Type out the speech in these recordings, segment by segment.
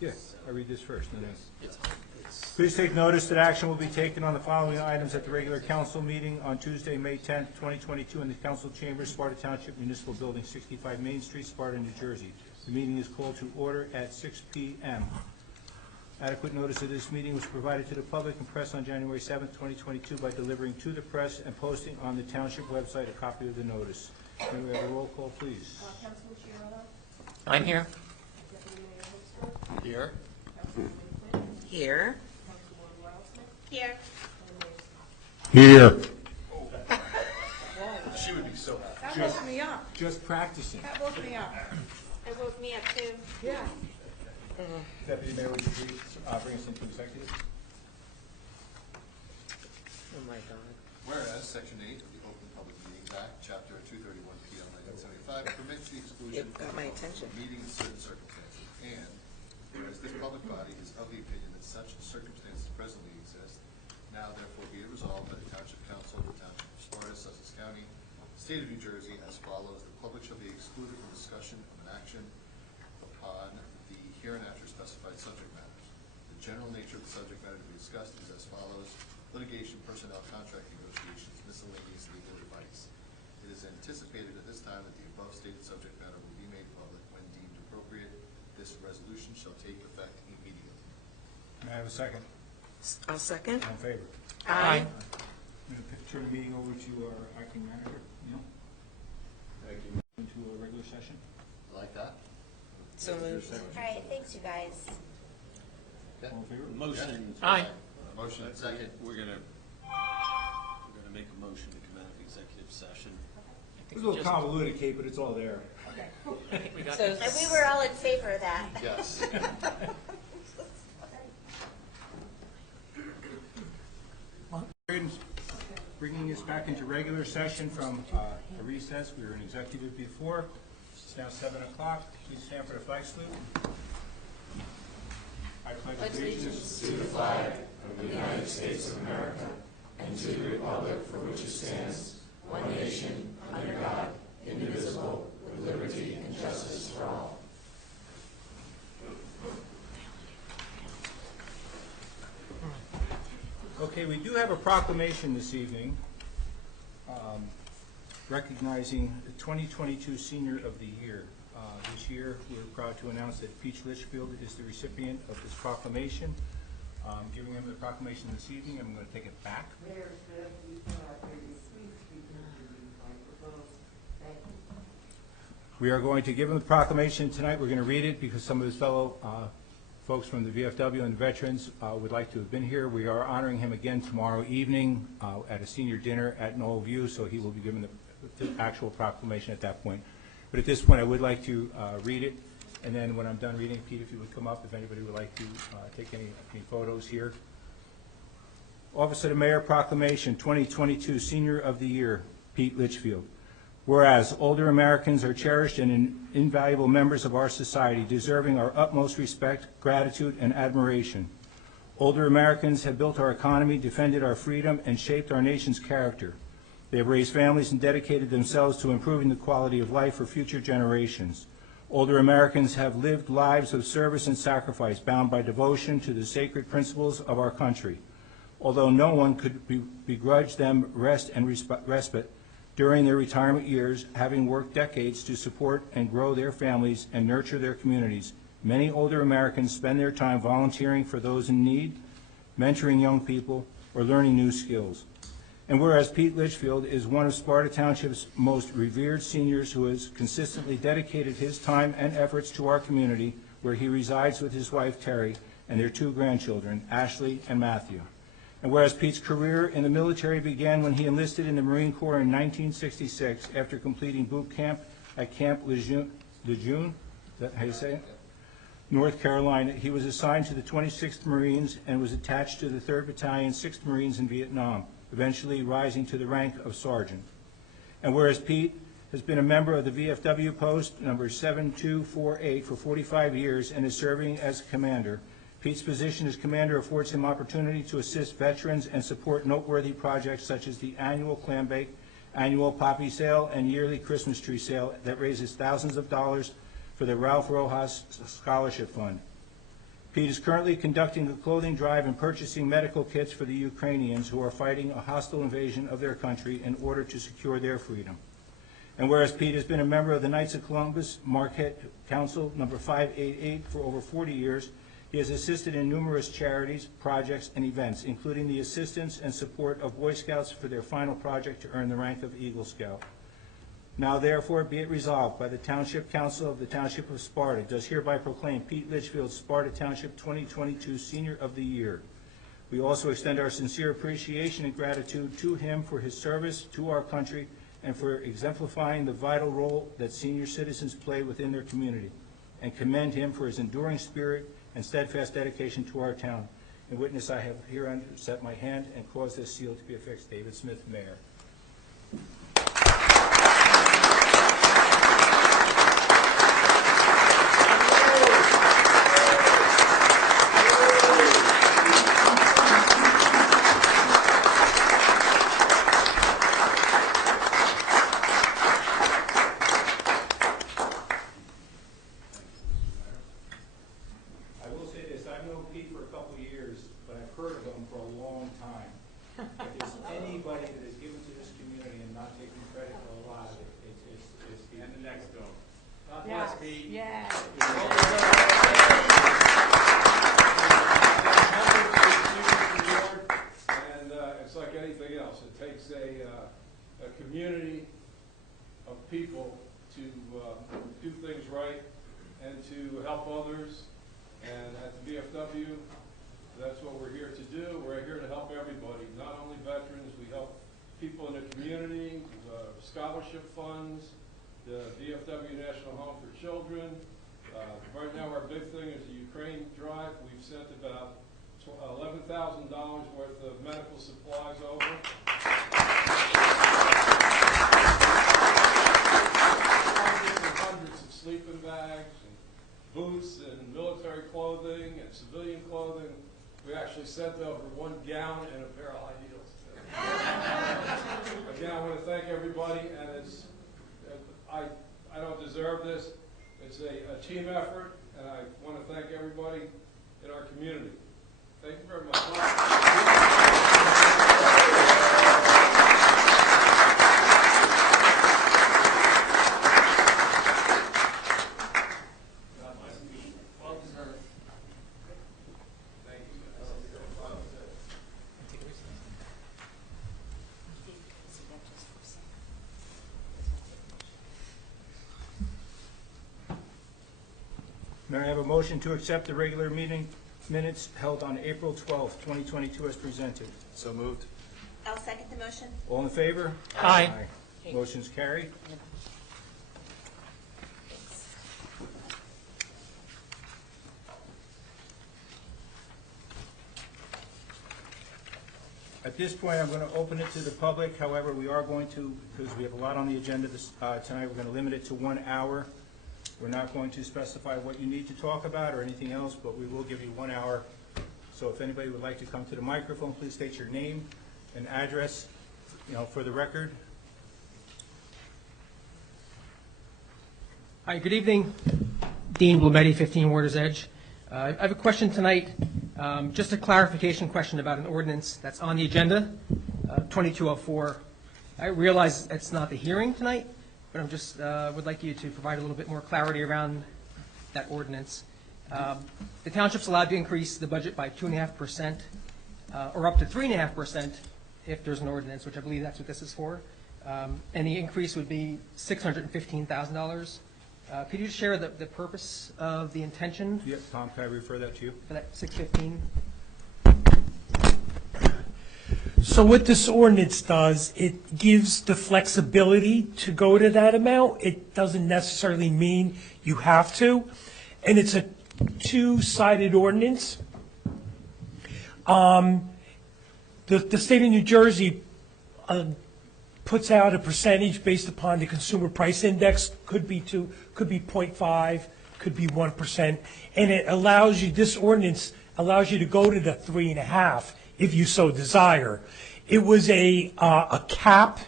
Yes, I read this first. Please take notice that action will be taken on the following items at the regular council meeting on Tuesday, May 10th, 2022, in the council chambers, Sparta Township Municipal Building, 65 Main Street, Sparta, New Jersey. The meeting is called to order at 6 p.m. Adequate notice of this meeting was provided to the public and press on January 7th, 2022 by delivering to the press and posting on the township website a copy of the notice. Can we have a roll call, please? Councilman Chiarella? I'm here. Deputy Mayor Holster? Here. Councilwoman Quinn? Here. Councilwoman Wildsmith? Here. And Mayor Smith. Here. She would be so happy. That woke me up. Just practicing. That woke me up. It woke me up too. Yeah. Deputy Mayor, would you please bring us into executive? Oh, my God. Whereas Section 8 of the Open Public Meetings Act, Chapter 231 PL 1975, permits the exclusion It got my attention. of meeting in certain circumstances, and whereas this public body is of the opinion that such circumstances presently exist, now therefore be it resolved by the Township Council of the Township of Sparta, Sussex County, State of New Jersey, as follows: the public shall be excluded from discussion of an action upon the hereinafter specified subject matters. The general nature of the subject matter to be discussed is as follows: litigation, personnel, contract negotiations, miscellaneous legal advice. It is anticipated at this time that the above stated subject matter will be made public when deemed appropriate. This resolution shall take effect immediately. May I have a second? I'll second. All in favor? Aye. I'm going to turn the meeting over to our acting manager, Neil. Thank you. Into a regular session. Like that? So moved. All right, thanks, you guys. All in favor? Motion. Aye. Motion and second. We're gonna make a motion to come out of executive session. It was a little convoluted, Kate, but it's all there. I think we got So, And we were all in favor of that. Yes. Bringing us back into regular session from a recess. We were in executive before. It's now 7 o'clock. Please stand for the flag salute. I pledge allegiance to the flag of the United States of America and to the republic for which it stands, one nation, under God, indivisible, with liberty and justice for all. Okay, we do have a proclamation this evening recognizing the 2022 Senior of the Year. This year, we're proud to announce that Peach Litchfield is the recipient of this proclamation. Giving him the proclamation this evening, I'm going to take it back. Mayor Smith, you cannot hear your speech because you're microphones. Thank you. We are going to give him the proclamation tonight. We're going to read it because some of his fellow folks from the VFW and the veterans would like to have been here. We are honoring him again tomorrow evening at a senior dinner at Knoll View, so he will be given the actual proclamation at that point. But at this point, I would like to read it, and then when I'm done reading, Pete, if you would come up, if anybody would like to take any photos here. Office of the Mayor Proclamation 2022 Senior of the Year, Pete Litchfield. Whereas older Americans are cherished and invaluable members of our society, deserving our utmost respect, gratitude, and admiration. Older Americans have built our economy, defended our freedom, and shaped our nation's character. They have raised families and dedicated themselves to improving the quality of life for future generations. Older Americans have lived lives of service and sacrifice, bound by devotion to the sacred principles of our country. Although no one could begrudge them rest and respite during their retirement years, having worked decades to support and grow their families and nurture their communities, many older Americans spend their time volunteering for those in need, mentoring young people, or learning new skills. And whereas Pete Litchfield is one of Sparta Township's most revered seniors who has consistently dedicated his time and efforts to our community, where he resides with his wife Terry and their two grandchildren, Ashley and Matthew. And whereas Pete's career in the military began when he enlisted in the Marine Corps in 1966 after completing boot camp at Camp Lejeune, is that how you say it? North Carolina. He was assigned to the 26th Marines and was attached to the 3rd Battalion, 6th Marines in Vietnam, eventually rising to the rank of sergeant. And whereas Pete has been a member of the VFW post number 7248 for 45 years and is serving as commander, Pete's position as commander affords him opportunity to assist veterans and support noteworthy projects such as the annual clam bake, annual poppy sale, and yearly Christmas tree sale that raises thousands of dollars for the Ralph Rojas Scholarship Fund. Pete is currently conducting a clothing drive and purchasing medical kits for the Ukrainians who are fighting a hostile invasion of their country in order to secure their freedom. And whereas Pete has been a member of the Knights of Columbus Marquette Council number 588 for over 40 years, he has assisted in numerous charities, projects, and events, including the assistance and support of Boy Scouts for their final project to earn the rank of Eagle Scout. Now therefore be it resolved by the Township Council of the Township of Sparta does hereby proclaim Pete Litchfield Sparta Township 2022 Senior of the Year. We also extend our sincere appreciation and gratitude to him for his service to our country and for exemplifying the vital role that senior citizens play within their community, and commend him for his enduring spirit and steadfast dedication to our town. In witness, I have hereunto set my hand and caused this seal to be affixed. David Smith, Mayor. I will say this, I've known Pete for a couple of years, but I've heard of him for a long time. If there's anybody that has given to this community and not taken credit for a lot of it, it's Pete. And the next dog. God bless Pete. And it's like anything else. It takes a community of people to do things right and to help others. And at the VFW, that's what we're here to do. We're here to help everybody, not only veterans. We help people in the community, scholarship funds, the VFW National Home for Children. Right now, our big thing is the Ukraine drive. We've sent about $11,000 worth of medical supplies over. Hundreds of sleeping bags, and boots, and military clothing, and civilian clothing. We actually sent over 1 gown and a pair of high heels. Again, I want to thank everybody, and I don't deserve this. It's a team effort, and I want to thank everybody in our community. Thank you very much. May I have a motion to accept the regular meeting minutes held on April 12th, 2022 as presented? So moved. I'll second the motion. All in favor? Aye. Motion's carried. At this point, I'm going to open it to the public. However, we are going to, because we have a lot on the agenda tonight, we're going to limit it to 1 hour. We're not going to specify what you need to talk about or anything else, but we will give you 1 hour. So if anybody would like to come to the microphone, please state your name and address, for the record. Hi, good evening. Dean Blumetti, 15 Waters Edge. I have a question tonight, just a clarification question about an ordinance that's on the agenda, 2204. I realize it's not the hearing tonight, but I'm just would like you to provide a little bit more clarity around that ordinance. The township's allowed to increase the budget by 2.5%, or up to 3.5% if there's an ordinance, which I believe that's what this is for. And the increase would be $615,000. Could you just share the purpose of the intention Yep, Tom, can I refer that to you? for that 615? So what this ordinance does, it gives the flexibility to go to that amount. It doesn't necessarily mean you have to. And it's a two-sided ordinance. The state of New Jersey puts out a percentage based upon the consumer price index, could be 0.5, could be 1%, and it allows you, this ordinance allows you to go to the 3.5 if you so desire. It was a cap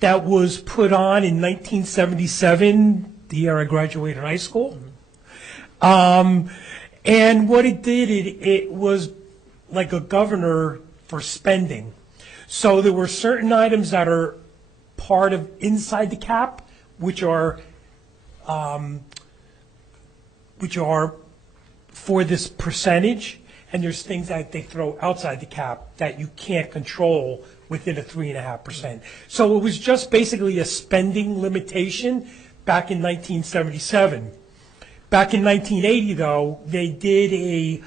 that was put on in 1977, the year I graduated high school. And what it did, it was like a governor for spending. So there were certain items that are part of inside the cap, which are for this percentage, and there's things that they throw outside the cap that you can't control within a 3.5%. So it was just basically a spending limitation back in 1977. Back in 1980, though, they did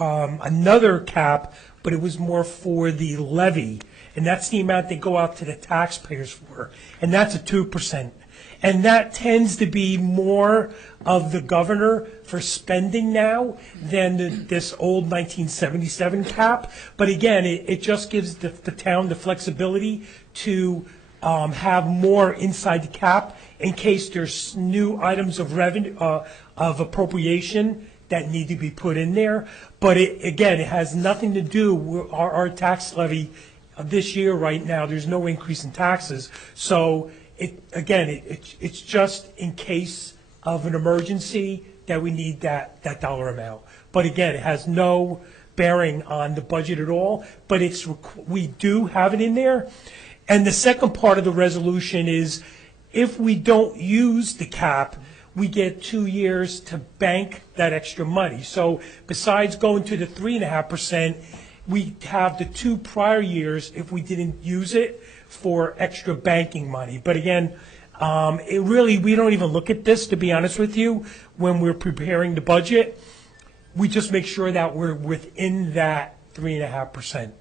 another cap, but it was more for the levy, and that's the amount they go out to the taxpayers for, and that's a 2%. And that tends to be more of the governor for spending now than this old 1977 cap. But again, it just gives the town the flexibility to have more inside the cap in case there's new items of revenue, of appropriation that need to be put in there. But again, it has nothing to do with our tax levy this year right now. There's no increase in taxes. So it's just in case of an emergency that we need that dollar amount. But again, it has no bearing on the budget at all, but we do have it in there. And the second part of the resolution is if we don't use the cap, we get 2 years to bank that extra money. So besides going to the 3.5%, we have the 2 prior years if we didn't use it for extra banking money. But again, we don't even look at this, to be honest with you, when we're preparing the budget. We just make sure that we're within that 3.5%.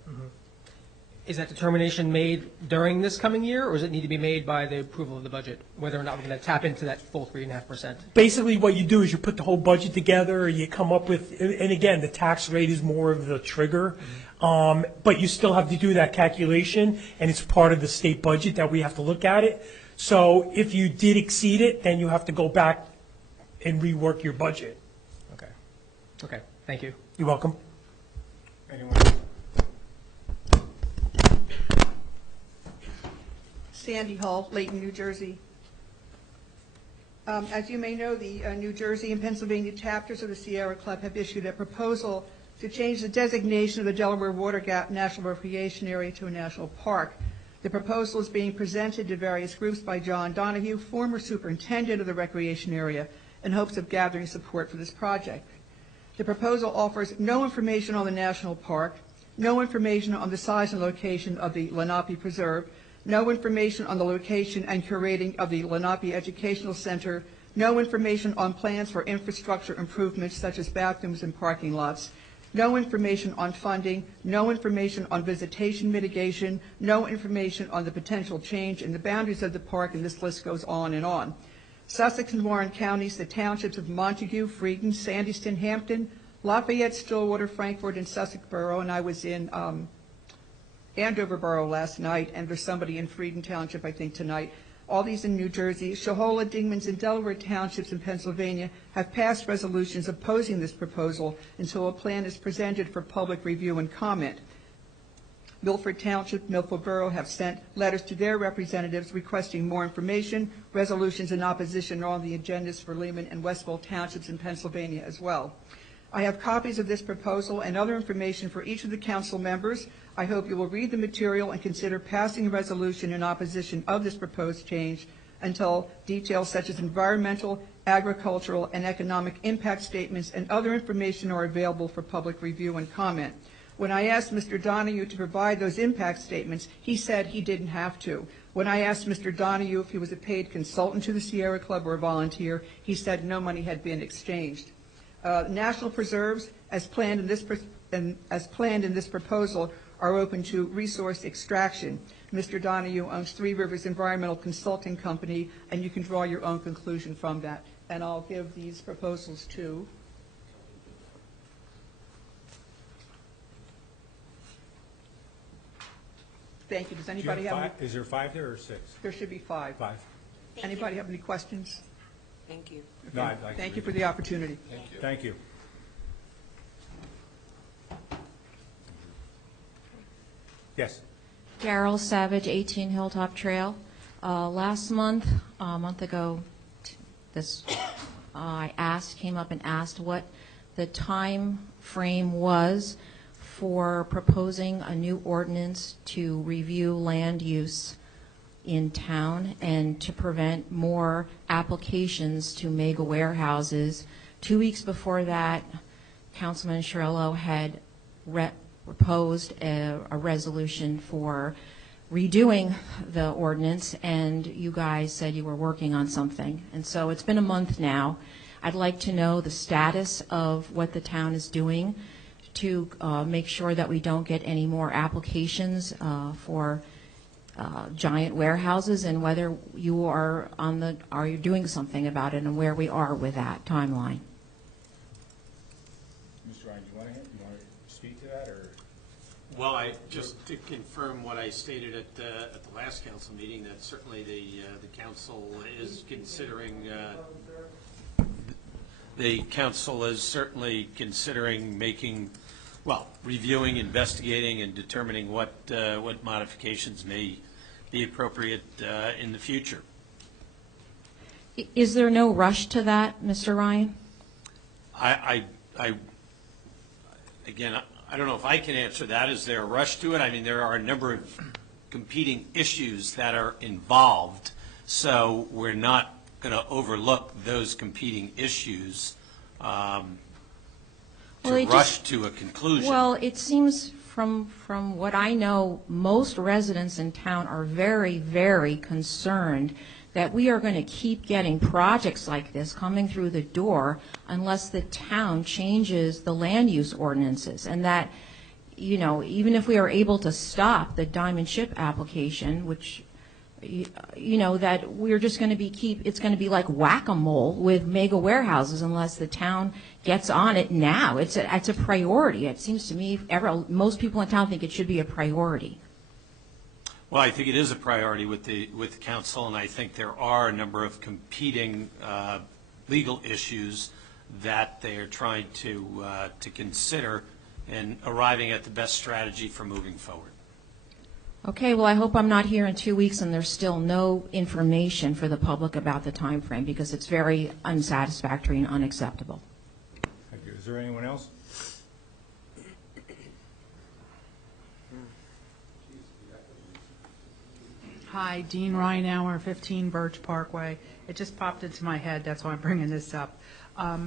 Is that determination made during this coming year, or does it need to be made by the approval of the budget, whether or not we're going to tap into that full 3.5%? Basically, what you do is you put the whole budget together, you come up with, and again, the tax rate is more of the trigger, but you still have to do that calculation, and it's part of the state budget that we have to look at it. So if you did exceed it, then you have to go back and rework your budget. Okay, thank you. You're welcome. Anyone? Sandy Hall, Layton, New Jersey. As you may know, the New Jersey and Pennsylvania chapters of the Sierra Club have issued a proposal to change the designation of the Delaware Water Gap National Recreation Area to a national park. The proposal is being presented to various groups by John Donahue, former superintendent of the recreation area, in hopes of gathering support for this project. The proposal offers no information on the national park, no information on the size and location of the Lenape Preserve, no information on the location and curating of the Lenape Educational Center, no information on plans for infrastructure improvements such as bathrooms and parking lots, no information on funding, no information on visitation mitigation, no information on the potential change in the boundaries of the park, and this list goes on and on. Sussex and Warren counties, the townships of Montague, Freedon, Sandyston, Hampton, Lafayette, Stillwater, Frankfort, and Sussex Borough, and I was in Andover Borough last night, and there's somebody in Freedon Township, I think, tonight. All these in New Jersey. Shohola, Dingmans, and Delaware townships in Pennsylvania have passed resolutions opposing this proposal until a plan is presented for public review and comment. Milford Township, Milford Borough have sent letters to their representatives requesting more information. Resolutions in opposition are on the agendas for Lehman and Westville townships in Pennsylvania as well. I have copies of this proposal and other information for each of the council members. I hope you will read the material and consider passing a resolution in opposition of this proposed change until details such as environmental, agricultural, and economic impact statements and other information are available for public review and comment. When I asked Mr. Donahue to provide those impact statements, he said he didn't have to. When I asked Mr. Donahue if he was a paid consultant to the Sierra Club or a volunteer, he said no money had been exchanged. National preserves, as planned in this proposal, are open to resource extraction. Mr. Donahue owns Three Rivers Environmental Consulting Company, and you can draw your own conclusion from that. And I'll give these proposals to Thank you. Does anybody have any? Is there 5 there or 6? There should be 5. 5. Anybody have any questions? Thank you. No, I'd like to Thank you read for it. the opportunity. Thank you. Thank you. Yes. Carol Savage, 18 Hilltop Trail. Last month, a month ago, this came up and asked what the time frame was for proposing a new ordinance to review land use in town and to prevent more applications to mega warehouses. 2 weeks before that, Councilman Cirillo had proposed a resolution for redoing the ordinance, and you guys said you were working on something. And so it's been a month now. I'd like to know the status of what the town is doing to make sure that we don't get any more applications for giant warehouses, and whether you are you doing something about it, and where we are with that timeline. Mr. Ryan, do you want to speak to that, or? Well, just to confirm what I stated at the last council meeting, that certainly the council is considering, reviewing, investigating, and determining what modifications may be appropriate in the future. Is there no rush to that, Mr. Ryan? Again, I don't know if I can answer that. Is there a rush to it? I mean, there are a number of competing issues that are involved, so we're not going to overlook those competing issues rush to a conclusion. Well, it seems from what I know, most residents in town are very, very concerned that we are going to keep getting projects like this coming through the door unless the town changes the land use ordinances, and that, you know, even if we are able to stop the diamond ship application, which, you know, that we're just going to be it's going to be like whack-a-mole with mega warehouses unless the town gets on it now. It's a priority. It seems to me most people in town think it should be a priority. Well, I think it is a priority with the council, and I think there are a number of competing legal issues that they are trying to consider in arriving at the best strategy for moving forward. Okay, well, I hope I'm not here in 2 weeks and there's still no information for the public about the time frame, because it's very unsatisfactory and unacceptable. Thank you. Is there anyone else? Hi, Dean Reinauer, 15 Birch Parkway. It just popped into my head, that's why I'm bringing this up.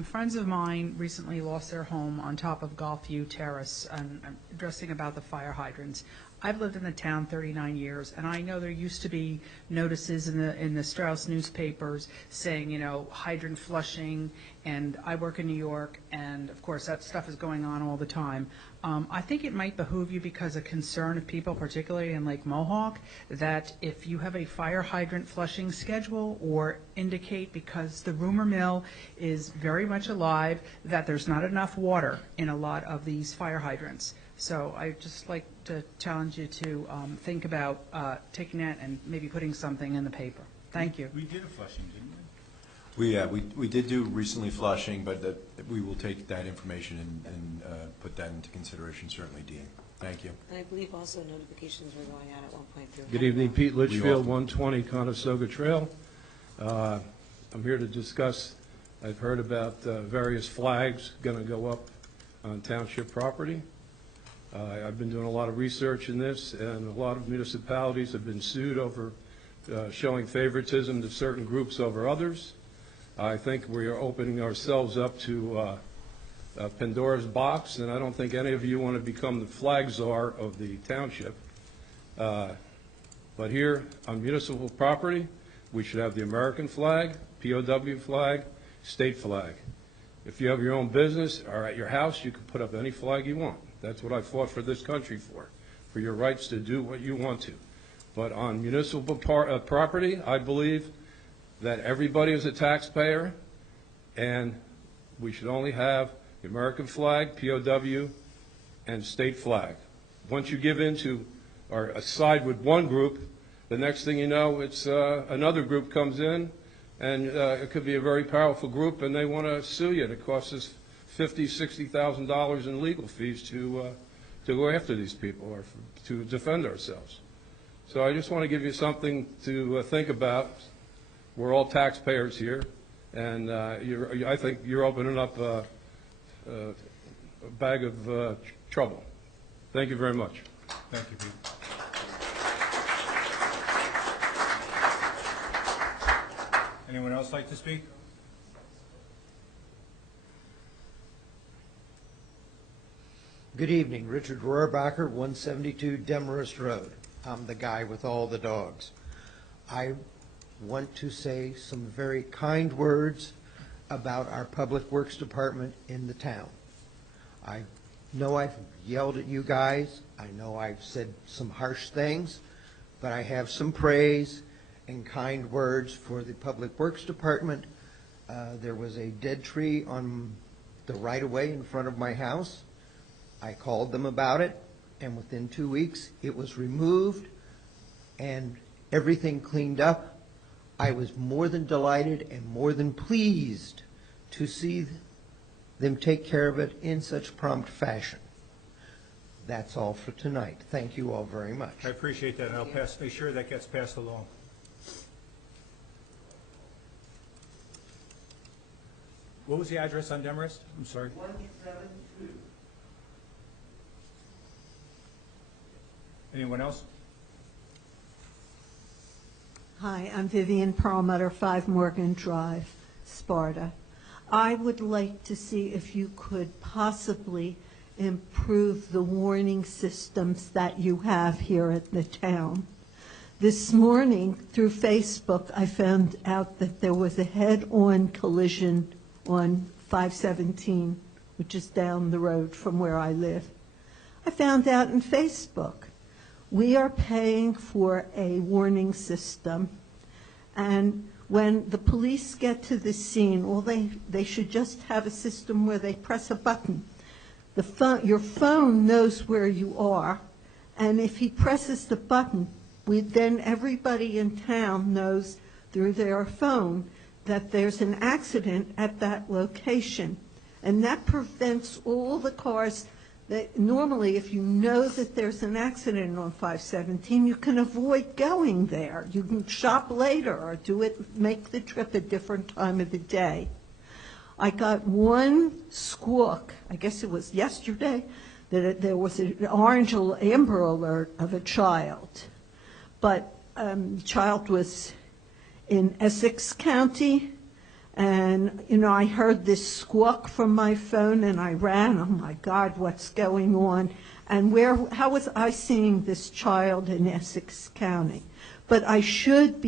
Friends of mine recently lost their home on top of Golfview Terrace, and I'm addressing about the fire hydrants. I've lived in the town 39 years, and I know there used to be notices in the Strauss newspapers saying, you know, hydrant flushing, and I work in New York, and of course that stuff is going on all the time. I think it might behoove you, because of concern of people, particularly in Lake Mohawk, that if you have a fire hydrant flushing schedule, or indicate, because the rumor mill is very much alive, that there's not enough water in a lot of these fire hydrants. So I'd just like to challenge you to think about taking that and maybe putting something in the paper. Thank you. We did a flushing, didn't we? We did do recently flushing, but we will take that information and put that into consideration, certainly, Dean. Thank you. And I believe also notifications were going out at one point through. Good evening, Pete Litchfield, 120 Conestoga Trail. I'm here to discuss, I've heard about various flags going to go up on township property. I've been doing a lot of research in this, and a lot of municipalities have been sued over showing favoritism to certain groups over others. I think we are opening ourselves up to Pandora's box, and I don't think any of you want to become the flag czar of the township. But here on municipal property, we should have the American flag, POW flag, state flag. If you have your own business or at your house, you can put up any flag you want. That's what I fought for this country for your rights to do what you want to. But on municipal property, I believe that everybody is a taxpayer, and we should only have the American flag, POW, and state flag. Once you give in to or side with one group, the next thing you know, it's another group comes in, and it could be a very powerful group, and they want to sue you. It costs us $50,000, $60,000 in legal fees to go after these people or to defend ourselves. So I just want to give you something to think about. We're all taxpayers here, And I think you're opening up a bag of trouble. Thank you very much. Thank you, Pete. Anyone else like to speak? Good evening, Richard Rohrbacher, 172 Demarest Road. I'm the guy with all the dogs. I want to say some very kind words about our Public Works Department in the town. I know I've yelled at you guys. I know I've said some harsh things, but I have some praise and kind words for the Public Works Department. There was a dead tree on the right-of-way in front of my house. I called them about it, and within 2 weeks, it was removed and everything cleaned up. I was more than delighted and more than pleased to see them take care of it in such prompt fashion. That's all for tonight. Thank you all very much. I appreciate that, and I'll make sure that gets passed along. What was the address on Demarest? I'm sorry. 172. Anyone else? Hi, I'm Vivian Perlmutter, 5 Morgan Drive, Sparta. I would like to see if you could possibly improve the warning systems that you have here at the town. This morning, through Facebook, I found out that there was a head-on collision on 517, which is down the road from where I live. I found out on Facebook. We are paying for a warning system, and when the police get to the scene, well, they should just have a system where they press a button. Your phone knows where you are, and if he presses the button, then everybody in town knows through their phone that there's an accident at that location, and that prevents all the cars. That normally, if you know that there's an accident on 517, you can avoid going there. You can shop later or make the trip a different time of the day. I got one squawk, I guess it was yesterday, that there was an orange amber alert of a child. But the child was in Essex County. And, I heard this squawk from my phone, and I ran. Oh, my God, what's going on? And how was I seeing this child in Essex County? But I should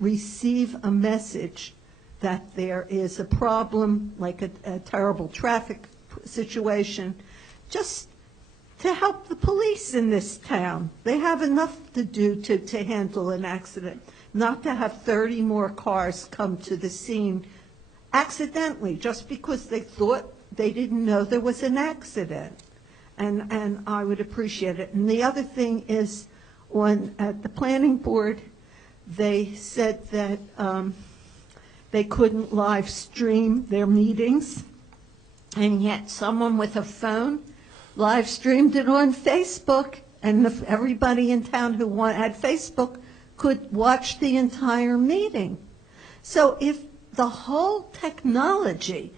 receive a message that there is a problem, like a terrible traffic situation, just to help the police in this town. They have enough to do to handle an accident, not to have 30 more cars come to the scene accidentally, just because they thought they didn't know there was an accident. And I would appreciate it. And the other thing is, at the planning board, they said that they couldn't live stream their meetings, and yet someone with a phone live streamed it on Facebook, and everybody in town who had Facebook could watch the entire meeting. So if the whole technology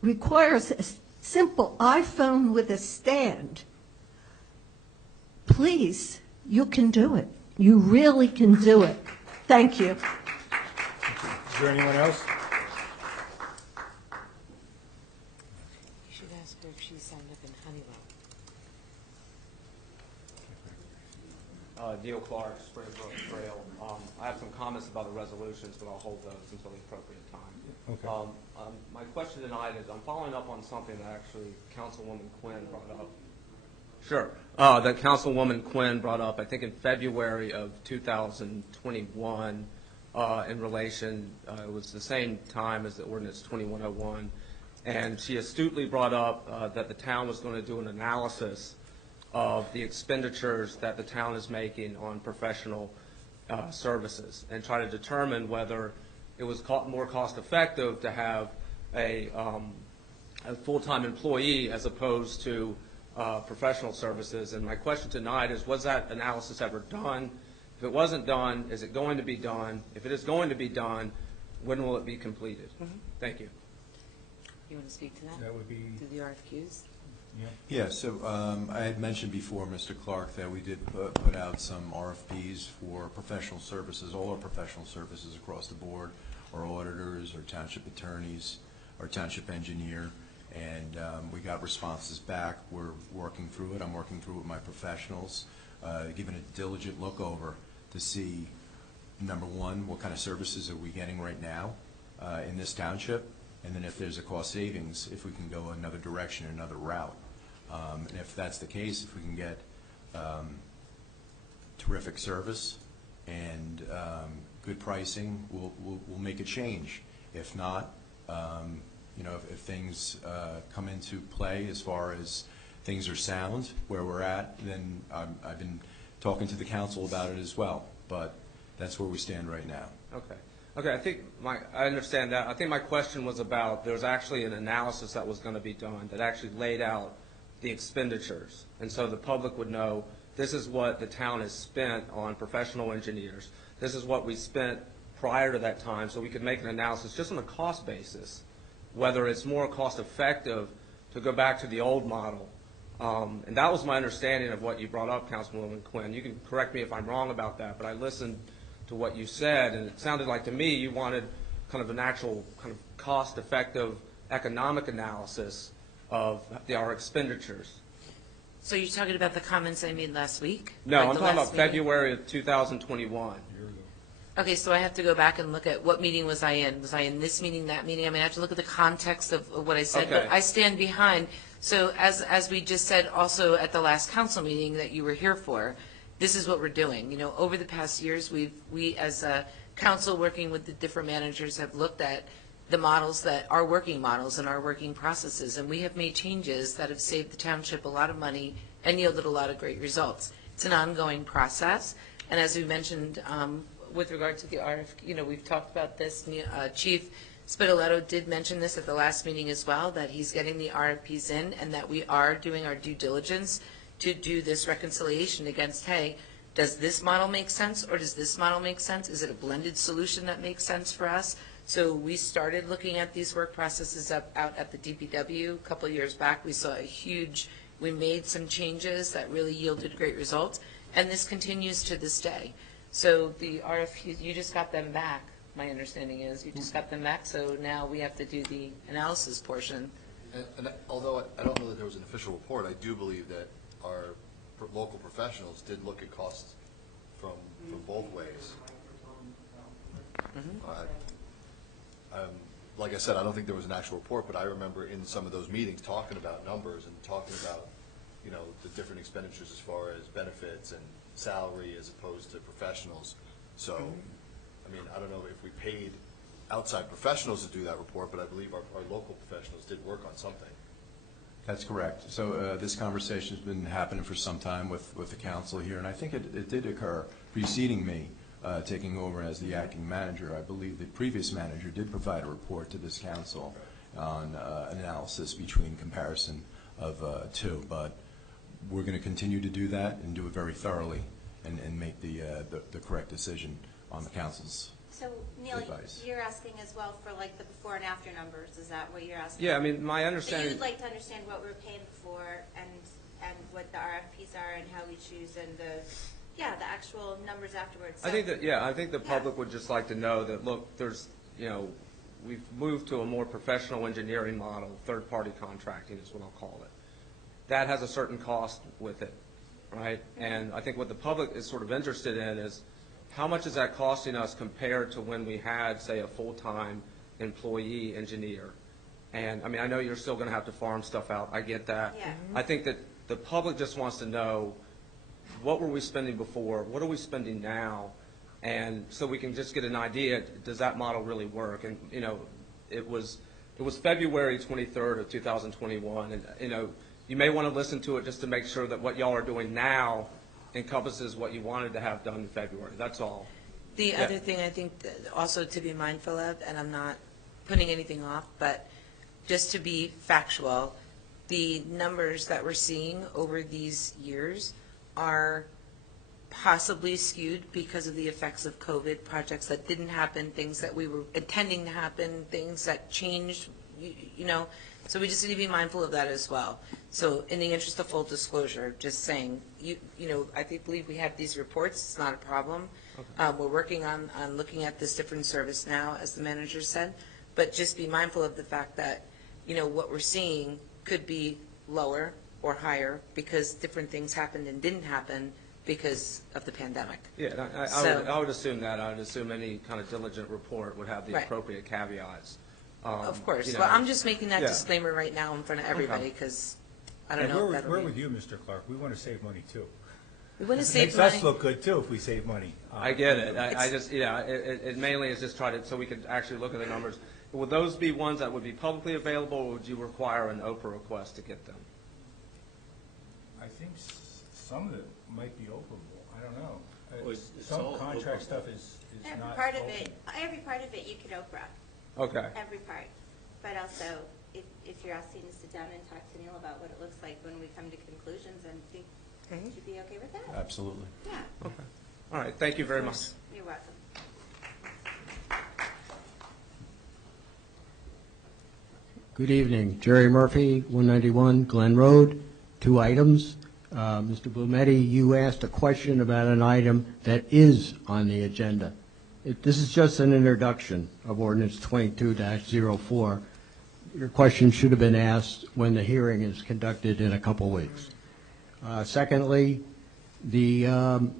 requires a simple iPhone with a stand, please, you can do it. You really can do it. Thank you. Is there anyone else? You should ask her if she signed up in Honeywell. Neil Clark, Springbrook Trail. I have some comments about the resolutions, but I'll hold those until the appropriate time. Okay. My question tonight is, I'm following up on something that actually Councilwoman Quinn brought up. Sure. That Councilwoman Quinn brought up, I think in February of 2021, in relation, it was the same time as the Ordinance 2101, and she astutely brought up that the town was going to do an analysis of the expenditures that the town is making on professional services and try to determine whether it was more cost effective to have a full-time employee as opposed to professional services. And my question tonight is, was that analysis ever done? If it wasn't done, is it going to be done? If it is going to be done, When will it be completed? Thank you. You want to speak to that? That would be, To the RFQs? Yeah, so I had mentioned before, Mr. Clark, that we did put out some RFPs for professional services, all our professional services across the board, our auditors, our township attorneys, our township engineer, and we got responses back. We're working through it. I'm working through it with my professionals, giving a diligent look over to see, number one, what kind of services are we getting right now in this township, and then if there's a cost savings, if we can go another direction, another route. And if that's the case, if we can get terrific service and good pricing, we'll make a change. If not, you know, if things come into play as far as things are sound where we're at, then I've been talking to the council about it as well. But that's where we stand right now. Okay. Okay, I think I understand that. I think my question was about, there was actually an analysis that was going to be done that actually laid out the expenditures. And so the public would know, this is what the town has spent on professional engineers. This is what we spent prior to that time, so we could make an analysis just on a cost basis, whether it's more cost effective to go back to the old model. And that was my understanding of what you brought up, Councilwoman Quinn. You can correct me if I'm wrong about that, but I listened to what you said, and it sounded like to me you wanted kind of an actual kind of cost-effective economic analysis of our expenditures. So you're talking about the comments I made last week? No, Like I'm the talking last about meeting? February of 2021. Okay, so I have to go back and look at what meeting was I in? Was I in this meeting, that meeting? I mean, I have to look at the context of what I said, but Okay. I stand behind. So as we just said also at the last council meeting that you were here for, this is what we're doing. You know, over the past years, we as a council working with the different managers have looked at the models that are working models and our working processes, and we have made changes that have saved the township a lot of money and yielded a lot of great results. It's an ongoing process, and as we mentioned, with regard to the RFQ, you know, we've talked about this. Chief Spitaletto did mention this at the last meeting as well, that he's getting the RFPs in and that we are doing our due diligence to do this reconciliation against, hey, does this model make sense or does this model make sense? Is it a blended solution that makes sense for us? So we started looking at these work processes out at the DPW a couple of years back. We saw we made some changes that really yielded great results, and this continues to this day. So the RFQs, you just got them back, my understanding is. You just got them back, so now we have to do the analysis portion. And although I don't know that there was an official report, I do believe that our local professionals did look at costs from both ways. Like I said, I don't think there was an actual report, but I remember in some of those meetings talking about numbers and talking about, you know, the different expenditures as far as benefits and salary as opposed to professionals. So, I mean, I don't know if we paid outside professionals to do that report, but I believe our local professionals did work on something. That's correct. So this conversation's been happening for some time with the council here, and I think it did occur preceding me taking over as the acting manager. I believe the previous manager did provide a report to this council on analysis between comparison of two, but we're going to continue to do that and do it very thoroughly and make the correct decision on the council's So, Neil, advice. you're asking as well for like the before and after numbers, is that what you're asking? Yeah, I mean, my So understanding. you'd like to understand what we're paying before and what the RFPs are and how we choose and the actual numbers afterwards. I think the public would just like to know that, look, there's, you know, we've moved to a more professional engineering model, third-party contracting is what I'll call it. That has a certain cost with it, right? And I think what the public is sort of interested in is how much is that costing us compared to when we had, say, a full-time employee engineer? And, I mean, I know you're still going to have to farm stuff out. I get that. Yeah. I think that the public just wants to know, what were we spending before? What are we spending now? And so we can just get an idea, does that model really work? And, you know, it was February 23rd of 2021. And, you know, you may want to listen to it just to make sure that what y'all are doing now encompasses what you wanted to have done in February. That's all. The other thing I think that also to be mindful of, and I'm not putting anything off, but just to be factual, the numbers that we're seeing over these years are possibly skewed because of the effects of COVID, projects that didn't happen, things that we were intending to happen, things that changed, you know, so we just need to be mindful of that as well. So in the interest of full disclosure, just saying, you know, I believe we have these reports, it's not a problem. We're working on looking at this different service now, as the manager said, but just be mindful of the fact that, you know, what we're seeing could be lower or higher because different things happened and didn't happen because of the pandemic. Yeah, I would assume that. I would assume any kind of diligent report would have the Right. appropriate caveats. Of course. You know, Well, I'm just making that yeah. disclaimer right now in front of everybody because I don't And know if we're that'll we're be. with you, Mr. Clark. We want to save money, too. We want to It save makes money. us look good, too, if we save money. I get it. I just, yeah, it mainly is just try to, so we can actually look at the numbers. Would those be ones that would be publicly available, or would you require an Oprah request to get them? I think some of it might be openable. I don't know. Well, it's Some all contract openable. stuff is Every not part of open. it, every part of it you can Oprah. Okay. Every part. But also, if you're asking to sit down and talk to Neil about what it looks like when we come to conclusions, I think you'd be okay with that? Absolutely. Yeah. Okay. All right, thank you very much. You're welcome. Good evening. Jerry Murphy, 191 Glen Road. 2 items. Mr. Blumetti, you asked a question about an item that is on the agenda. This is just an introduction of Ordinance 22-04. Your question should have been asked when the hearing is conducted in a couple weeks. Secondly, the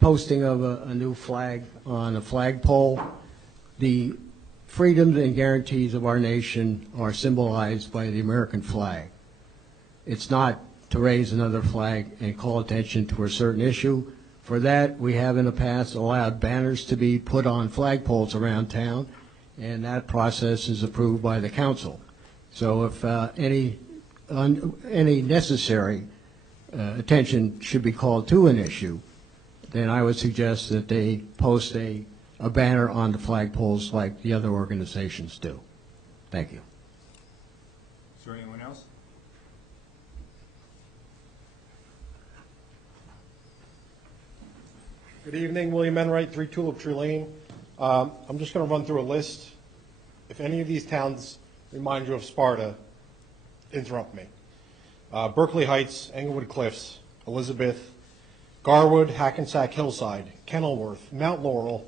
posting of a new flag on a flagpole. The freedoms and guarantees of our nation are symbolized by the American flag. It's not to raise another flag and call attention to a certain issue. For that, we have in the past allowed banners to be put on flagpoles around town, and that process is approved by the council. So if any necessary attention should be called to an issue, then I would suggest that they post a banner on the flagpoles like the other organizations do. Thank you. Is there anyone else? Good evening, William Enright, 3 Tulip Tree Lane. I'm just going to run through a list. If any of these towns remind you of Sparta, interrupt me. Berkeley Heights, Englewood Cliffs, Elizabeth, Garwood, Hackensack Hillside, Kenilworth, Mount Laurel,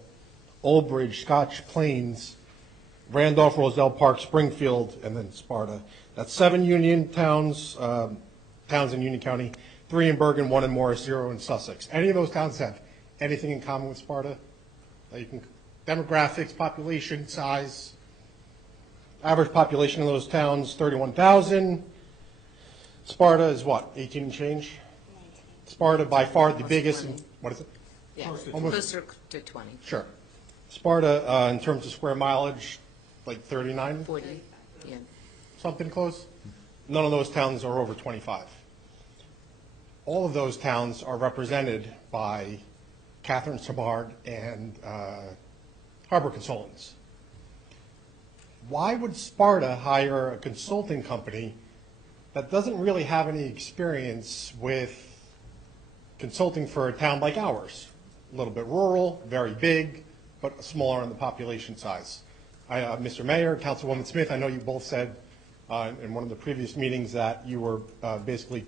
Old Bridge, Scotch Plains, Randolph, Roselle Park, Springfield, and then Sparta. That's 7 Union towns, towns in Union County, 3 in Bergen, 1 in Morris, 0 in Sussex. Any of those towns have anything in common with Sparta? You can, demographics, population, size. Average population of those towns, 31,000. Sparta is what, 18 and change? Sparta by far the biggest, what is it? Yeah, Almost- closer to 20. Sure. Sparta, in terms of square mileage, like 39? 40, yeah. Something close? None of those towns are over 25. All of those towns are represented by Catherine Samard and Harbor Consultants. Why would Sparta hire a consulting company that doesn't really have any experience with consulting for a town like ours? A little bit rural, very big, but smaller in the population size. Mr. Mayor, Councilwoman Smith, I know you both said in one of the previous meetings that you were basically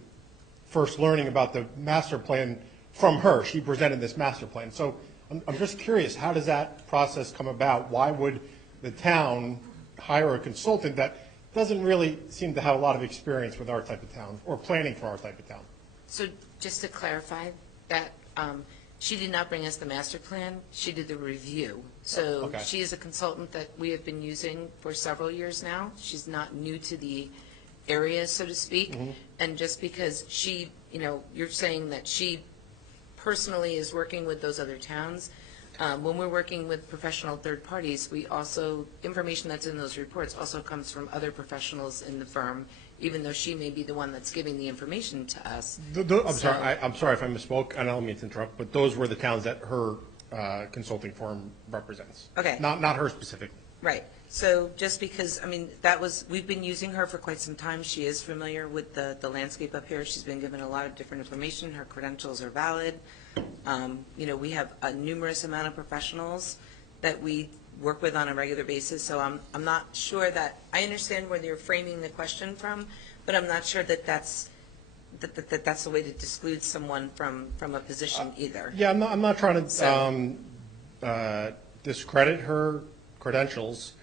first learning about the master plan from her. She presented this master plan. So I'm just curious, how does that process come about? Why would the town hire a consultant that doesn't really seem to have a lot of experience with our type of town or planning for our type of town? So just to clarify that, she did not bring us the master plan, she did the review. So Okay. she is a consultant that we have been using for several years now. She's not new to the area, so to speak. Mm-hmm. And just because she, you know, you're saying that she personally is working with those other towns, when we're working with professional third parties, we also, information that's in those reports also comes from other professionals in the firm, even though she may be the one that's giving the information to us. I'm sorry if I misspoke. I don't mean to interrupt, but those were the towns that her consulting firm represents. Okay. Not her specifically. Right. So just because, I mean, we've been using her for quite some time. She is familiar with the landscape up here. She's been given a lot of different information. Her credentials are valid. We have a numerous amount of professionals that we work with on a regular basis. So I'm not sure that, I understand where you're framing the question from, but I'm not sure that that's the way to exclude someone from a position either. Yeah, I'm not trying to discredit her credentials,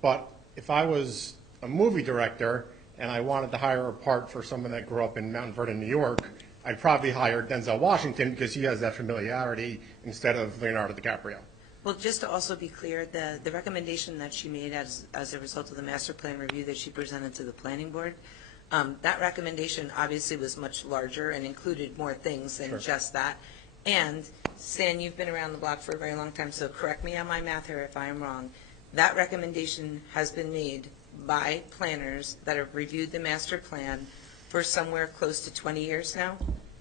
but if I was a movie director and I wanted to hire a part for someone that grew up in Mount Vernon, New York, I'd probably hire Denzel Washington because he has that familiarity instead of Leonardo DiCaprio. Well, just to also be clear, the recommendation that she made as a result of the master plan review that she presented to the planning board, that recommendation obviously was much larger and included more things than just that. And Stan, you've been around the block for a very long time, so correct me on my math here if I am wrong. That recommendation has been made by planners that have reviewed the master plan for somewhere close to 20 years now,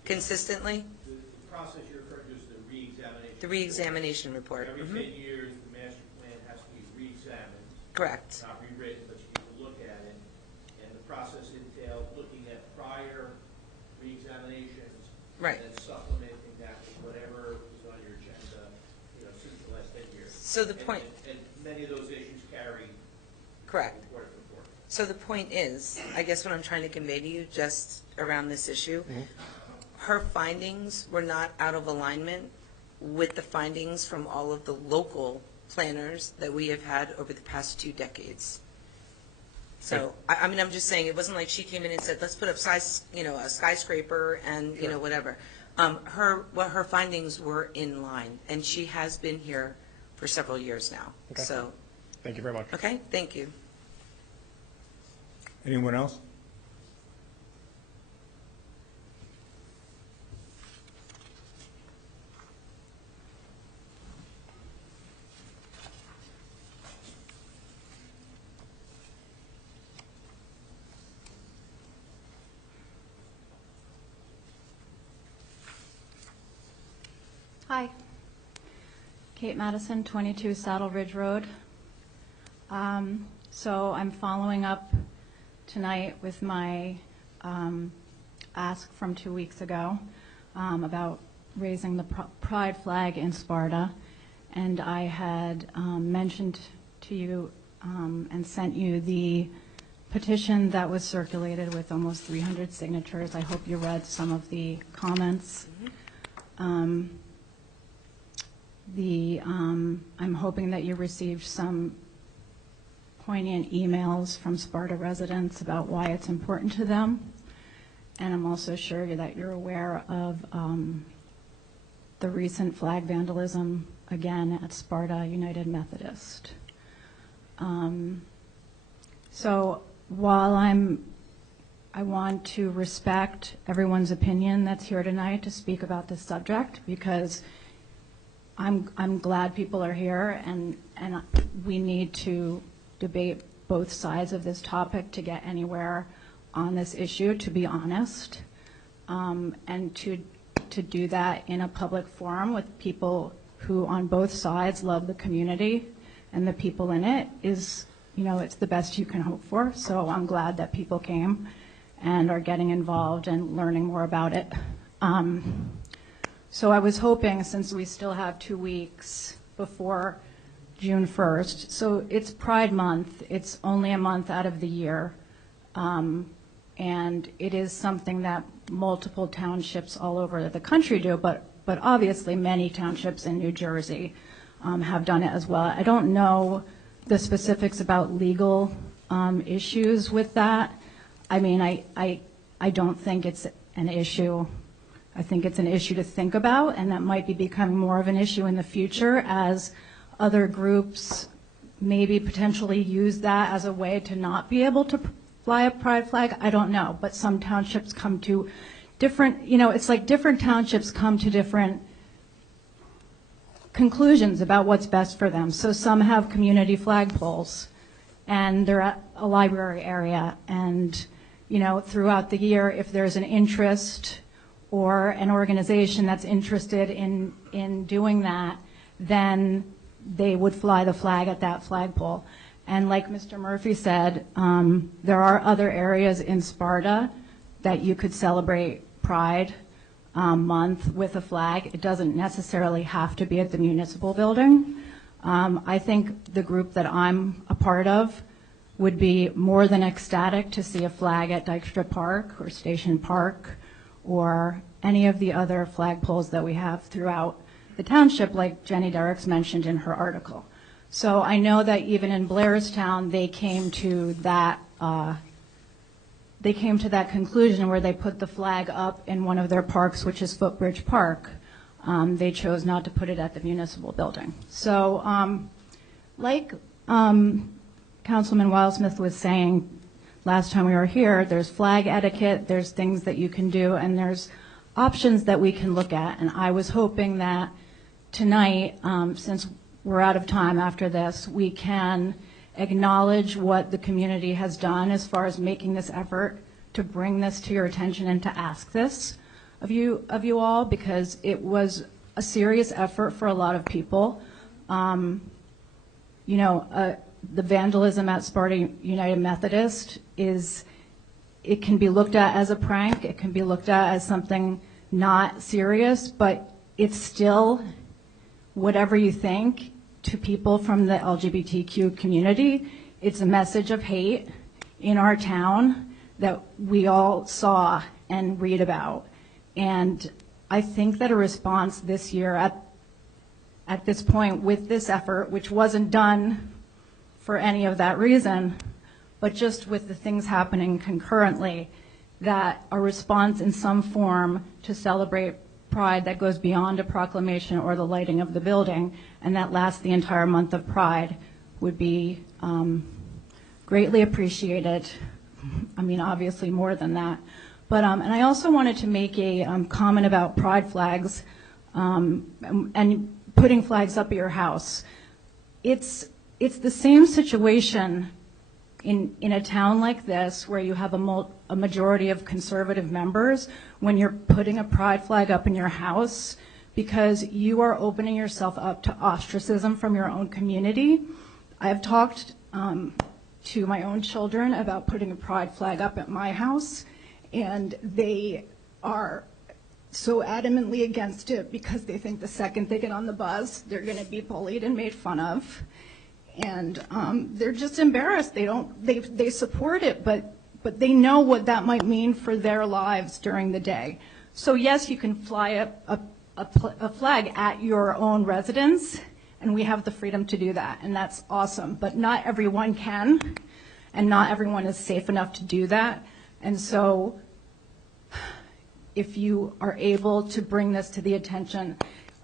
consistently? The process you're referring to is the re-examination. The re-examination report. Every 10 years, the master plan has to be re-examined. Correct. Not rewritten, but you need to look at it. And the process entailed looking at prior re-examinations. Right. And then supplementing that with whatever is on your agenda, since the last 10 years. So the point. And many of those issues carry. Correct. Report. So the point is, I guess what I'm trying to convey to you just around this issue, her findings were not out of alignment with the findings from all of the local planners that we have had over the past 2 decades. So, I mean, I'm just saying, it wasn't like she came in and said, let's put up a skyscraper and, whatever. Her findings were in line, and she has been here for several years now. Okay. So. Thank you very much. Okay, thank you. Anyone else? Hi. Kate Madison, 22 Saddle Ridge Road. So I'm following up tonight with my ask from 2 weeks ago about raising the pride flag in Sparta. And I had mentioned to you and sent you the petition that was circulated with almost 300 signatures. I hope you read some of the comments. I'm hoping that you received some poignant emails from Sparta residents about why it's important to them. And I'm also sure that you're aware of the recent flag vandalism again at Sparta United Methodist. So while I want to respect everyone's opinion that's here tonight to speak about this subject, because I'm glad people are here, and we need to debate both sides of this topic to get anywhere on this issue, to be honest, and to do that in a public forum with people who on both sides love the community and the people in it is, it's the best you can hope for. So I'm glad that people came and are getting involved and learning more about it. So I was hoping, since we still have 2 weeks before June 1st, so it's Pride Month, it's only a month out of the year, and it is something that multiple townships all over the country do, but obviously many townships in New Jersey have done it as well. I don't know the specifics about legal issues with that. I mean, I don't think it's an issue. I think it's an issue to think about, and that might be becoming more of an issue in the future as other groups maybe potentially use that as a way to not be able to fly a pride flag. I don't know, but some townships come to different, it's like different townships come to different conclusions about what's best for them. So some have community flagpoles, and they're at a library area, and throughout the year, if there's an interest or an organization that's interested in doing that, then they would fly the flag at that flagpole. And like Mr. Murphy said, there are other areas in Sparta that you could celebrate Pride Month with a flag. It doesn't necessarily have to be at the municipal building. I think the group that I'm a part of would be more than ecstatic to see a flag at Dykstra Park or Station Park or any of the other flagpoles that we have throughout the township, like Jenny Derricks mentioned in her article. So I know that even in Blairstown, they came to that conclusion where they put the flag up in one of their parks, which is Footbridge Park. They chose not to put it at the municipal building. So like Councilman Wildsmith was saying last time we were here, there's flag etiquette, there's things that you can do, and there's options that we can look at. And I was hoping that tonight, since we're out of time after this, we can acknowledge what the community has done as far as making this effort to bring this to your attention and to ask this of you all, because it was a serious effort for a lot of people. The vandalism at Sparta United Methodist it can be looked at as a prank, it can be looked at as something not serious, but it's still, whatever you think, to people from the LGBTQ community, it's a message of hate in our town that we all saw and read about. And I think that a response this year at this point with this effort, which wasn't done for any of that reason, but just with the things happening concurrently, that a response in some form to celebrate Pride that goes beyond a proclamation or the lighting of the building and that lasts the entire month of Pride would be greatly appreciated. I mean, obviously more than that. But, and I also wanted to make a comment about Pride flags and putting flags up at your house. It's the same situation in a town like this where you have a majority of conservative members when you're putting a Pride flag up in your house, because you are opening yourself up to ostracism from your own community. I've talked to my own children about putting a Pride flag up at my house, and they are so adamantly against it because they think the second they get on the bus, they're going to be bullied and made fun of. And they're just embarrassed. They support it, but they know what that might mean for their lives during the day. So yes, you can fly a flag at your own residence, and we have the freedom to do that, and that's awesome. But not everyone can, and not everyone is safe enough to do that. And so if you are able to bring this to the attention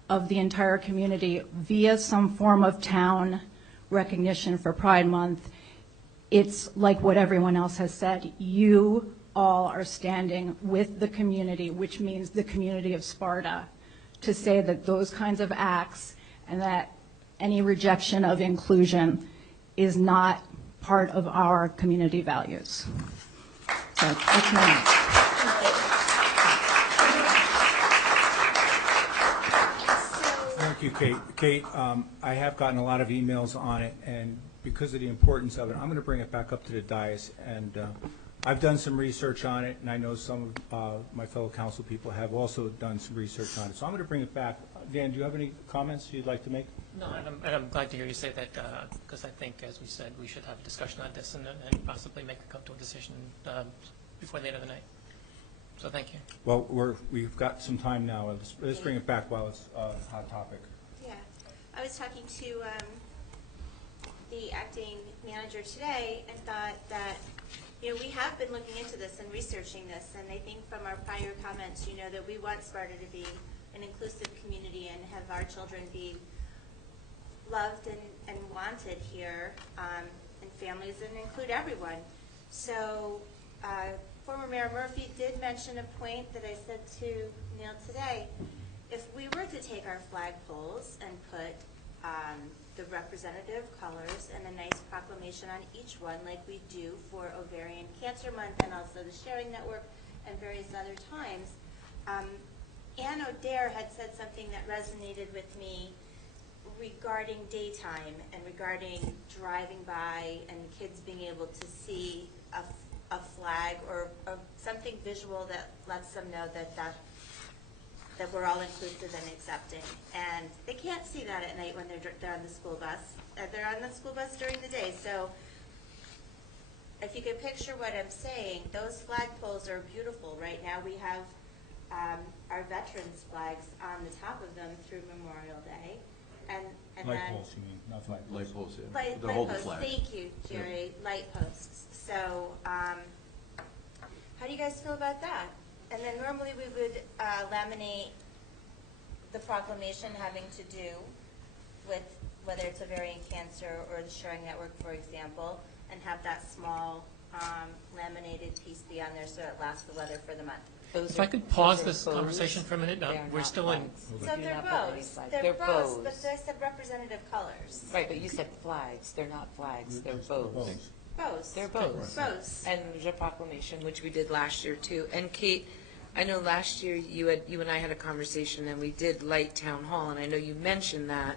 of the entire community via some form of town recognition for Pride Month, it's like what everyone else has said. You all are standing with the community, which means the community of Sparta, to say that those kinds of acts and that any rejection of inclusion is not part of our community values. So that's my note. Thank you, Kate. Kate, I have gotten a lot of emails on it, and because of the importance of it, I'm going to bring it back up to the dais. And I've done some research on it, and I know some of my fellow council people have also done some research on it. So I'm going to bring it back. Dan, do you have any comments you'd like to make? No, and I'm glad to hear you say that, because I think, as we said, we should have a discussion on this and possibly come to a decision before the end of the night. So thank you. Well, we've got some time now. Let's bring it back while it's a hot topic. Yeah. I was talking to the acting manager today and thought that, we have been looking into this and researching this, and I think from our prior comments, that we want Sparta to be an inclusive community and have our children be loved and wanted here, and families, and include everyone. So former Mayor Murphy did mention a point that I said to Neil today. If we were to take our flagpoles and put the representative colors and a nice proclamation on each one, like we do for Ovarian Cancer Month and also the Sharing Network and various other times, Ann O'Dare had said something that resonated with me regarding daytime and regarding driving by and kids being able to see a flag or something visual that lets them know that we're all inclusive and accepting. And they can't see that at night when they're on the school bus. They're on the school bus during the day. So if you can picture what I'm saying, those flagpoles are beautiful. Right now we have our veterans flags on the top of them through Memorial Day. And Light then poles, you mean, not flagpoles. Light poles, yeah. Light They'll hold the posts. flag. Thank you, Jerry. Light posts. So how do you guys feel about that? And then normally we would laminate the proclamation having to do with whether it's ovarian cancer or the Sharing Network, for example, and have that small laminated piece be on there so it lasts the weather for the month. If I could pause this conversation for a minute, we're still in. So they're bows. They're bows, but I said representative colors. Right, but you said flags. They're not flags, they're bows. Bows. They're bows. Bows. And there's a proclamation, which we did last year too. And Kate, I know last year you and I had a conversation and we did light town hall, and I know you mentioned that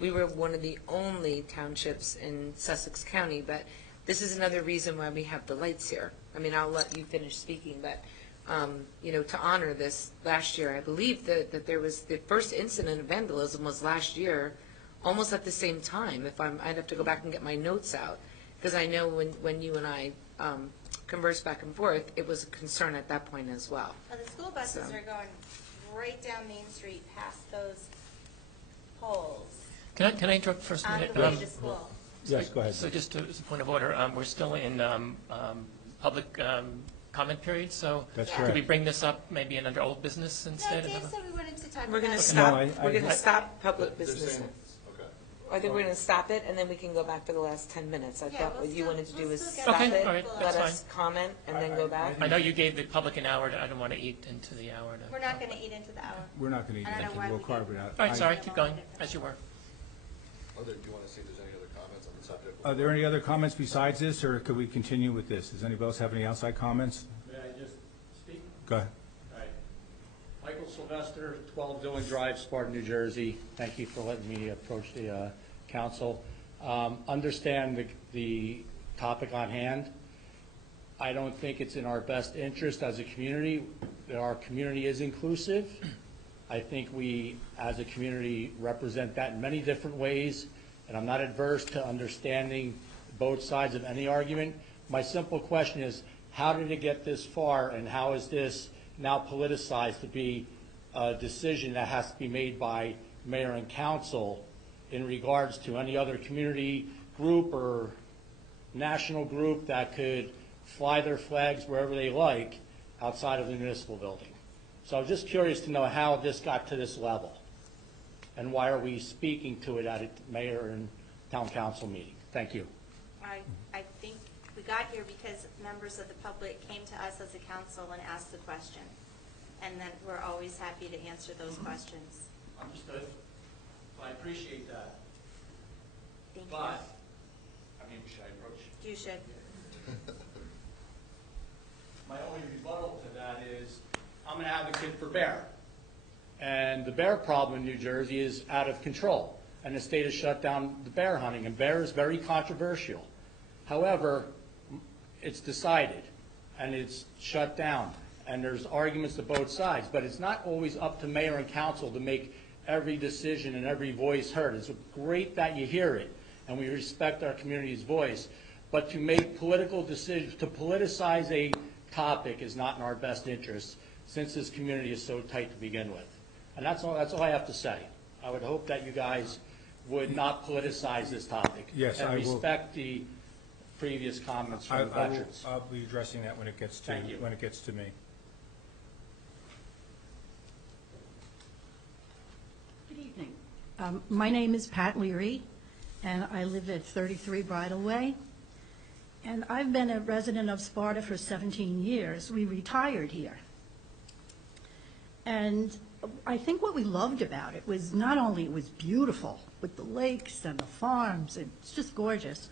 we were one of the only townships in Sussex County, but this is another reason why we have the lights here. I mean, I'll let you finish speaking, but to honor this last year, I believe that there was the first incident of vandalism was last year, almost at the same time. I'd have to go back and get my notes out, because I know when you and I conversed back and forth, it was a concern at that point as well. Well, the school buses are going right down Main Street past those poles. Can I interrupt for a minute? On the way to school. Yes, go ahead. So just as a point of order, we're still in public comment period, so That's could we correct. bring this up maybe in under old business instead? No, Dave said we wanted to talk We're going to about stop. We're going to stop public They're business. saying- okay. I think we're going to stop it, and then we can go back for the last 10 minutes. I thought what you wanted to do was we'll still stop get it, all right, let that's us comment, and then go back. I know you gave the public an hour. I don't want to eat into the hour. We're not going to eat into the hour. We're not going to eat I don't know anything, why we'll we carve did. it out. All right, sorry, keep going, as you were. Do you want to see if there's any other comments on the subject? Are there any other comments besides this, or could we continue with this? Does anybody else have any outside comments? May I just speak? Go ahead. All right. Michael Sylvester, 12 Dillon Drive, Sparta, New Jersey. Thank you for letting me approach the council. Understand the topic on hand. I don't think it's in our best interest as a community. Our community is inclusive. I think we, as a community, represent that in many different ways, and I'm not adverse to understanding both sides of any argument. My simple question is, how did it get this far, and how is this now politicized to be a decision that has to be made by mayor and council in regards to any other community group or national group that could fly their flags wherever they like outside of the municipal building? So I'm just curious to know how this got to this level, and why are we speaking to it at a mayor and town council meeting? Thank you. I think we got here because members of the public came to us as a council and asked the question. And then we're always happy to answer those questions. Understood. I appreciate that. Thank you. But, I mean, should I approach? You should. My only rebuttal to that is, I'm an advocate for bear. And the bear problem in New Jersey is out of control. And the state has shut down the bear hunting, and bear is very controversial. However, it's decided, and it's shut down, and there's arguments to both sides. But it's not always up to mayor and council to make every decision and every voice heard. It's great that you hear it, and we respect our community's voice. But to make political decisions, to politicize a topic is not in our best interest, since this community is so tight to begin with. And that's all I have to say. I would hope that you guys would not politicize this topic. Yes, and I will. respect the previous comments from the veterans. I'll be addressing that when it gets to, Thank you. when it gets to me. Good evening. My name is Pat Leary, and I live at 33 Bridle Way. And I've been a resident of Sparta for 17 years. We retired here. And I think what we loved about it was not only it was beautiful with the lakes and the farms, it's just gorgeous,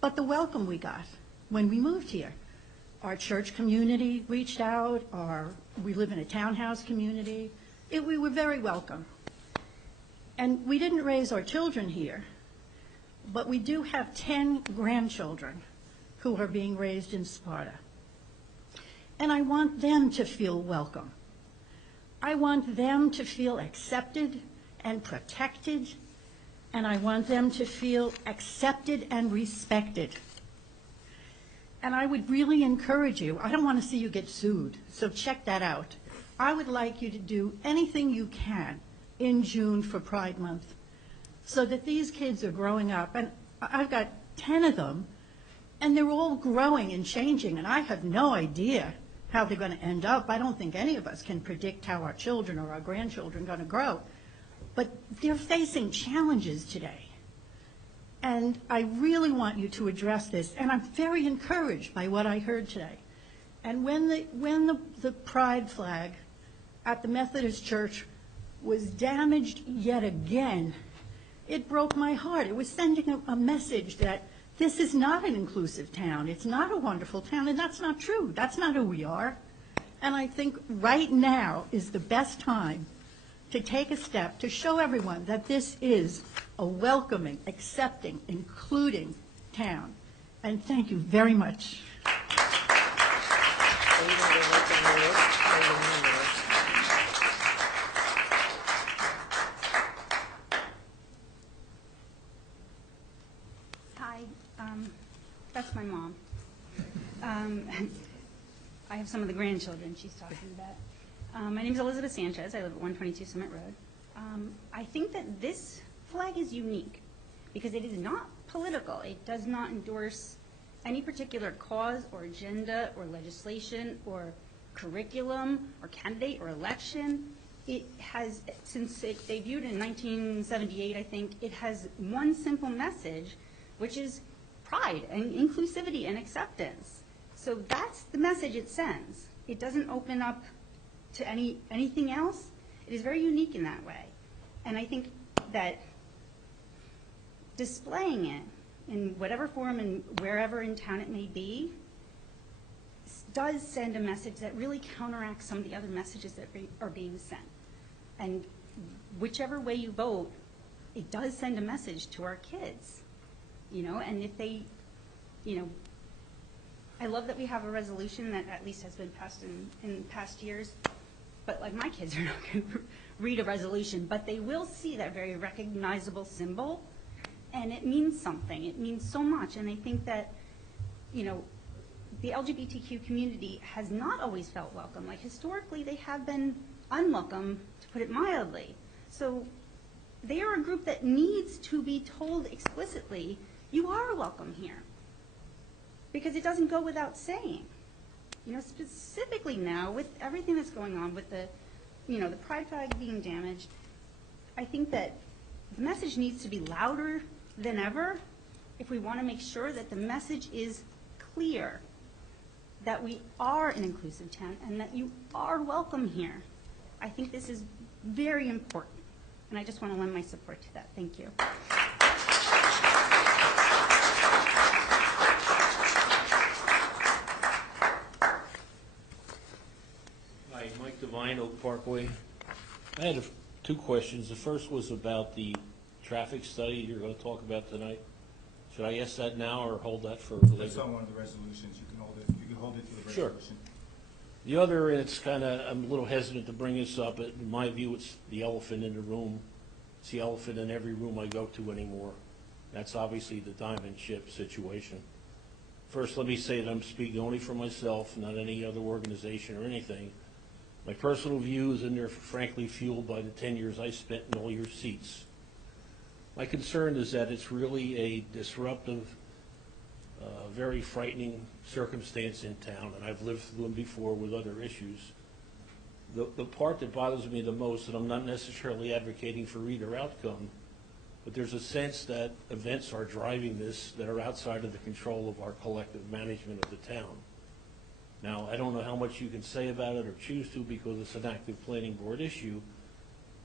but the welcome we got when we moved here. Our church community reached out, we live in a townhouse community. We were very welcome. And we didn't raise our children here, but we do have 10 grandchildren who are being raised in Sparta. And I want them to feel welcome. I want them to feel accepted and protected, and I want them to feel accepted and respected. And I would really encourage you, I don't want to see you get sued, so check that out. I would like you to do anything you can in June for Pride Month so that these kids are growing up. And I've got 10 of them, and they're all growing and changing, and I have no idea how they're going to end up. I don't think any of us can predict how our children or our grandchildren are going to grow. But they're facing challenges today. And I really want you to address this, and I'm very encouraged by what I heard today. And when the pride flag at the Methodist Church was damaged yet again, it broke my heart. It was sending a message that this is not an inclusive town. It's not a wonderful town, and that's not true. That's not who we are. And I think right now is the best time to take a step to show everyone that this is a welcoming, accepting, including town. And thank you very much. Hi, that's my mom. I have some of the grandchildren she's talking about. My name is Elizabeth Sanchez. I live at 122 Summit Road. I think that this flag is unique because it is not political. It does not endorse any particular cause or agenda or legislation or curriculum or candidate or election. It has, since it debuted in 1978, I think, it has one simple message, which is pride and inclusivity and acceptance. So that's the message it sends. It doesn't open up to anything else. It is very unique in that way. And I think that displaying it in whatever form and wherever in town it may be does send a message that really counteracts some of the other messages that are being sent. And whichever way you vote, it does send a message to our kids. And if they, I love that we have a resolution that at least has been passed in past years, but like my kids are not going to read a resolution, but they will see that very recognizable symbol, and it means something. It means so much, and I think that, the LGBTQ community has not always felt welcome. Like historically, they have been unwelcome, to put it mildly. So they are a group that needs to be told explicitly, you are welcome here. Because it doesn't go without saying. Specifically now, with everything that's going on, with the pride flag being damaged, I think that the message needs to be louder than ever if we want to make sure that the message is clear, that we are an inclusive town and that you are welcome here. I think this is very important, and I just want to lend my support to that. Thank you. Hi, Mike Devine, Oak Parkway. I had two questions. The first was about the traffic study you're going to talk about tonight. Should I ask that now or hold that for later? That's on one of the resolutions. You can hold it. You can hold it to the Sure. resolution. The other, and it's kind of, I'm a little hesitant to bring this up, but in my view, it's the elephant in the room. It's the elephant in every room I go to anymore. That's obviously the diamond ship situation. First, let me say that I'm speaking only for myself, not any other organization or anything. My personal views, and they're frankly fueled by the 10 years I spent in all your seats. My concern is that it's really a disruptive, very frightening circumstance in town, and I've lived through them before with other issues. The part that bothers me the most, and I'm not necessarily advocating for either outcome, but there's a sense that events are driving this that are outside of the control of our collective management of the town. Now, I don't know how much you can say about it or choose to because it's an active planning board issue,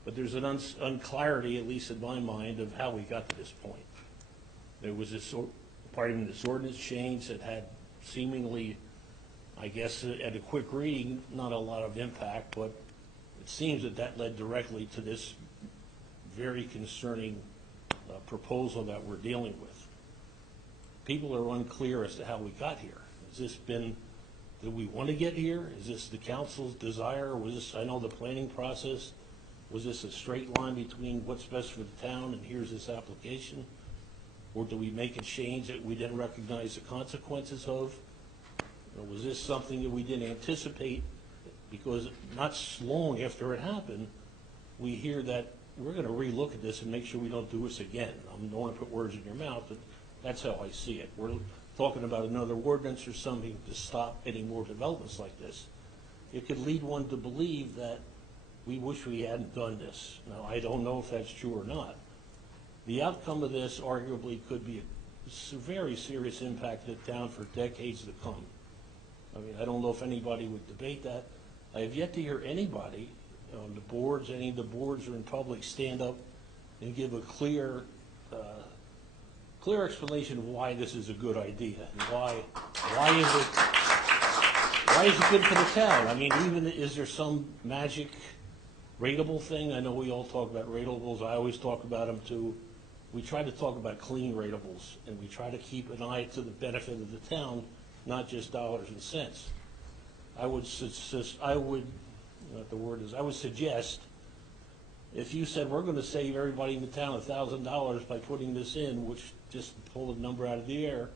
but there's an unclarity, at least in my mind, of how we got to this point. There was this ordinance change that had seemingly, I guess, at a quick reading, not a lot of impact, but it seems that led directly to this very concerning proposal that we're dealing with. People are unclear as to how we got here. Has this been, did we want to get here? Is this the council's desire? Was this, I know the planning process, was this a straight line between what's best for the town and here's this application? Or do we make a change that we didn't recognize the consequences of? Or was this something that we didn't anticipate? Because not long after it happened, we hear that we're going to relook at this and make sure we don't do this again. I don't want to put words in your mouth, but that's how I see it. We're talking about another ordinance or something to stop any more developments like this. It could lead one to believe that we wish we hadn't done this. Now, I don't know if that's true or not. The outcome of this arguably could be a very serious impact to the town for decades to come. I mean, I don't know if anybody would debate that. I have yet to hear anybody on the boards, any of the boards or in public, stand up and give a clear explanation of why this is a good idea and why is it good for the town? I mean, even is there some magic rateable thing? I know we all talk about ratables. I always talk about them too. We try to talk about clean ratables, and we try to keep an eye to the benefit of the town, not just dollars and cents. I would suggest if you said we're going to save everybody in the town $1,000 by putting this in, which just pull a number out of the air,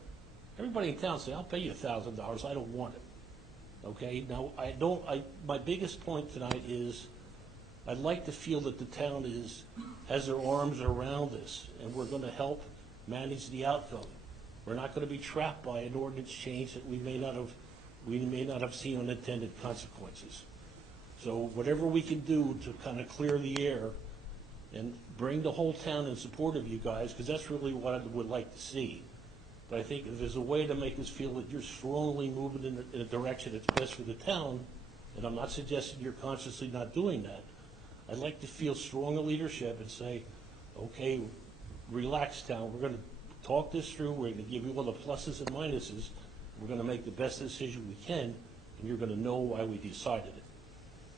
everybody in town say, I'll pay you $1,000. I don't want it. Okay? Now, my biggest point tonight is I'd like to feel that the town has their arms around this, and we're going to help manage the outcome. We're not going to be trapped by an ordinance change that we may not have seen unintended consequences. So whatever we can do to kind of clear the air and bring the whole town in support of you guys, because that's really what I would like to see. But I think if there's a way to make us feel that you're strongly moving in a direction that's best for the town, and I'm not suggesting you're consciously not doing that, I'd like to feel stronger leadership and say, okay, relax, town. We're going to talk this through. We're going to give you all the pluses and minuses. We're going to make the best decision we can, and you're going to know why we decided it.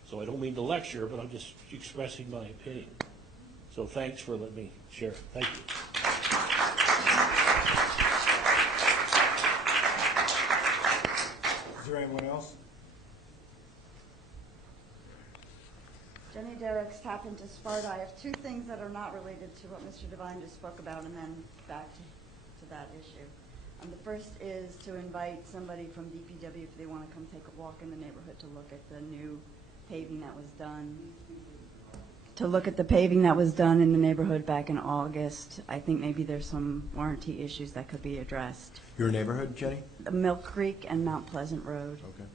So I don't mean to lecture, but I'm just expressing my opinion. So thanks for letting me share. Thank you. Is there anyone else? Jenny Derricks, Tap into Sparta. I have two things that are not related to what Mr. Devine just spoke about, and then back to that issue. The first is to invite somebody from DPW if they want to come take a walk in the neighborhood to look at the new paving that was done. To look at the paving that was done in the neighborhood back in August. I think maybe there's some warranty issues that could be addressed. Your neighborhood, Jenny? Milk Creek and Mount Pleasant Road. Okay.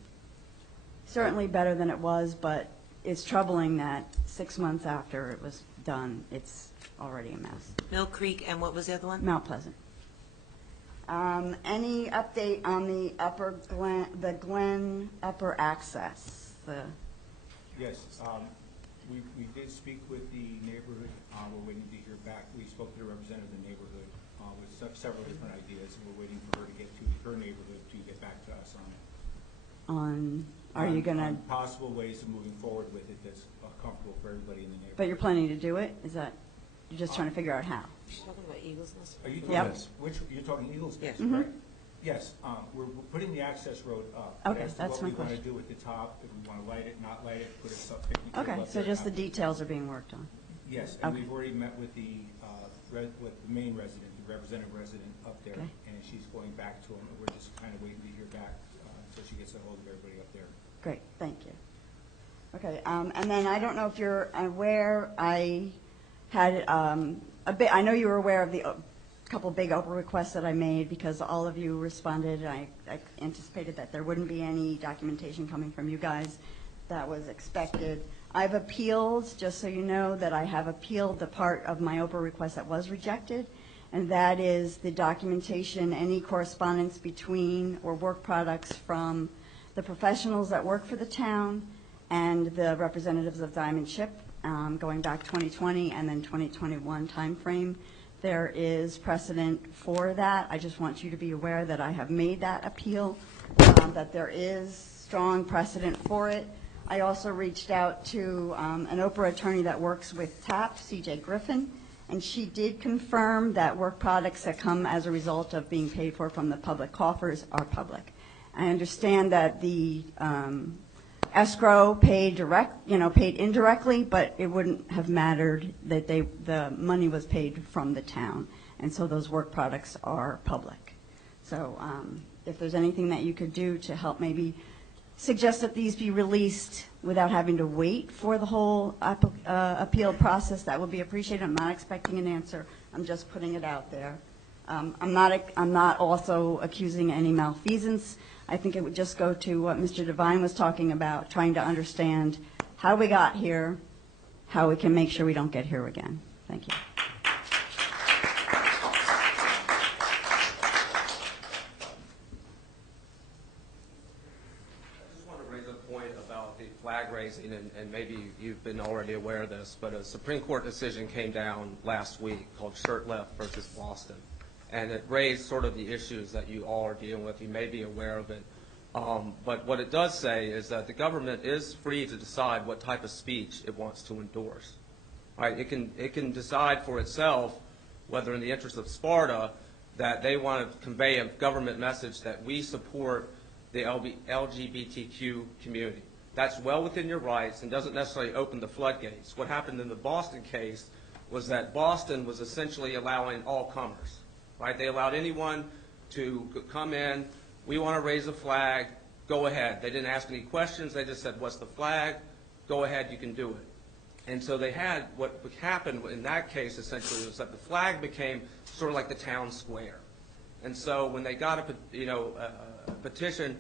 Certainly better than it was, but it's troubling that 6 months after it was done, it's already a mess. Mill Creek, and what was the other one? Mount Pleasant. Any update on the Glen upper access? Yes, we did speak with the neighborhood. We're waiting to hear back. We spoke to the representative of the neighborhood with several different ideas, and we're waiting for her to get to her neighborhood to get back to us on it. Are you going to? Possible ways of moving forward with it that's comfortable for everybody in the neighborhood. But you're planning to do it? Is that, you're just trying to figure out how? She's talking about Eagles Nest. Are you talking you're talking Eagles Nest, Yes. right? Yes, we're putting the access road up. Okay, As to that's my what we want to question. do at the top, if we want to light it, not light it, put a picnic table Okay, up so there, just the not- details are being worked on. Yes, and Okay. we've already met with the main resident, the representative resident up there, Okay. and she's going back to him, and we're just kind of waiting to hear back so she gets a hold of everybody up there. Great, thank you. Okay, and then I don't know if you're aware, I had I know you were aware of the couple big Oprah requests that I made because all of you responded. I anticipated that there wouldn't be any documentation coming from you guys. That was expected. I've appealed, just so you know, that I have appealed the part of my Oprah request that was rejected, and that is the documentation, any correspondence between or work products from the professionals that work for the town and the representatives of Diamond Chip, going back 2020 and then 2021 timeframe. There is precedent for that. I just want you to be aware that I have made that appeal, that there is strong precedent for it. I also reached out to an Oprah attorney that works with TAP, CJ Griffin, and she did confirm that work products that come as a result of being paid for from the public coffers are public. I understand that the escrow paid paid indirectly, but it wouldn't have mattered that the money was paid from the town, and so those work products are public. So if there's anything that you could do to help maybe suggest that these be released without having to wait for the whole appeal process, that would be appreciated. I'm not expecting an answer. I'm just putting it out there. I'm not also accusing any malfeasance. I think it would just go to what Mr. Devine was talking about, trying to understand how we got here, how we can make sure we don't get here again. Thank you. Flag raising, and maybe you've been already aware of this, but a Supreme Court decision came down last week called Shurtleff versus Boston, and it raised sort of the issues that you all are dealing with. You may be aware of it, but what it does say is that the government is free to decide what type of speech it wants to endorse. Right? It can decide for itself whether, in the interest of Sparta, that they want to convey a government message that we support the LGBTQ community. That's well within your rights and doesn't necessarily open the floodgates. What happened in the Boston case was that Boston was essentially allowing all comers. Right? They allowed anyone to come in, we want to raise a flag, go ahead. They didn't ask any questions. They just said, what's the flag? Go ahead, you can do it. And so they had, what happened in that case essentially was that the flag became sort of like the town square. And so when they got a petition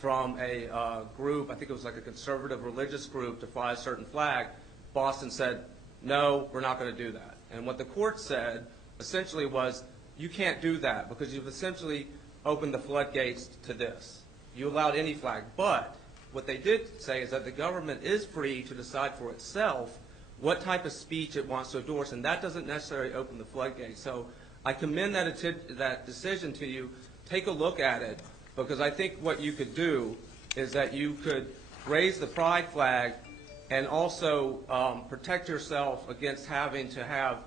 from a group, I think it was like a conservative religious group, to fly a certain flag, Boston said, no, we're not going to do that. And what the court said essentially was, you can't do that because you've essentially opened the floodgates to this. You allowed any flag. But what they did say is that the government is free to decide for itself what type of speech it wants to endorse, and that doesn't necessarily open the floodgates. So I commend that decision to you. Take a look at it. Because I think what you could do is that you could raise the pride flag and also protect yourself against having to have,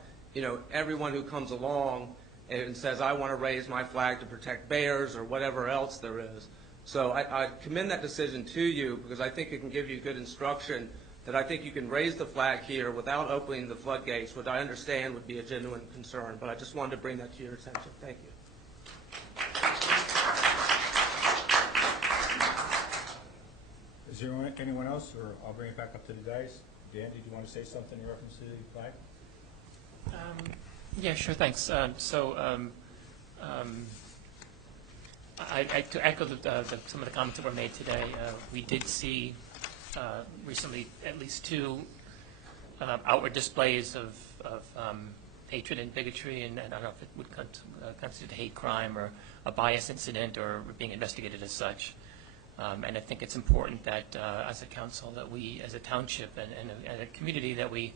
everyone who comes along and says, I want to raise my flag to protect bears or whatever else there is. So I commend that decision to you because I think it can give you good instruction that I think you can raise the flag here without opening the floodgates, which I understand would be a genuine concern. But I just wanted to bring that to your attention. Thank you. Is there anyone else, or I'll bring it back up to the dais? Dan, did you want to say something in reference to the flag? Yeah, sure, thanks. To echo some of the comments that were made today, we did see recently at least two outward displays of hatred and bigotry, and I don't know if it would constitute a hate crime or a bias incident or being investigated as such. And I think it's important that as a council, that we, as a township and a community, that we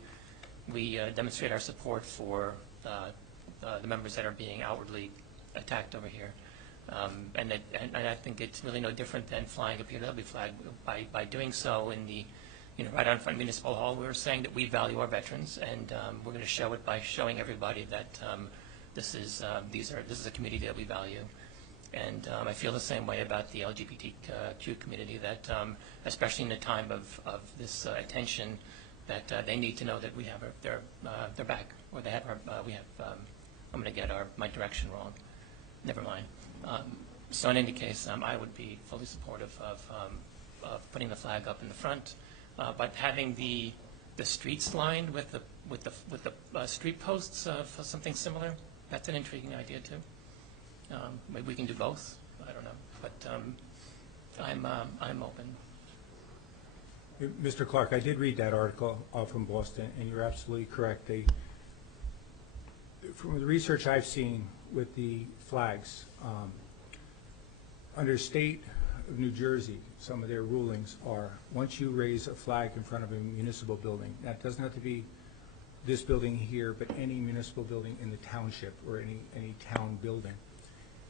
demonstrate our support for the members that are being outwardly attacked over here. And I think it's really no different than flying a POW flag. By doing so in the, right out in front of Municipal Hall, we're saying that we value our veterans, and we're going to show it by showing everybody that this is a community that we value. And I feel the same way about the LGBTQ community, that especially in a time of this attention, that they need to know that we have their back, or they have I'm going to get my direction wrong. Never mind. So in any case, I would be fully supportive of putting the flag up in the front, but having the streets lined with the street posts for something similar. That's an intriguing idea too. Maybe we can do both. I don't know, but I'm open. Mr. Clark, I did read that article from Boston, and you're absolutely correct. From the research I've seen with the flags, under state of New Jersey, some of their rulings are, once you raise a flag in front of a municipal building, that doesn't have to be this building here, but any municipal building in the township or any town building,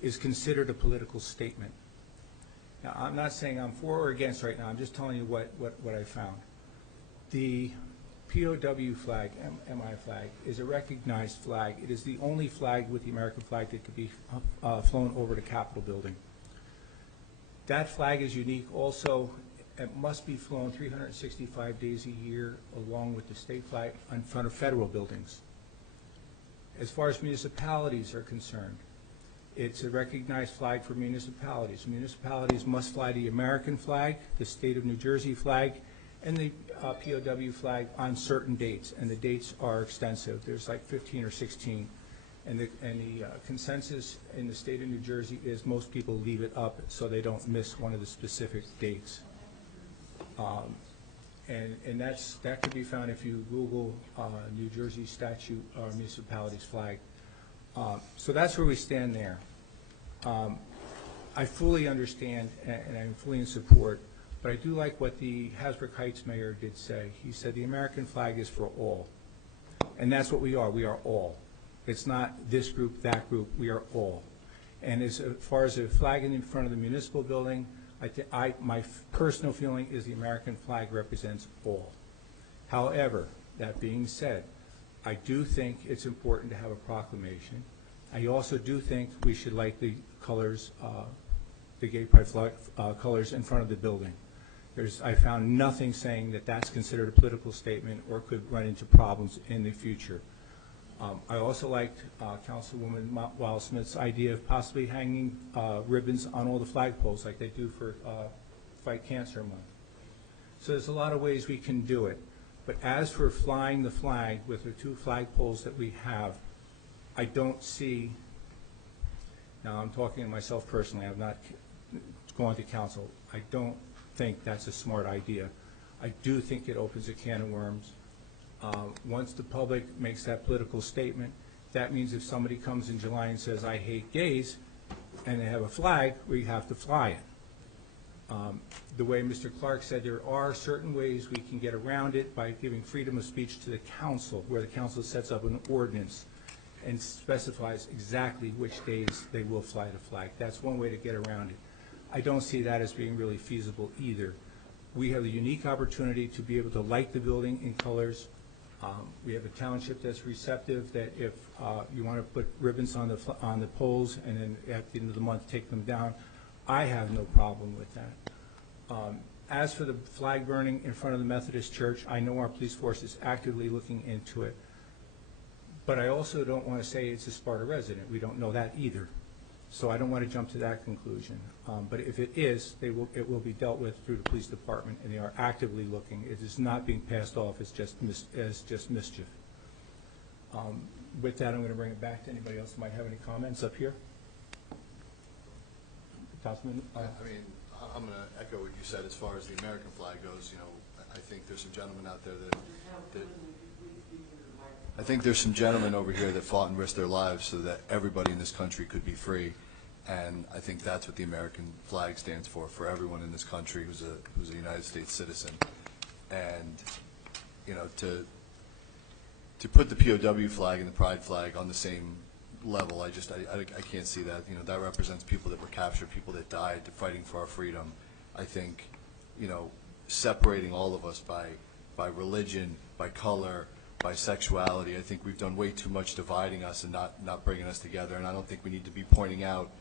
is considered a political statement. Now, I'm not saying I'm for or against right now, I'm just telling you what I found. The POW flag, MI flag, is a recognized flag. It is the only flag with the American flag that could be flown over the Capitol building. That flag is unique also. It must be flown 365 days a year along with the state flag in front of federal buildings. As far as municipalities are concerned, it's a recognized flag for municipalities. Municipalities must fly the American flag, the state of New Jersey flag, and the POW flag on certain dates, and the dates are extensive. There's like 15 or 16, and the consensus in the state of New Jersey is most people leave it up so they don't miss one of the specific dates. And that could be found if you Google New Jersey statute or municipalities flag. So that's where we stand there. I fully understand and I'm fully in support, but I do like what the Hasbrook Heights mayor did say. He said the American flag is for all. And that's what we are. We are all. It's not this group, that group. We are all. And as far as a flag in front of the municipal building, my personal feeling is the American flag represents all. However, that being said, I do think it's important to have a proclamation. I also do think we should light the colors, the gay pride flag colors in front of the building. I found nothing saying that that's considered a political statement or could run into problems in the future. I also liked Councilwoman Wildsmith's idea of possibly hanging ribbons on all the flagpoles like they do for Fight Cancer Month. So there's a lot of ways we can do it. But as for flying the flag with the 2 flagpoles that we have, I don't see, now I'm talking to myself personally, I've not gone to council, I don't think that's a smart idea. I do think it opens a can of worms. Once the public makes that political statement, that means if somebody comes in July and says, I hate gays, and they have a flag, we have to fly it. The way Mr. Clark said, there are certain ways we can get around it by giving freedom of speech to the council, where the council sets up an ordinance and specifies exactly which days they will fly the flag. That's one way to get around it. I don't see that as being really feasible either. We have the unique opportunity to be able to light the building in colors. We have a township that's receptive, that if you want to put ribbons on the poles and then at the end of the month take them down, I have no problem with that. As for the flag burning in front of the Methodist Church, I know our police force is actively looking into it. But I also don't want to say it's a Sparta resident. We don't know that either. So I don't want to jump to that conclusion. But if it is, it will be dealt with through the police department, and they are actively looking. It is not being passed off as just mischief. With that, I'm going to bring it back to anybody else who might have any comments up here. Councilman? I mean, I'm going to echo what you said as far as the American flag goes. You know, I think there's some gentlemen out there that I think there's some gentlemen over here that fought and risked their lives so that everybody in this country could be free, and I think that's what the American flag stands for everyone in this country who's a United States citizen. And you know, to put the POW flag and the Pride flag on the same level, I can't see that. You know, that represents people that were captured, people that died fighting for our freedom. I think, you know, separating all of us by religion, by color, by sexuality, I think we've done way too much dividing us and not bringing us together, and I don't think we need to be pointing out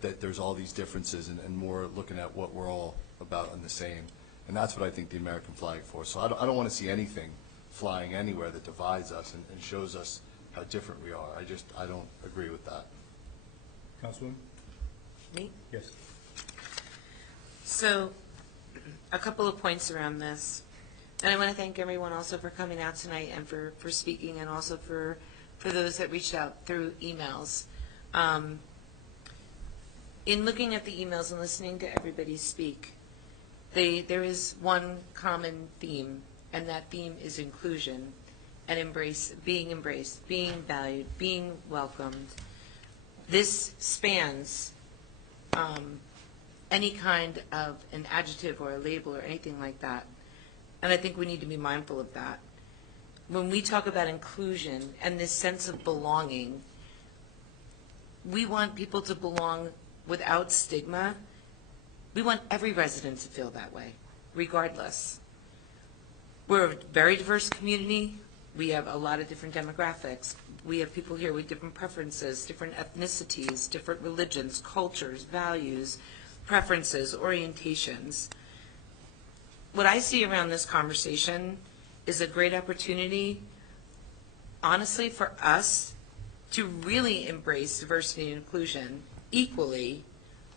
that there's all these differences and more looking at what we're all about and the same. And that's what I think the American flag for. So I don't want to see anything flying anywhere that divides us and shows us how different we are. I don't agree with that. Councilwoman? Me? Yes. So, a couple of points around this. And I want to thank everyone also for coming out tonight and for speaking, and also for those that reached out through emails. In looking at the emails and listening to everybody speak, there is one common theme, and that theme is inclusion and being embraced, being valued, being welcomed. This spans any kind of an adjective or a label or anything like that. And I think we need to be mindful of that. When we talk about inclusion and this sense of belonging, we want people to belong without stigma, We want every resident to feel that way, regardless. We're a very diverse community. We have a lot of different demographics. We have people here with different preferences, different ethnicities, different religions, cultures, values, preferences, orientations. What I see around this conversation is a great opportunity, honestly, for us to really embrace diversity and inclusion equally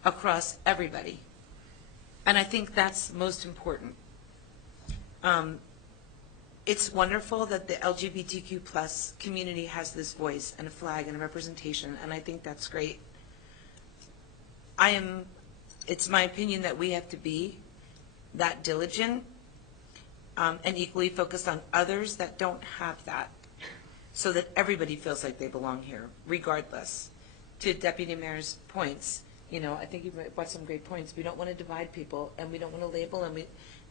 across everybody. And I think that's most important. It's wonderful that the LGBTQ plus community has this voice and a flag and a representation, and I think that's great. It's my opinion that we have to be that diligent and equally focused on others that don't have that, so that everybody feels like they belong here, regardless. To Deputy Mayor's points, I think you've brought some great points. We don't want to divide people, and we don't want to label,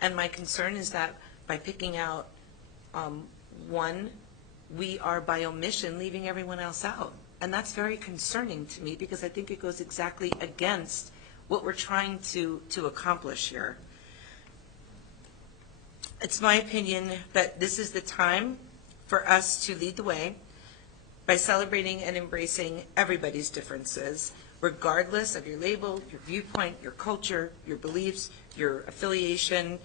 and my concern is that by picking out one, we are by omission leaving everyone else out. And that's very concerning to me, because I think it goes exactly against what we're trying to accomplish here. It's my opinion that this is the time for us to lead the way by celebrating and embracing everybody's differences, regardless of your label, your viewpoint, your culture, your beliefs, your affiliation,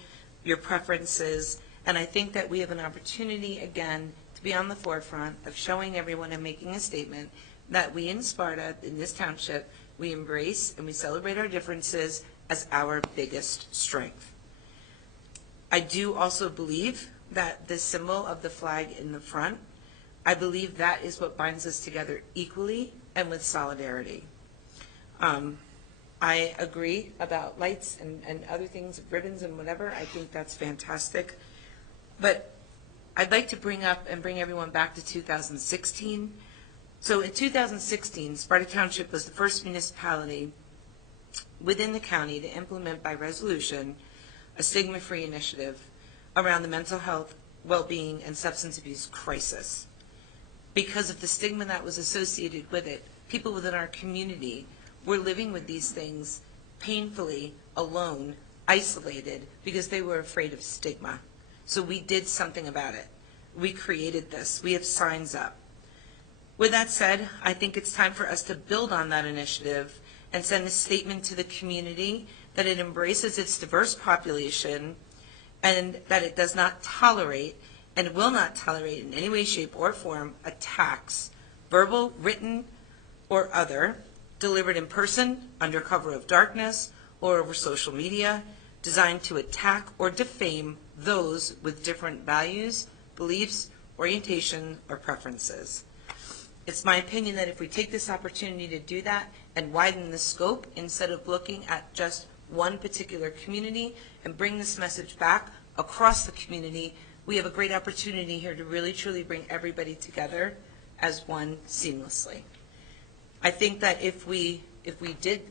your preferences. And I think that we have an opportunity, again, to be on the forefront of showing everyone and making a statement that we in Sparta, in this township, we embrace and we celebrate our differences as our biggest strength. I do also believe that the symbol of the flag in the front, I believe that is what binds us together equally and with solidarity. I agree about lights and other things, ribbons and whatever. I think that's fantastic. But I'd like to bring everyone back to 2016. So in 2016, Sparta Township was the first municipality within the county to implement by resolution a stigma-free initiative around the mental health, well-being, and substance abuse crisis. Because of the stigma that was associated with it, people within our community were living with these things painfully, alone, isolated, because they were afraid of stigma. So we did something about it. We created this. We have signs up. With that said, I think it's time for us to build on that initiative and send a statement to the community that it embraces its diverse population and that it does not tolerate and will not tolerate in any way, shape, or form attacks, verbal, written, or other, delivered in person, under cover of darkness, or over social media, designed to attack or defame those with different values, beliefs, orientation, or preferences. It's my opinion that if we take this opportunity to do that and widen the scope instead of looking at just one particular community and bring this message back across the community, we have a great opportunity here to really truly bring everybody together as one seamlessly. I think that if we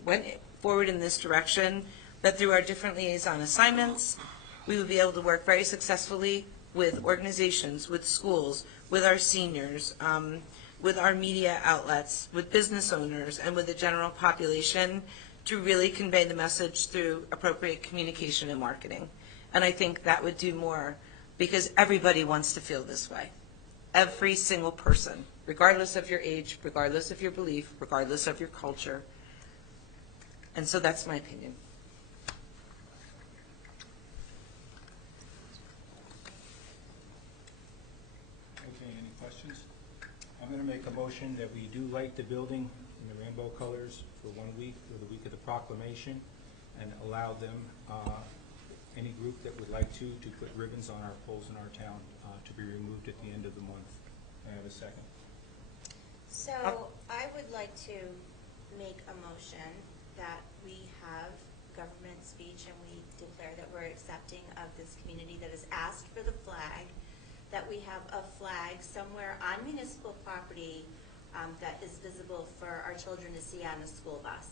went forward in this direction, that through our different liaison assignments, we would be able to work very successfully with organizations, with schools, with our seniors, with our media outlets, with business owners, and with the general population to really convey the message through appropriate communication and marketing. And I think that would do more, because everybody wants to feel this way. Every single person, regardless of your age, regardless of your belief, regardless of your culture. And so that's my opinion. Okay, any questions? I'm going to make a motion that we do light the building in the rainbow colors for 1 week, for the week of the proclamation, and allow them, any group that would like to put ribbons on our poles in our town to be removed at the end of the month. May I have a second? So I would like to make a motion that we have government speech and we declare that we're accepting of this community that has asked for the flag, that we have a flag somewhere on municipal property that is visible for our children to see on a school bus.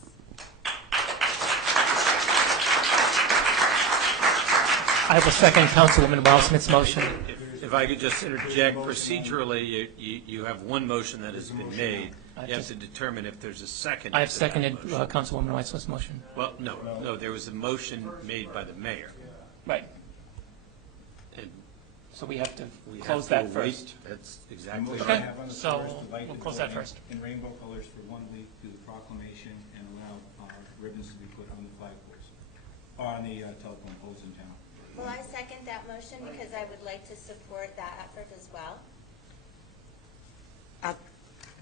I will second Councilwoman Wildsmith's motion. If I could just interject procedurally, you have one motion that has been made. You have to determine if there's a second. I have to that seconded motion. Councilwoman Weitzman's motion. Well, no, there was a motion made by the mayor. Right. And So we have to we have close to that wait. first. That's exactly Motion Okay. I have on the So floor is to light we'll the close that building first. in rainbow colors for 1 week, do the proclamation, and allow ribbons to be put on the flagpoles, on the telephone poles in town. Well, I second that motion because I would like to support that effort as well.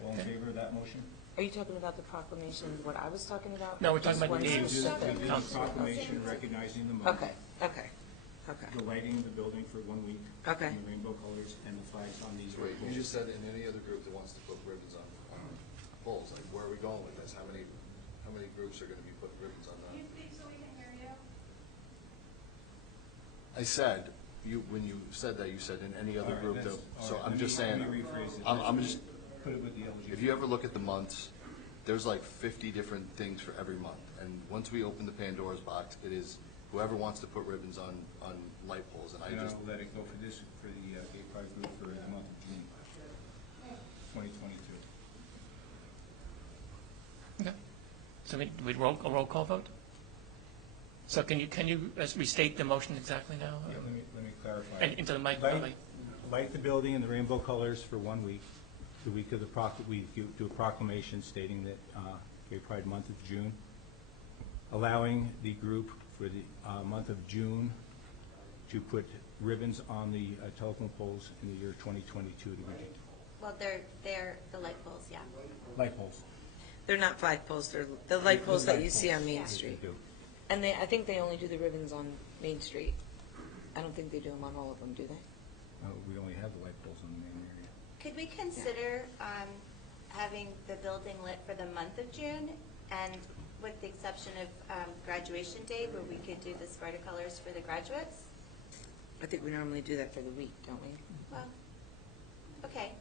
All in favor of that motion? Are you talking about the proclamation, what I was talking about? No, we're talking Just about one Dave's. specific? We did the proclamation recognizing the month. Okay. The lighting of the building for 1 week. Okay. And the rainbow colors and the flags on these. Wait, you poles. just said in any other group that wants to put ribbons on poles, like where are we going with this? How many groups are gonna be putting ribbons on that? Can you speak so we can hear you? I said, when you said that, you said in any other All right, group, that's- though, all so right, I'm let just me- saying, let me rephrase it. I'm just, Put it with the LGBT. if you ever look at the months, there's like 50 different things for every month. And once we open the Pandora's box, it is whoever wants to put ribbons on light poles. And I And just, I'll let it go for the gay pride group for the month of June, 2022. Okay. So we roll call vote? So can you restate the motion exactly now? Yeah, let me clarify. And into the mic. Light the building in the rainbow colors for 1 week. The week of the we do a proclamation stating that Gay Pride Month of June, allowing the group for the month of June to put ribbons on the telephone poles in the year 2022 to begin. Well, they're the light poles, yeah. Light poles. They're not flagpoles, they're the light poles that you Light see on poles. Main Yes, Street. they do. And I think they only do the ribbons on Main Street. I don't think they do them on all of them, do they? We only have the light poles in the main area. Could we consider having the building lit for the month of June? And with the exception of graduation day, where we could do the Sparta colors for the graduates? I think we normally do that for the week, don't we? Well, okay.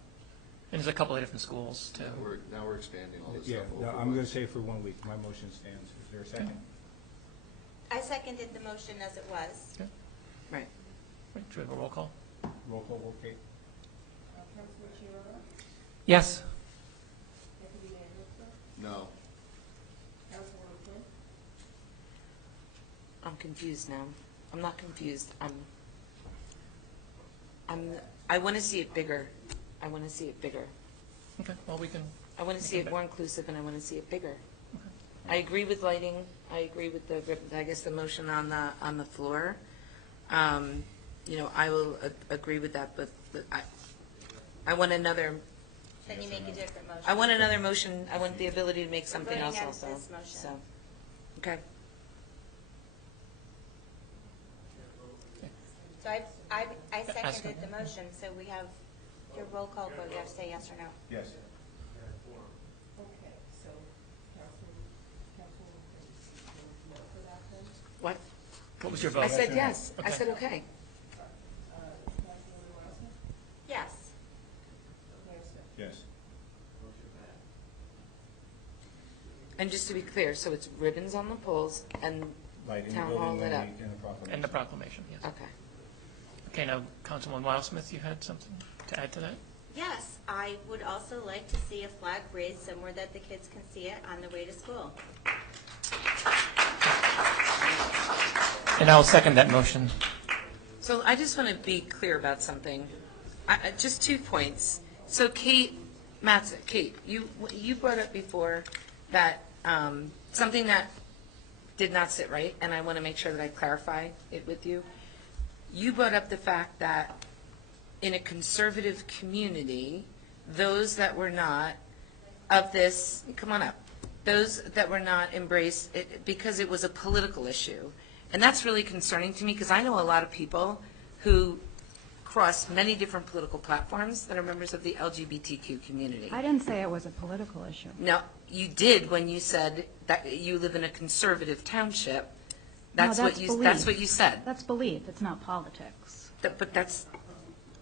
And there's a couple of different schools, too. now we're expanding all this Yeah, stuff. no, over I'm going months. to say for 1 week. My motion stands. Is there a second? I seconded the motion as it was. Okay. Right. Should we have a roll call? Roll call, okay. Yes. No. I'm confused now. I'm not confused. I want to see it bigger. I want to see it bigger. Okay, well, we can. I want to see it more inclusive, and I want to see it bigger. I agree with lighting. I agree with I guess the motion on the floor. I will agree with that, but I want another. Then you make a different motion. I want another motion. I want the ability to make something Voting else on also. this motion. So, okay. So I seconded the motion, so we have your roll call vote. You have to say yes or no. Yes. What? What was your vote? I said yes. I Okay. said okay. Yes. Yes. And just to be clear, so it's ribbons on the poles and Lighting the town hall building lit up? and the proclamation. And the proclamation, yes. Okay. Okay, now, Councilwoman Wildsmith, you had something to add to that? Yes, I would also like to see a flag raised somewhere that the kids can see it on the way to school. And I'll second that motion. So I just want to be clear about something. Just 2 points. So Kate, you brought up before that something that did not sit right, and I want to make sure that I clarify it with you. You brought up the fact that in a conservative community, those that were not of this, come on up, those that were not embraced because it was a political issue. And that's really concerning to me because I know a lot of people who cross many different political platforms that are members of the LGBTQ community. I didn't say it was a political issue. No, you did when you said that you live in a conservative township. That's No, what you said. That's belief, it's not politics. But that's.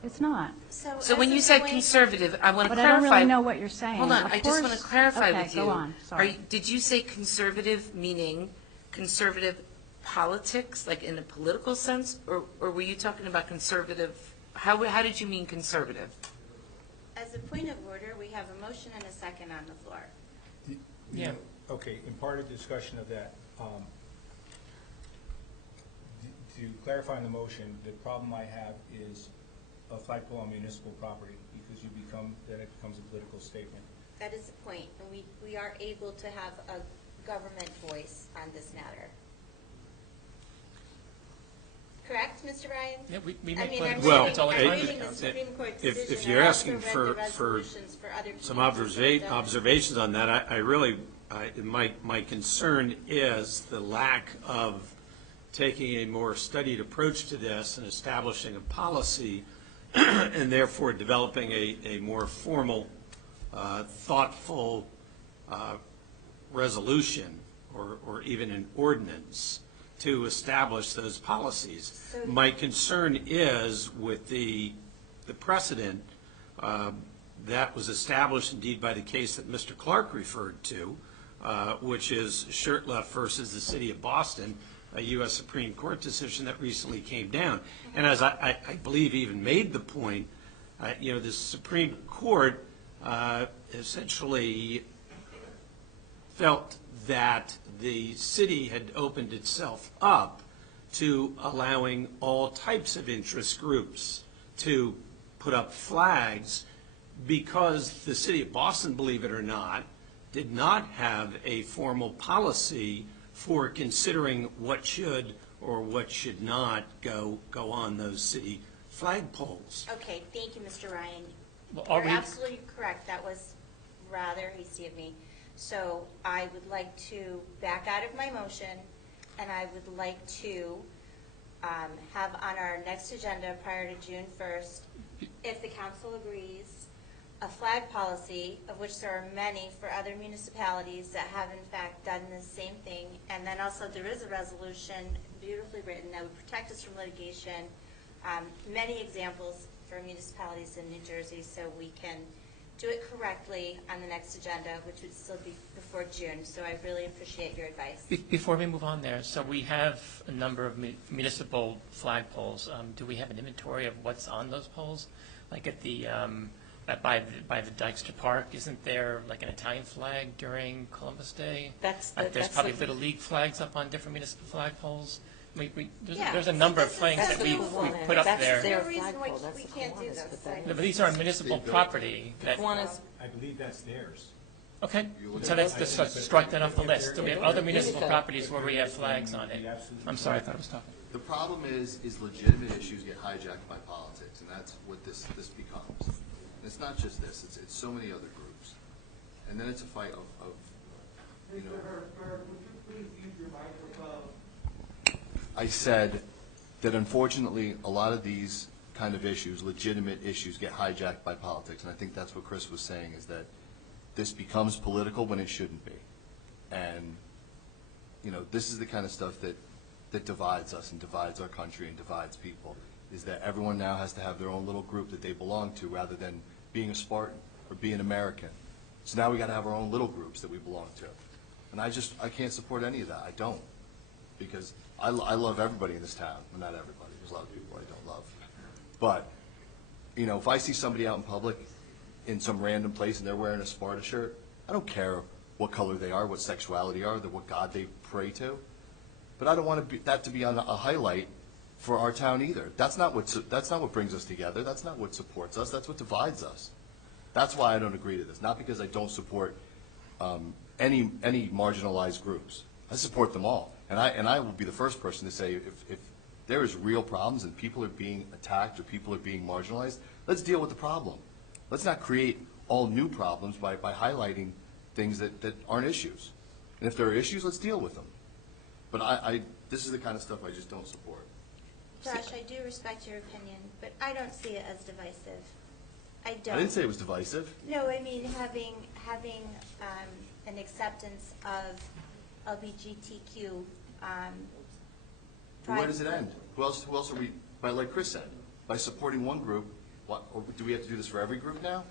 It's not. So when you said conservative, I want to But clarify. I don't really know what you're saying. Hold on, Of I just want to course- clarify okay, with you. go on, sorry. Did you say conservative meaning conservative politics, like in a political sense? Or were you talking about conservative, how did you mean conservative? as a point of order, we have a motion and a second on the floor. Yeah. Okay, in part of the discussion of that, to clarify on the motion, the problem I have is a flagpole on municipal property, because then it becomes a political statement. That is the point, and we are able to have a government voice on this matter. Correct, Mr. Ryan? Yeah, we I make mean, political I'm statements all the time. reading the Supreme Court decision. If you're I asking also for read the resolutions for other some communities that have done it. observations on that, I really, my concern is the lack of taking a more studied approach to this and establishing a policy and therefore developing a more formal, thoughtful resolution or even an ordinance to establish those policies. So- My concern is with the precedent that was established indeed by the case that Mr. Clark referred to, which is Shurtleff versus the City of Boston, a U.S. Supreme Court decision that recently came down. And as I believe even made the point, the Supreme Court essentially felt that the city had opened itself up to allowing all types of interest groups to put up flags because the City of Boston, believe it or not, did not have a formal policy for considering what should or what should not go on those city flagpoles. Okay, thank you, Mr. Ryan. Well, You're absolutely correct. That was rather hasty of me. So I would like to back out of my motion, and I would like to have on our next agenda prior to June 1st, if the council agrees, a flag policy, of which there are many for other municipalities that have in fact done the same thing. And then also there is a resolution, beautifully written, that would protect us from litigation. Many examples for municipalities in New Jersey, so we can do it correctly on the next agenda, which would still be before June. So I really appreciate your advice. Before we move on there, so we have a number of municipal flagpoles. Do we have an inventory of what's on those poles? Like at the, by the Dykster Park, isn't there like an Italian flag during Columbus Day? There's probably Little League flags up on different municipal flagpoles. There's a number of flags that we put up there. There's no reason why we can't do this. But these are municipal property. I believe that's theirs. Okay, so let's just strike that off the list. So we have other municipal properties where we have flags on it. I'm sorry, I thought I was talking. The problem is legitimate issues get hijacked by politics, and that's what this becomes. And it's not just this, it's so many other groups. And then it's a fight of you know. Would you please use your microphone? I said that unfortunately a lot of these kind of issues, legitimate issues, get hijacked by politics, and I think that's what Chris was saying, is that this becomes political when it shouldn't be. And this is the kind of stuff that divides us and divides our country and divides people, is that everyone now has to have their own little group that they belong to rather than being a Spartan or being American. So now we got to have our own little groups that we belong to. And I can't support any of that. I don't. Because I love everybody in this town. Well, not everybody. There's a lot of people I don't love. But, if I see somebody out in public in some random place and they're wearing a Sparta shirt, I don't care what color they are, what sexuality are, what God they pray to. But I don't want that to be on a highlight for our town either. That's not what brings us together. That's not what supports us. That's what divides us. That's why I don't agree to this. Not because I don't support any marginalized groups. I support them all. And I will be the first person to say if there is real problems and people are being attacked or people are being marginalized, let's deal with the problem. Let's not create all new problems by highlighting things that aren't issues. And if there are issues, let's deal with them. But this is the kind of stuff I just don't support. Josh, I do respect your opinion, but I don't see it as divisive. I don't. I didn't say it was divisive. No, I mean having an acceptance of LGBTQ. Where does it end? Who else are we? Like Chris said, by supporting one group, or do we have to do this for every group now?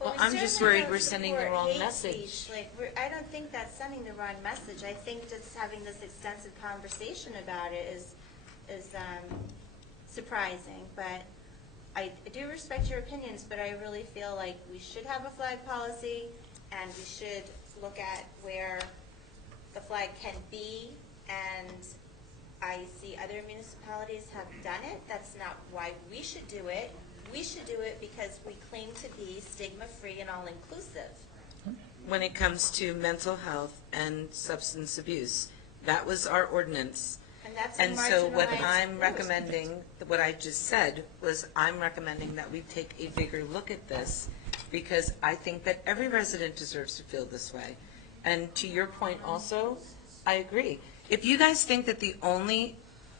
Well, I'm just worried we're sending the wrong message. I don't think that's sending the wrong message. I think just having this extensive conversation about it is surprising. But I do respect your opinions, but I really feel like we should have a flag policy, and we should look at where the flag can be, and I see other municipalities have done it. That's not why we should do it. We should do it because we claim to be stigma-free and all-inclusive. When it comes to mental health and substance abuse, that was our ordinance. And that's a And so what marginalized I'm group. recommending, what I just said, was I'm recommending that we take a bigger look at this, because I think that every resident deserves to feel this way. And to your point also, I agree. If you guys think that the only,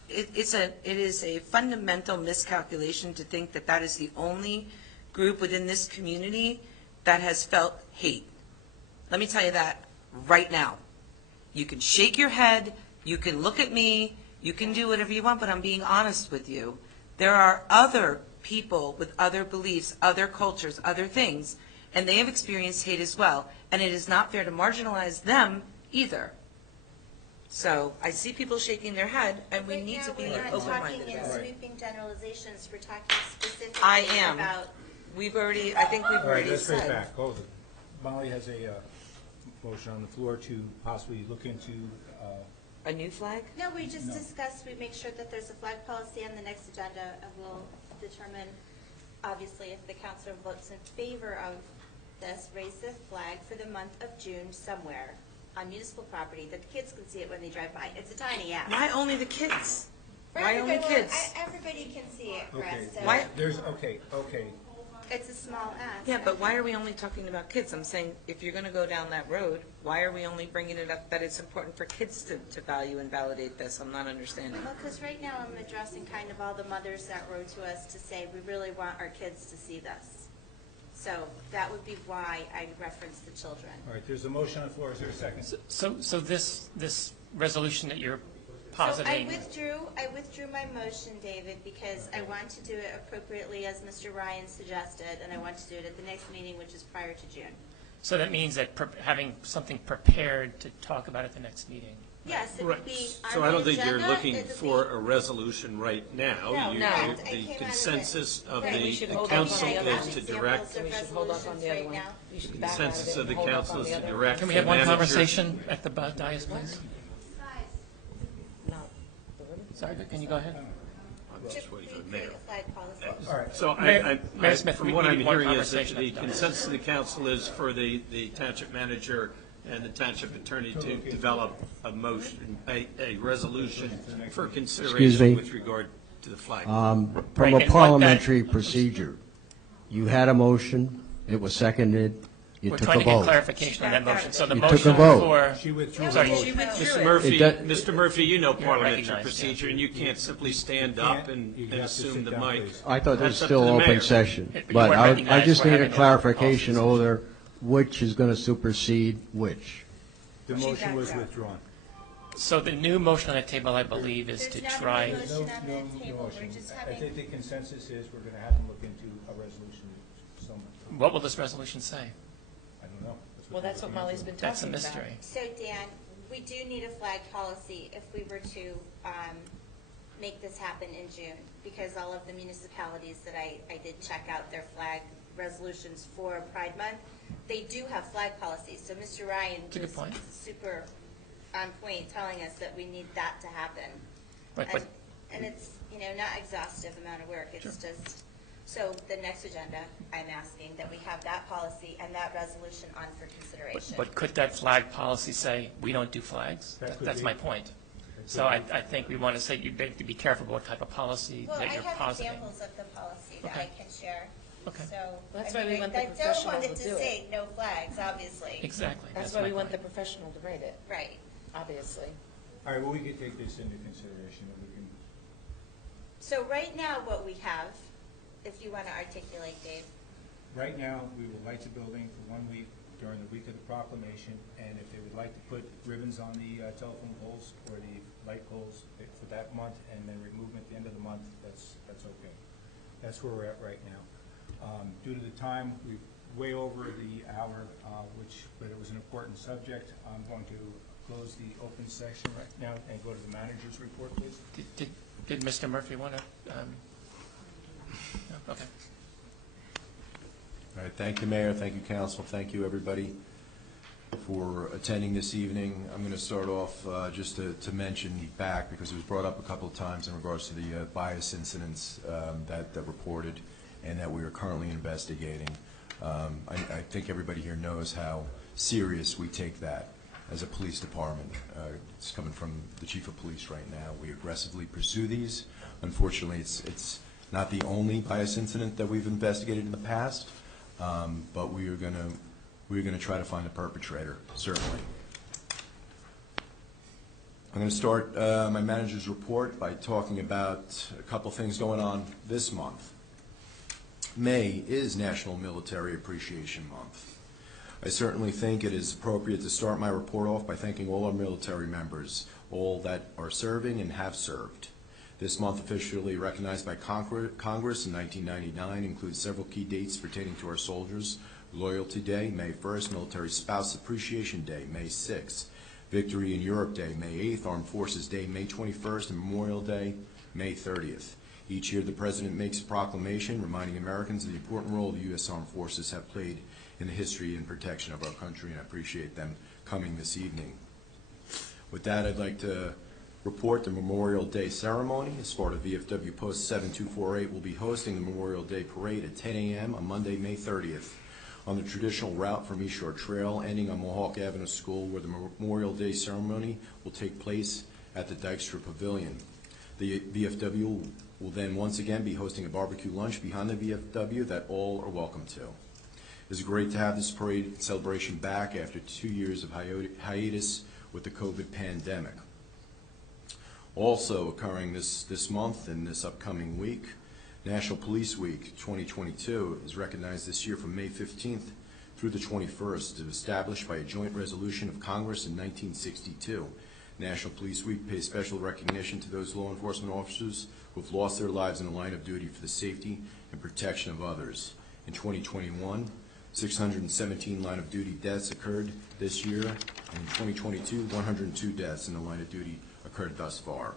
it is a fundamental miscalculation to think that that is the only group within this community that has felt hate. Let me tell you that right now. You can shake your head, you can look at me, you can do whatever you want, but I'm being honest with you. There are other people with other beliefs, other cultures, other things, and they have experienced hate as well. And it is not fair to marginalize them either. So I see people shaking their head, and we need to be We're not open-minded talking in about it. sweeping generalizations, we're talking specifically I am. about. We've already, I think we've All right, already let's get said. back. Hold it. Molly has a motion on the floor to possibly look into, A new flag? No, we just No. discussed, we make sure that there's a flag policy on the next agenda, and we'll determine, obviously, if the council votes in favor of this, raise the flag for the month of June somewhere on municipal property, that the kids can see it when they drive by. It's a tiny ask. Why only the kids? For Why only everybody, kids? Everybody can see it, okay, Russ, so Why- okay. it's a small ask. Yeah, but why are we only talking about kids? I'm saying, if you're going to go down that road, why are we only bringing it up that it's important for kids to value and validate this? I'm not understanding. Well, because right now I'm addressing kind of all the mothers that wrote to us to say, we really want our kids to see this. So that would be why I referenced the children. All right, there's a motion on the floor. Is there a second? So this resolution that you're So I positing, withdrew my motion, David, because I want to do it appropriately as Mr. Ryan suggested, and I want to do it at the next meeting, which is prior to June. so that means that having something prepared to talk about at the next meeting. Yes, it Right. would be So on I the don't think you're agenda, looking it would for be- a resolution right now. No, You- no. you- It came out The of it. consensus of Right. We the should the hold council on to the is other to one. direct, Examples of resolutions right now. consensus of the council is to direct. Can we the have one manager- conversation at the dais, please? Sorry, can you go ahead? I'm just waiting for the mayor. Flag policy. All right. So Mayor Smith, from we what I'm need one hearing is that conversation the at the dais. consensus of the council is for the township manager and the township attorney to develop a motion, a resolution for Excuse consideration me. with regard to the flag. From Right, a and what parliamentary procedure, you had a motion, it was seconded, you We're took trying a to get vote. clarification on that motion. So the You took motion a vote. for. She withdrew her Sorry, motion. Mr. Murphy, It does- Mr. Murphy, you know parliamentary recognized, yeah. procedure, and you can't simply stand You up can't. and You and have to assume sit the down, mic. please. I thought there's That's up still to the open mayor. session, You but weren't I recognized. just We're need a having a clarification policy over which is going to supersede which. The motion was withdrawn. So the new motion on the table, I believe, is There's to not a try. motion No, on no, the no table, we're motion. just I having. think the consensus is we're going to have them look into a resolution somewhere. What will this resolution say? I don't know. Well, that's what Molly's been That's a talking about. mystery. So Dan, we do need a flag policy if we were to make this happen in June, because all of the municipalities that I did check out their flag resolutions for Pride Month, they do have flag policies. So Mr. Ryan That's a good was point. super on point telling us that we need that to happen. Right, but- And it's, not exhaustive amount of work, it's just, so the next agenda, I'm asking that we have that policy and that resolution on for consideration. But could that flag policy say, we don't do flags? That could That's be. my point. So I think we want to say, you have to be careful what type of policy Well, that I you're have positing. examples of the policy that Okay. I can share. Okay. So, That's I why we mean, want the I don't professional want it to to do it. say no flags, obviously. Exactly. That's my why we want the point. professional to write it, Right. obviously. All right, well, we can take this into consideration, and we can, So right now, what we have, if you want to articulate, Dave, right now, we will light the building for 1 week during the week of the proclamation, and if they would like to put ribbons on the telephone poles or the light poles for that month, and then remove them at the end of the month, that's okay. That's where we're at right now. Due to the time, we're way over the hour, but it was an important subject. I'm going to close the open session right now and go to the manager's report, please. Did Mr. Murphy want to? Okay. All right, thank you, Mayor, thank you, Council, thank you, everybody, for attending this evening. I'm going to start off just to mention back, because it was brought up a couple of times in regards to the bias incidents that reported and that we are currently investigating. I think everybody here knows how serious we take that as a police department. It's coming from the Chief of Police right now. We aggressively pursue these. Unfortunately, it's not the only bias incident that we've investigated in the past, but we're going to try to find the perpetrator, certainly. I'm going to start my manager's report by talking about a couple things going on this month. May is National Military Appreciation Month. I certainly think it is appropriate to start my report off by thanking all our military members, all that are serving and have served. This month, officially recognized by Congress in 1999, includes several key dates pertaining to our soldiers. Loyalty Day, May 1st, Military Spouse Appreciation Day, May 6th, Victory in Europe Day, May 8th, Armed Forces Day, May 21st, and Memorial Day, May 30th. Each year, the President makes a proclamation reminding Americans of the important role the U.S. Armed Forces have played in the history and protection of our country, and I appreciate them coming this evening. With that, I'd like to report the Memorial Day ceremony. Sparta VFW Post 7248 will be hosting the Memorial Day Parade at 10 a.m. on Monday, May 30th. On the traditional route from East Shore Trail, ending on Mohawk Avenue School, where the Memorial Day ceremony will take place at the Dykstra Pavilion. The VFW will then once again be hosting a barbecue lunch behind the VFW that all are welcome to. It's great to have this parade celebration back after 2 years of hiatus with the COVID pandemic. Also occurring this month and this upcoming week, National Police Week 2022 is recognized this year from May 15th through the 21st. It was established by a joint resolution of Congress in 1962. National Police Week pays special recognition to those law enforcement officers who have lost their lives in the line of duty for the safety and protection of others. In 2021, 617 line of duty deaths occurred this year, and in 2022, 102 deaths in the line of duty occurred thus far.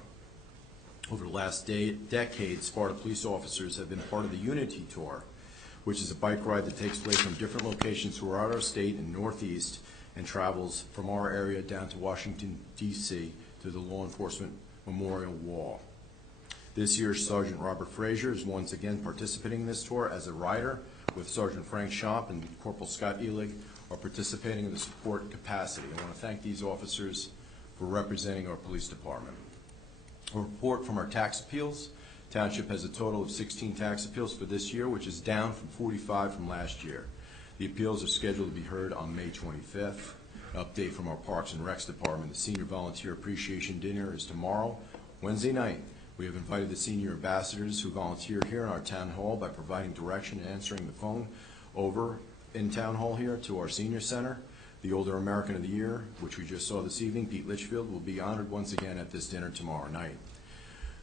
Over the last decade, Sparta police officers have been part of the Unity Tour, which is a bike ride that takes place from different locations throughout our state and Northeast and travels from our area down to Washington, D.C. to the Law Enforcement Memorial Wall. This year, Sergeant Robert Frazier is once again participating in this tour as a rider, with Sergeant Frank Schomp and Corporal Scott Elig are participating in the support capacity. I want to thank these officers for representing our police department. A report from our tax appeals. Township has a total of 16 tax appeals for this year, which is down from 45 from last year. The appeals are scheduled to be heard on May 25th. An update from our Parks and Recs department. The Senior Volunteer Appreciation Dinner is tomorrow, Wednesday night. We have invited the senior ambassadors who volunteer here in our town hall by providing direction and answering the phone over in town hall here to our senior center. The Older American of the Year, which we just saw this evening, Pete Litchfield, will be honored once again at this dinner tomorrow night.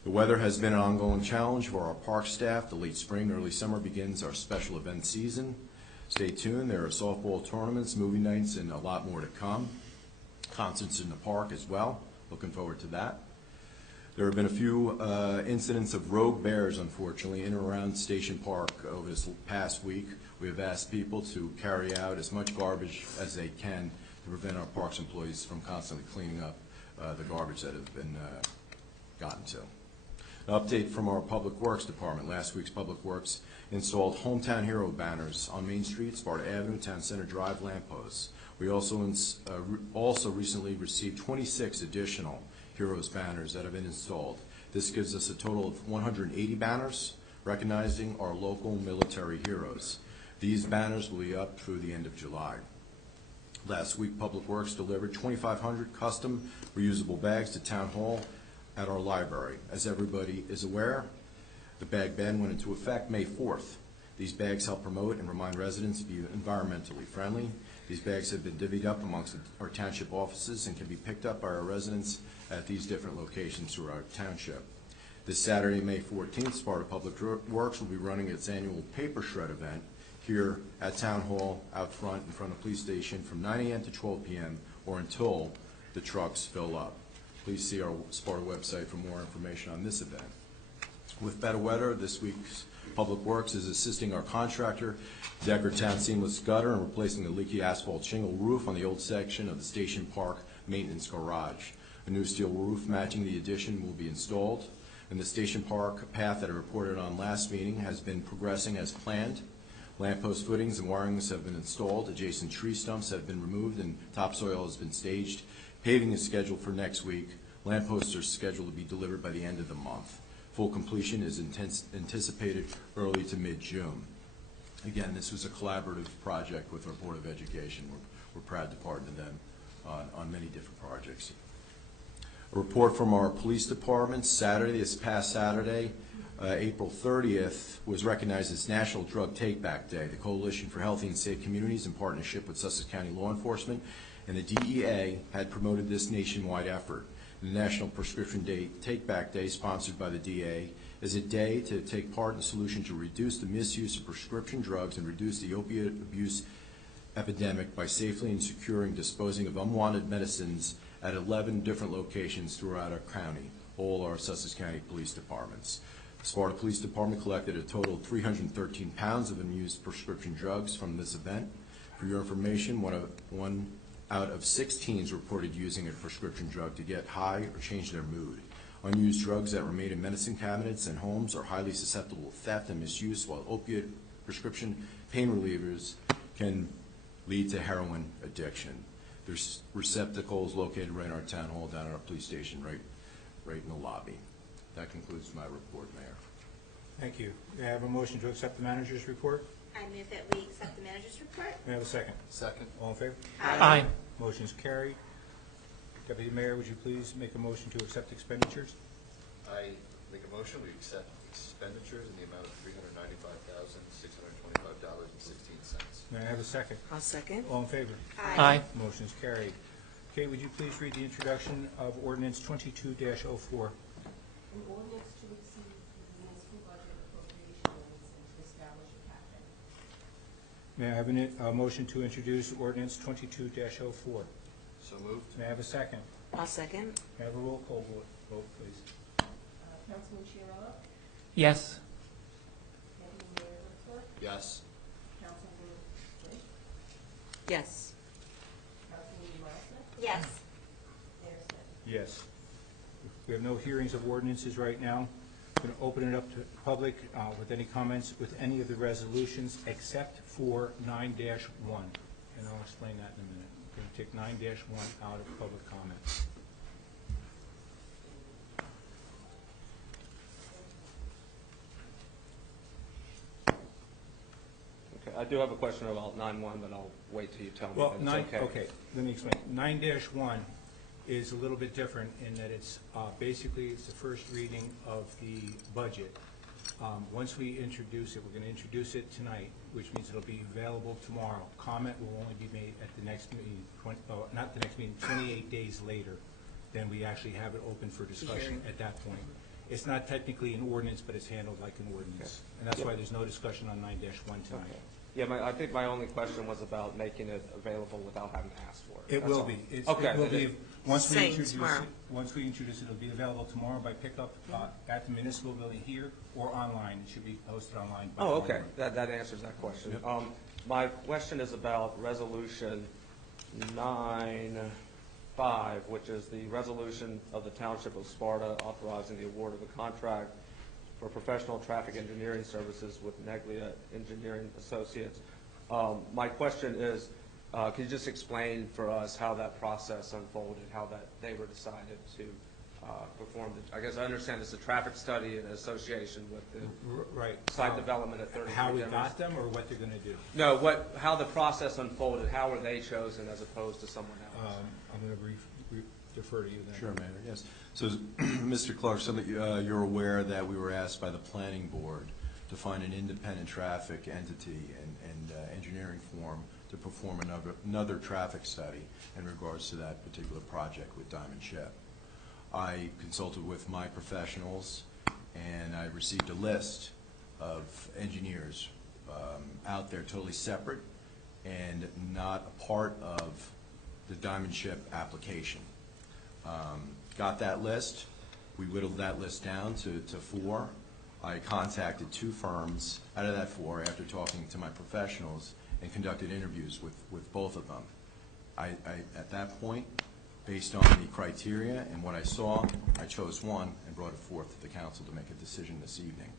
The weather has been an ongoing challenge for our park staff. The late spring, early summer begins our special event season. Stay tuned. There are softball tournaments, movie nights, and a lot more to come. Concerts in the park as well. Looking forward to that. There have been a few incidents of rogue bears, unfortunately, in and around Station Park over this past week. We have asked people to carry out as much garbage as they can to prevent our parks employees from constantly cleaning up the garbage that have been gotten to. An update from our Public Works Department. Last week's Public Works installed Hometown Hero banners on Main Street, Sparta Avenue, Town Center Drive lampposts. We also recently received 26 additional Heroes banners that have been installed. This gives us a total of 180 banners recognizing our local military heroes. These banners will be up through the end of July. Last week, Public Works delivered 2,500 custom reusable bags to Town Hall at our library. As everybody is aware, the bag ban went into effect May 4th. These bags help promote and remind residents to be environmentally friendly. These bags have been divvied up amongst our township offices and can be picked up by our residents at these different locations throughout township. This Saturday, May 14th, Sparta Public Works will be running its annual paper shred event here at Town Hall out front in front of the police station from 9 a.m. to 12 p.m. or until the trucks fill up. Please see our Sparta website for more information on this event. With better weather, this week's Public Works is assisting our contractor, Decker Town Seamless Gutter, in replacing the leaky asphalt shingle roof on the old section of the Station Park Maintenance Garage. A new steel roof matching the addition will be installed, and the Station Park path that I reported on last meeting has been progressing as planned. Lamppost footings and wirings have been installed, adjacent tree stumps have been removed, and topsoil has been staged. Paving is scheduled for next week. Lampposts are scheduled to be delivered by the end of the month. Full completion is anticipated early to mid-June. Again, this was a collaborative project with our Board of Education. We're proud to partner with them on many different projects. A report from our police department. This past Saturday, April 30th, was recognized as National Drug Take-Back Day. The Coalition for Healthy and Safe Communities, in partnership with Sussex County Law Enforcement and the DEA, had promoted this nationwide effort. The National Prescription Take-Back Day, sponsored by the DEA, is a day to take part in the solution to reduce the misuse of prescription drugs and reduce the opiate abuse epidemic by safely and securing disposing of unwanted medicines at 11 different locations throughout our county, all our Sussex County Police Departments. The Sparta Police Department collected a total of 313 pounds of unused prescription drugs from this event. For your information, one out of 6 teens reported using a prescription drug to get high or change their mood. Unused drugs that remain in medicine cabinets and homes are highly susceptible to theft and misuse, while opiate prescription pain relievers can lead to heroin addiction. There's receptacles located right in our town hall, down at our police station, right in the lobby. That concludes my report, Mayor. Thank you. May I have a motion to accept the manager's report? I move that we accept the manager's report. May I have a second? Second. All in favor? Aye. Motion is carried. Deputy Mayor, would you please make a motion to accept expenditures? I make a motion, we accept expenditures in the amount of $395,625.16. May I have a second? I'll second. All in favor? Aye. Motion is carried. Kate, would you please read the introduction of Ordinance 22-04? An ordinance to exceed the municipal budget appropriation limits and to establish a cap limit. May I have a motion to introduce Ordinance 22-04? So moved. May I have a second? I'll second. May I have a roll call vote, please? Councilman Chiarella? Yes. Deputy Mayor Whitford? Yes. Councilman Lynch? Yes. Councilman Marson? Yes. Mayor Smith? Yes. We have no hearings of ordinances right now. I'm going to open it up to the public with any comments with any of the resolutions except for 9-1. And I'll explain that in a minute. We're going to take 9-1 out of public comment. Okay, I do have a question about 9-1, but I'll wait till you tell me Well, that it's okay. okay, let me explain. 9-1 is a little bit different in that it's basically it's the first reading of the budget. Once we introduce it, we're going to introduce it tonight, which means it'll be available tomorrow. Comment will only be made at the next meeting, not the next meeting, 28 days later. Then we actually have it open for discussion at that point. It's not technically an ordinance, but it's handled like an ordinance. And that's why there's no discussion on 9-1 tonight. Okay. Yeah, I think my only question was about making it available without having to ask for it. It will be. Okay. It will be. Once we Saying introduce tomorrow. it, it'll be available tomorrow by pickup at the municipal building here or online. It should be posted online. By Oh, okay. tomorrow. That answers that question. My question is about Resolution 9-5, which is the resolution of the Township of Sparta authorizing the award of a contract for professional traffic engineering services with Neglia Engineering Associates. My question is, can you just explain for us how that process unfolded, how that they were decided to perform the, I guess I understand it's a traffic study in association with the site development at 33 How we Demers. got them or what they're going to do? No, how the process unfolded, how were they chosen as opposed to someone else? I'm going to defer to you then. Sure, Mayor, yes. So, Mr. Clark, so that you're aware that we were asked by the Planning Board to find an independent traffic entity and engineering firm to perform another traffic study in regards to that particular project with Diamond Ship. I consulted with my professionals, and I received a list of engineers out there totally separate and not a part of the Diamond Ship application. Got that list. We whittled that list down to 4. I contacted 2 firms out of that 4 after talking to my professionals and conducted interviews with both of them. At that point, based on the criteria and what I saw, I chose one and brought it forth to the council to make a decision this evening.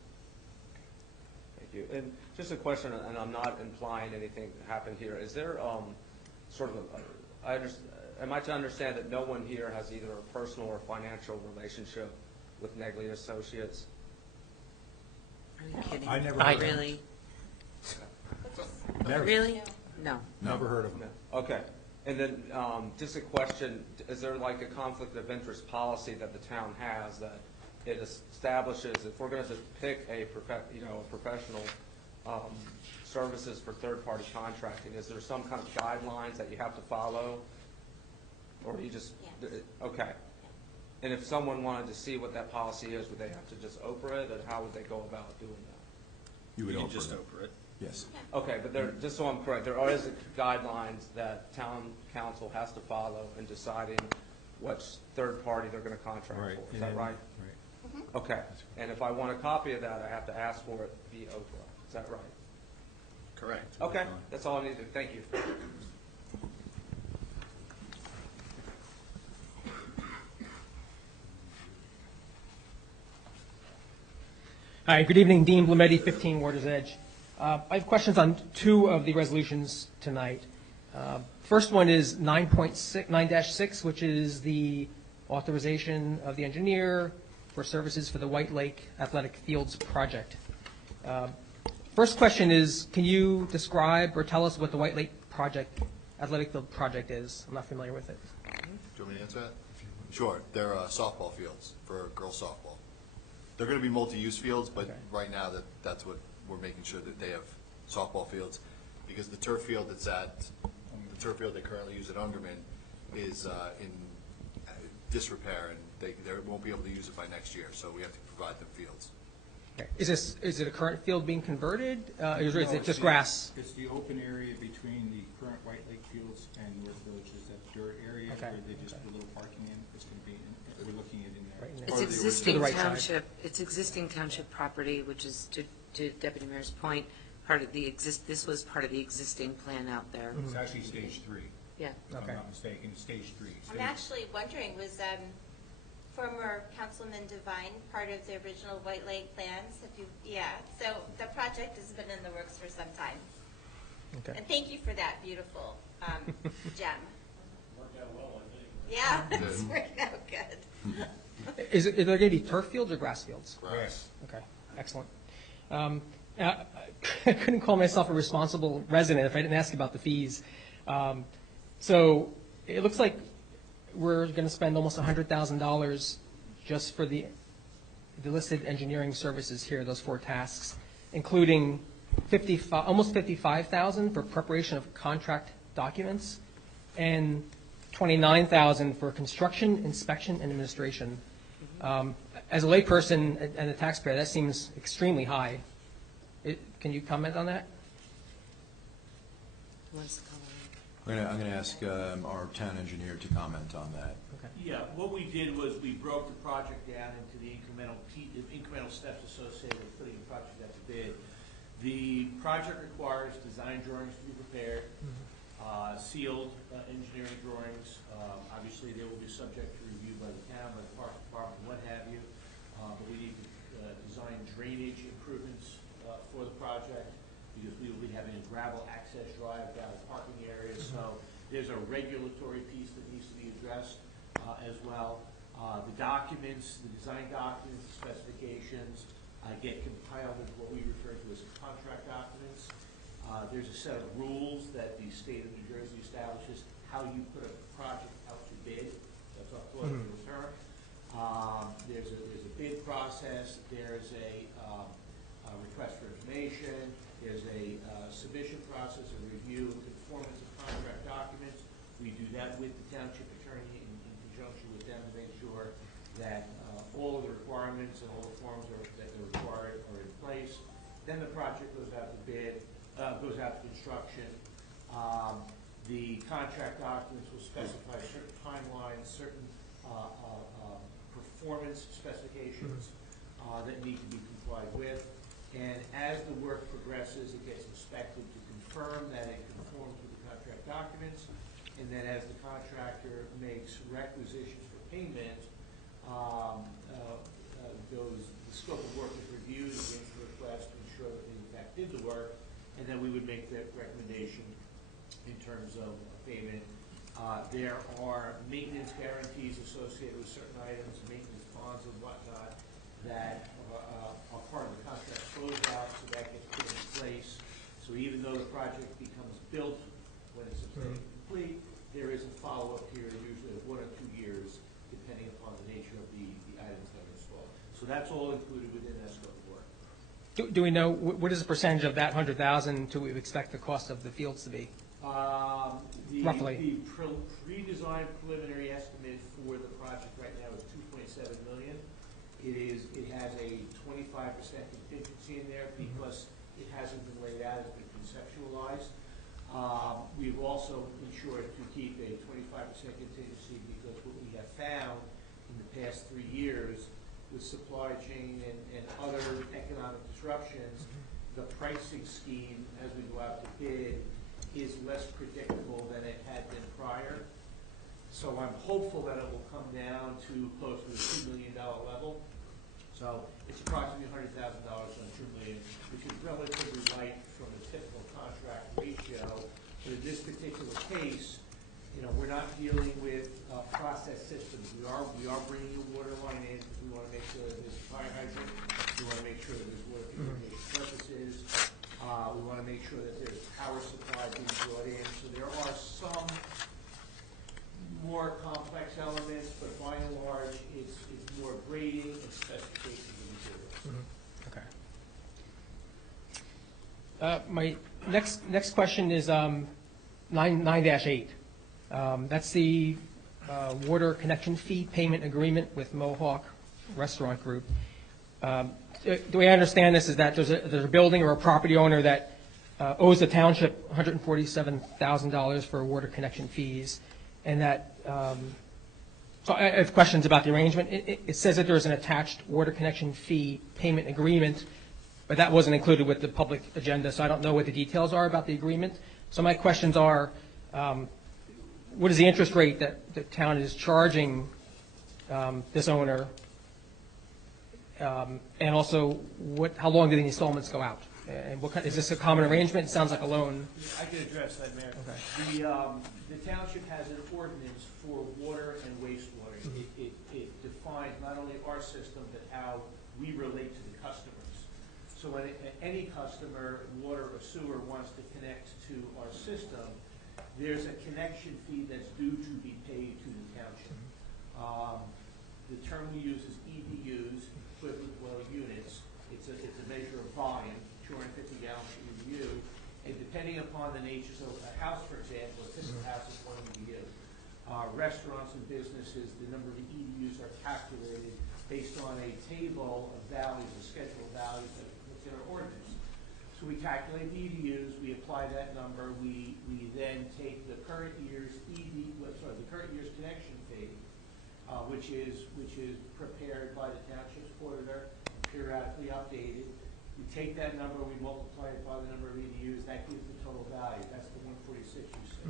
Thank you. And just a question, and I'm not implying anything happened here. Is there sort of am I to understand that no one here has either a personal or financial relationship with Negley Associates? Are you kidding? I never heard of them. Really? Never. Really? No. Never heard of them. Okay. And then just a question, is there like a conflict of interest policy that the town has that it establishes if we're going to pick a professional services for third-party contracting, is there some kind of guidelines that you have to follow? Or do you just, okay. And if someone wanted to see what that policy is, would they have to just Oprah it, or how would they go about doing that? You would just Oprah it. Yes. Okay, but there, just so I'm correct, there are guidelines that town council has to follow in deciding which third party they're going to contract for. Is that right? Right. Okay. And if I want a copy of that, I have to ask for it via Oprah. Is that right? Correct. Okay, that's all I need to do. Thank you. Hi, good evening. Dean Blumetti, 15 Waters Edge. I have questions on 2 of the resolutions tonight. First one is 9.6, which is the authorization of the engineer for services for the White Lake Athletic Fields project. First question is, can you describe or tell us what the White Lake athletic field project is? I'm not familiar with it. Do you want me to answer that? Sure. They're softball fields for girls softball. They're going to be multi-use fields, but right now that's what we're making sure that they have softball fields, because the turf field the turf field they currently use at Ungerman is in disrepair, and they won't be able to use it by next year. So we have to provide them fields. Okay. Is it a current field being converted? Is No, it just grass? It's the open area between the current White Lake fields and North Village. Is that dirt area where they just put a little parking in? It's going to be. We're looking at it in there. Right in there. It's existing township. It's existing township property, which is to Deputy Mayor's point. This was part of the existing plan out there. It's actually stage 3. Yeah. If I'm not mistaken, stage 3. I'm actually wondering, was former Councilman Devine part of the original White Lake plans? So the project has been in the works for some time. Okay. And thank you for that beautiful gem. Worked out well, I think. Yeah, it's working out good. Is there going to be turf fields or grass fields? Grass. Okay, excellent. I couldn't call myself a responsible resident if I didn't ask about the fees. So it looks like we're going to spend almost $100,000 just for the listed engineering services here, those 4 tasks, including almost $55,000 for preparation of contract documents and $29,000 for construction, inspection, and administration. As a layperson and a taxpayer, that seems extremely high. Can you comment on that? I'm going to ask our town engineer to comment on that. Okay. Yeah, what we did was we broke the project down into the incremental steps associated with putting the project out to bid. The project requires design drawings to be prepared, sealed engineering drawings. Obviously, they will be subject to review by the town, by the park department, what have you. But we need to design drainage improvements for the project, because we will be having a gravel access drive, gravel parking areas. So there's a regulatory piece that needs to be addressed as well. The documents, the design documents, the specifications get compiled with what we refer to as contract documents. There's a set of rules that the state of New Jersey establishes how you put a project out to bid. That's a political term. There's a bid process. There's a request for information. There's a submission process, a review and conformance of contract documents. We do that with the township attorney in conjunction with them to make sure that all of the requirements and all the forms that are required are in place. Then the project goes out to bid, goes out to construction. The contract documents will specify certain timelines, certain performance specifications. that need to be complied with. And as the work progresses, it gets inspected to confirm that it conforms with the contract documents. And then as the contractor makes requisitions for payment, the scope of work is reviewed against the request to ensure that they in fact did the work, and then we would make that recommendation in terms of payment. There are maintenance guarantees associated with certain items, maintenance bonds and whatnot, that are part of the contract closeout, so that gets put in place. So even though the project becomes built when it's substantially complete, there is a follow-up period, usually of 1 or 2 years, depending upon the nature of the items that are installed. So that's all included within that scope of work. Do we know, what is the percentage of that 100,000 do we expect the cost of the fields to be? Roughly. The pre-designed preliminary estimate for the project right now is $2.7 million. It has a 25% contingency in there because it hasn't been laid out, it's been conceptualized. We've also ensured to keep a 25% contingency because what we have found in the past 3 years with supply chain and other economic disruptions, the pricing scheme as we go out to bid is less predictable than it had been prior. So I'm hopeful that it will come down to close to the $2 million level. So it's approximately $100,000 on $2 million, which is relatively light from the typical contract ratio. But in this particular case, we're not dealing with process systems. We are bringing a water line in because we want to make sure that there's a fire hydrant. We want to make sure that there's water for irrigation purposes. We want to make sure that there's power supply being brought in. So there are some more complex elements, but by and large, it's more grading and specifications of materials. Okay. My next question is 9-8. That's the water connection fee payment agreement with Mohawk Restaurant Group. The way I understand this is that there's a building or a property owner that owes the township $147,000 for water connection fees, and that so I have questions about the arrangement. It says that there's an attached water connection fee payment agreement, but that wasn't included with the public agenda, so I don't know what the details are about the agreement. So my questions are, what is the interest rate that the town is charging this owner? And also, how long do the installments go out? And is this a common arrangement? It sounds like a loan. I can address that, Mayor. Okay. The township has an ordinance for water and wastewater. It defines not only our system, but how we relate to the customers. So when any customer, water or sewer, wants to connect to our system, there's a connection fee that's due to be paid to the township. The term we use is EDUs, equivalent dwelling units. It's a measure of volume, 250 gallons per EDU. And depending upon the nature, so a house, for example, a typical house is 1 EDU. Restaurants and businesses, the number of EDUs are calculated based on a table of values, a schedule of values that's in our ordinance. So we calculate the EDUs, we apply that number, we then take the current year's connection fee, which is prepared by the township's auditor, periodically updated. We take that number, we multiply it by the number of EDUs, that gives the total value. That's the 146 you see.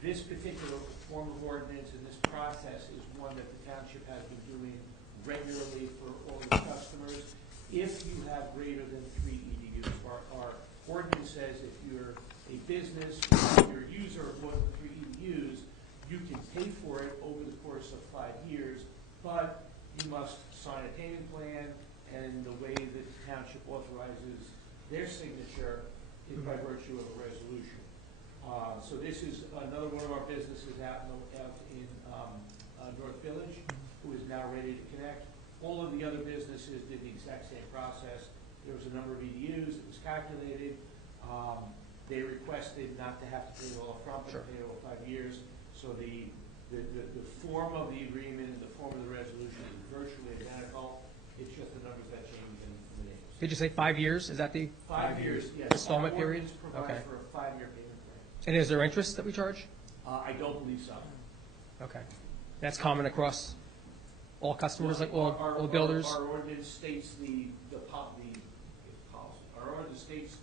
This particular form of ordinance and this process is one that the township has been doing regularly for all its customers. If you have greater than 3 EDUs, our ordinance says if you're a business, if you're a user of more than 3 EDUs, you can pay for it over the course of 5 years, but you must sign a payment plan, and the way that the township authorizes their signature is by virtue of a resolution. So this is another one of our businesses out in North Village, who is now ready to connect. All of the other businesses did the exact same process. There was a number of EDUs that was calculated. They requested not to have to pay it all up front, but pay it all 5 years. So the form of the agreement and the form of the resolution is virtually identical. It's just the numbers that change in the names. Did you say 5 years? Is that the 5 years? Yes. Installment period? Okay. For a 5-year payment plan. And is there interest that we charge? I don't believe so. Okay. That's common across all customers, like Our all builders? Our ordinance states the policy. Our ordinance states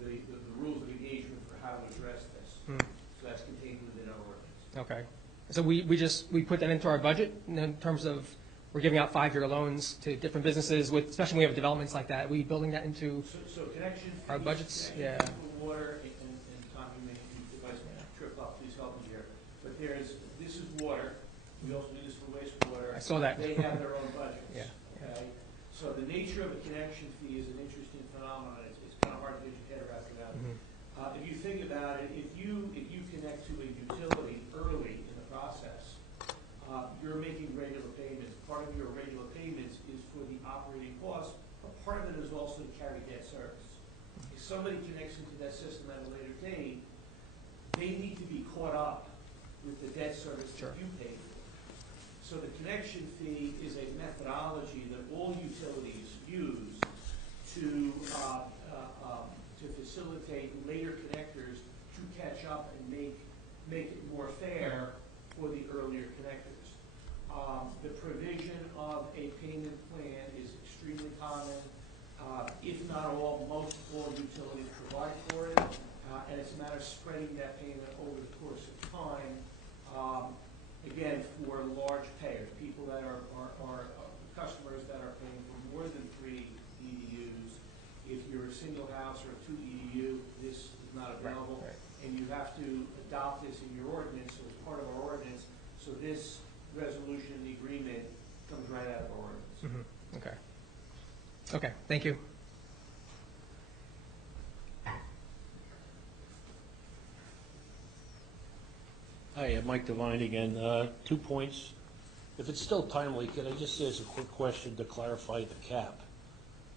the rules of engagement for how to address this. So that's contained within our ordinance. Okay. So we put that into our budget in terms of we're giving out 5-year loans to different businesses with, especially when we have developments like that. Are we building that into So connection our fees, budgets? connection Yeah. for water, and Tom, you may, if I trip up, please help me here. But this is water. We also do this for wastewater. I saw that. They have their own budgets. Yeah. Okay? So the nature of a connection fee is an interesting phenomenon. It's kind of hard to get your head wrapped around. If you think about it, if you connect to a utility early in the process, you're making regular payments. Part of your regular payments is for the operating costs, but part of it is also to carry debt service. If somebody connects into that system at a later date, they need to be caught up with the debt service that you paid for. So the connection fee is a methodology that all utilities use to facilitate later connectors to catch up and make it more fair for the earlier connectors. The provision of a payment plan is extremely common. If not all, most all utilities provide for it, and it's a matter of spreading that payment over the course of time. Again, for large payers, people that are customers that are paying for more than 3 EDUs. If you're a single house or a 2 EDU, this is not available, and you have to adopt this in your ordinance, so it's part of our ordinance. So this resolution and the agreement comes right out of our ordinance. Okay. Okay, thank you. Hi, Mike Devine again. 2 points. If it's still timely, could I just ask a quick question to clarify the cap?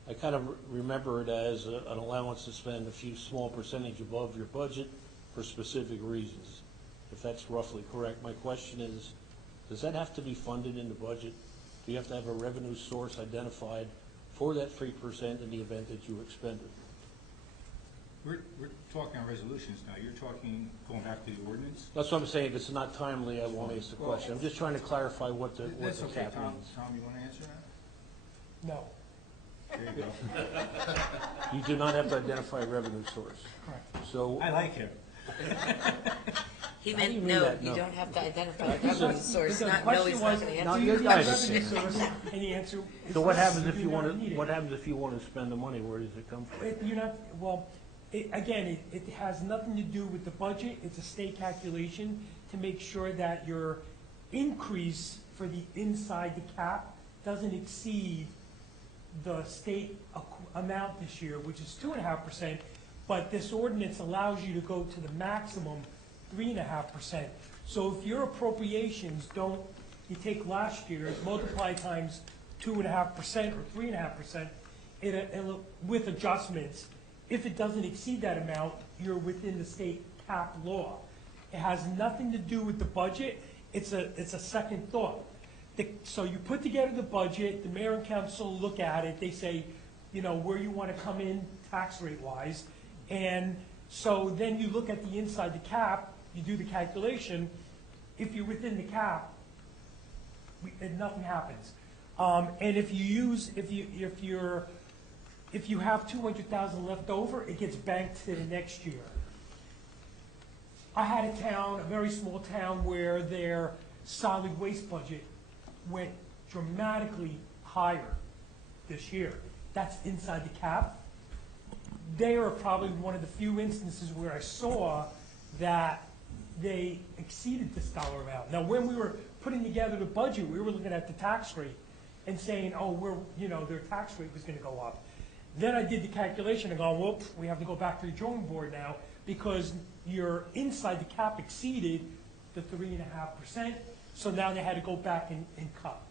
I kind of remember it as an allowance to spend a few small percentage above your budget for specific reasons, if that's roughly correct. My question is, does that have to be funded in the budget? Do you have to have a revenue source identified for that 3% in the event that you expend it? We're talking on resolutions now. You're talking going back to the ordinance? That's what I'm saying. If it's not timely, I won't ask the question. I'm just trying to clarify what the That's okay, cap Tom. means. Tom, you want to answer that? No. There you go. You do not have to identify a revenue source. Correct. So I like him. He How do you meant mean no, that, you no? don't have to identify a revenue source, The not no, he's question not was, going to do answer. you you have guys a are revenue saying. source? And the answer is So what yes, happens if you do want not need to, it. what happens if you want to spend the money? Where does it come from? You're not, well, again, it has nothing to do with the budget. It's a state calculation to make sure that your increase for the inside the cap doesn't exceed the state amount this year, which is 2.5%, but this ordinance allows you to go to the maximum 3.5%. So if your appropriations don't, you take last year, multiply times 2.5% or 3.5%, it'll, with adjustments, if it doesn't exceed that amount, you're within the state cap law. It has nothing to do with the budget. It's a second thought. So you put together the budget, the mayor and council look at it, they say, you know, where you want to come in tax rate wise. And so then you look at the inside the cap, you do the calculation. If you're within the cap, nothing happens. And if you have 200,000 left over, it gets banked to the next year. I had a town, a very small town, where their solid waste budget went dramatically higher this year. That's inside the cap. They are probably one of the few instances where I saw that they exceeded this dollar amount. Now, when we were putting together the budget, we were looking at the tax rate and saying, oh, their tax rate was going to go up. Then I did the calculation and go, whoop, we have to go back to the drawing board now because your inside the cap exceeded the 3.5%. So now they had to go back and cut.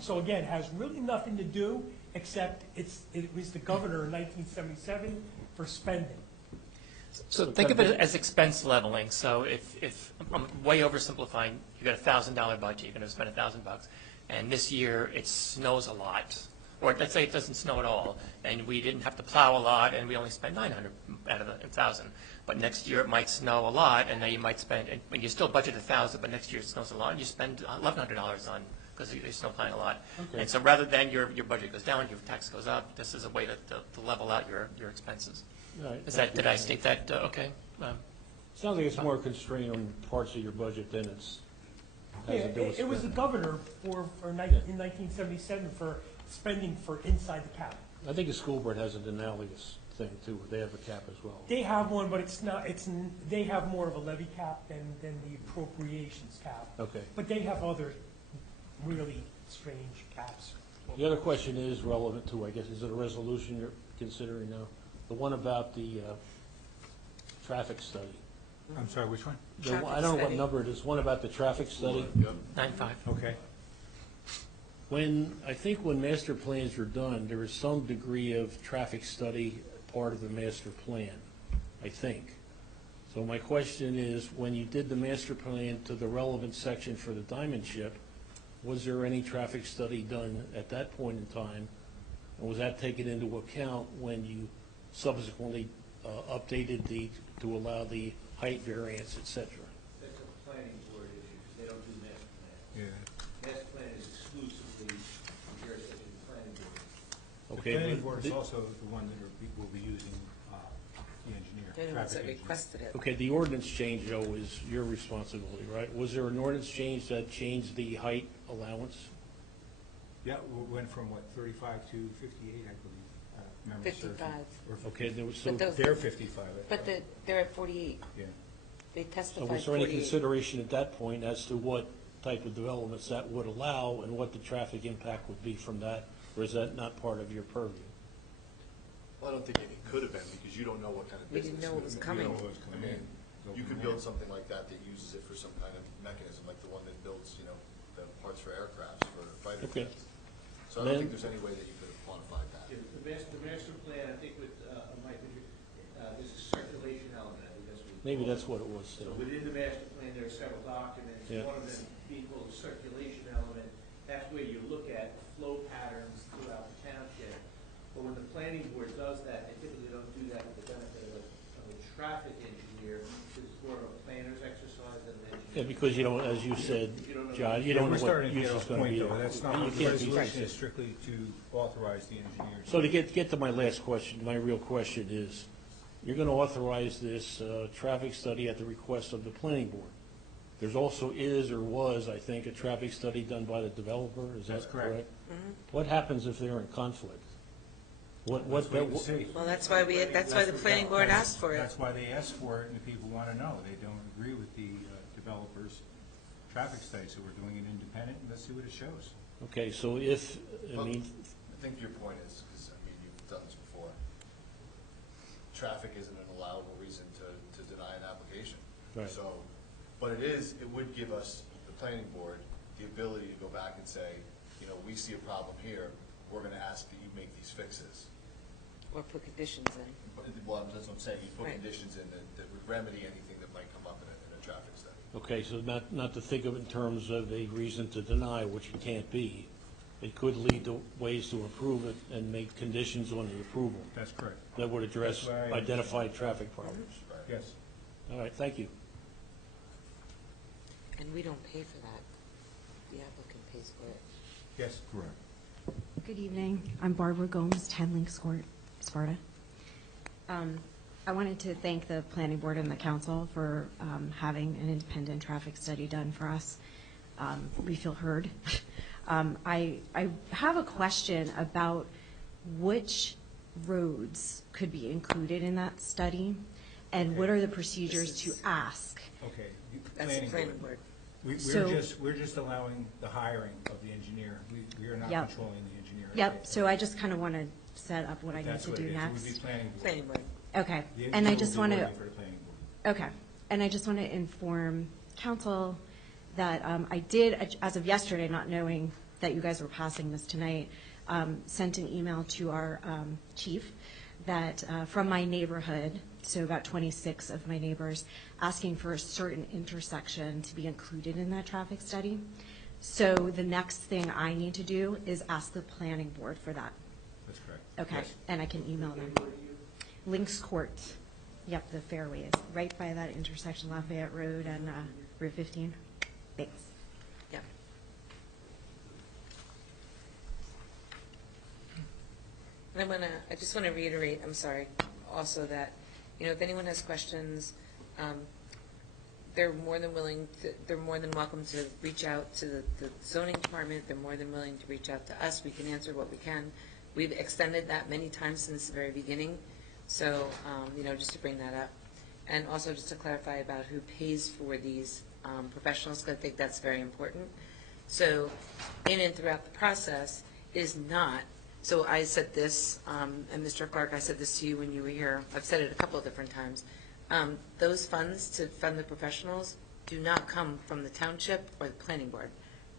So again, it has really nothing to do except it was the governor in 1977 for spending. So think of it as expense leveling. So if I'm way oversimplifying, you got $1,000 budget, you're going to spend $1,000, and this year it snows a lot, or let's say it doesn't snow at all, and we didn't have to plow a lot, and we only spent $900 out of the 1,000. But next year it might snow a lot, and then you might spend, and you still budget $1,000, but next year it snows a lot, and you spend $1,100 on because you're snowplowing a lot. Okay. And so rather than your budget goes down, your tax goes up, this is a way to level out your expenses. All right. Did I state that, okay? Sounds like it's more constrained on parts of your budget than it's. Yeah, it was the governor in 1977 for spending for inside the cap. I think the school board has an analogous thing too. They have a cap as well. They have one, but they have more of a levy cap than the appropriations cap. Okay. But they have other really strange caps. The other question is relevant to, I guess, is it a resolution you're considering now? The one about the traffic study. I'm sorry, which one? I don't know what number it is. One about the traffic study. 9.5. Okay. I think when master plans are done, there is some degree of traffic study part of the master plan, I think. So my question is, when you did the master plan to the relevant section for the diamond ship, was there any traffic study done at that point in time? And was that taken into account when you subsequently updated to allow the height variance, et cetera? That's a planning board issue, because they don't do master plan. Yeah. Master plan is exclusively the jurisdiction of the planning board. Okay, The planning but board is also the one that will be using the engineer. They're the ones that traffic engineer. requested it. Okay, the ordinance change, though, is your responsibility, right? Was there an ordinance change that changed the height allowance? Yeah, we went from what, 35 to 58, I believe. Memory serves me. 55. Or Okay, there was, so, But those- they're 55. But they're at 48. Yeah. They so testified was there any 48. consideration at that point as to what type of developments that would allow and what the traffic impact would be from that? Or is that not part of your purview? Well, I don't think it could have been, because you don't know what kind of We business. didn't know it was coming. You know what was coming in. You could build something like that that uses it for some kind of mechanism, like the one that builds, the parts for aircrafts, for fighter Okay. jets. So I don't think there's any way that you could have quantified that. Yeah, the master plan, I think with, Mike, there's a circulation element, I think that's what. Maybe that's what it was. So within the master plan, there are several documents, Yeah. one of them being called the circulation element. That's where you look at flow patterns throughout the township. But when the planning board does that, they typically don't do that with the benefit of a traffic engineer. It's more of a planner's exercise than an engineer. Yeah, because you don't, as you said, John, you don't know We're what starting to use get is off going to point, be. though. That's not, You the can't be- resolution is strictly to authorize the engineer. So to get to my last question, my real question is, you're going to authorize this traffic study at the request of the planning board. There's also is or was, I think, a traffic study done by the developer, is that That's correct. correct? What happens if they're in conflict? Let's wait and see. Well, that's why the planning board asked for it. That's why they asked for it, and the people want to know. They don't agree with the developer's traffic study, so we're doing it independent, and let's see what it shows. Okay, so if, Well, I think your point is, because, you've done this before, traffic isn't an allowable reason to deny an application. Right. So, but it would give us, the planning board, the ability to go back and say, we see a problem here, we're going to ask that you make these fixes. Or put conditions in. Well, that's what I'm saying, you put Right. conditions in that would remedy anything that might come up in a traffic study. okay, so not to think of it in terms of a reason to deny, which it can't be. It could lead to ways to improve it and make conditions on the approval. That's correct. That would address That's where I identified traffic problems. Yes. All right, thank you. And we don't pay for that. The applicant pays for it. Yes. Correct. Good evening. I'm Barbara Gomes, 10 Links Court, Sparta. I wanted to thank the planning board and the council for having an independent traffic study done for us. We feel heard. I have a question about which roads could be included in that study, and what are the procedures to ask? Okay. That's the planning board. We're just allowing the hiring of the engineer. We are not Yep. controlling the engineer. Yep, so I just kind of want to set up what I need That's to what do it is. next. It would be planning board. Planning board. Okay, The and I engineer just will want be to, working for the planning board. okay, and I just want to inform council that I did, as of yesterday, not knowing that you guys were passing this tonight, sent an email to our chief that from my neighborhood, so about 26 of my neighbors, asking for a certain intersection to be included in that traffic study. So the next thing I need to do is ask the planning board for that. That's correct. Okay, Yes. and I can email them. Links Court, yep, the fairways, right by that intersection, Lafayette Road and Route 15. Thanks. Yep. And I just want to reiterate, I'm sorry, also that, if anyone has questions, they're more than welcome to reach out to the zoning department. They're more than willing to reach out to us. We can answer what we can. We've extended that many times since the very beginning. So, just to bring that up. And also just to clarify about who pays for these professionals, because I think that's very important. So, in and throughout the process is not, so I said this, and Mr. Clark, I said this to you when you were here. I've said it a couple of different times. Those funds to fund the professionals do not come from the township or the planning board.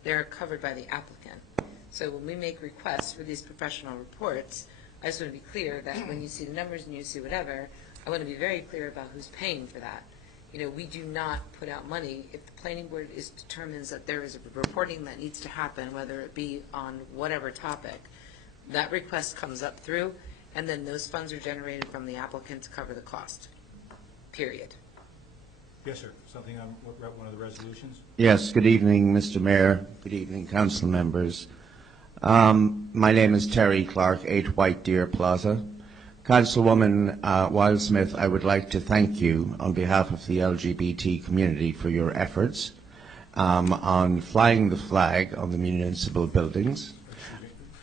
They're covered by the applicant. So when we make requests for these professional reports, I just want to be clear that when you see the numbers and you see whatever, I want to be very clear about who's paying for that. We do not put out money. If the planning board determines that there is a reporting that needs to happen, whether it be on whatever topic, that request comes up through, and then those funds are generated from the applicant to cover the cost. Period. Yes, sir. Something on one of the resolutions? Yes. Good evening, Mr. Mayor. Good evening, council members. My name is Terry Clark, 8 White Deer Plaza. Councilwoman Wildsmith, I would like to thank you on behalf of the LGBT community for your efforts on flying the flag on the municipal buildings.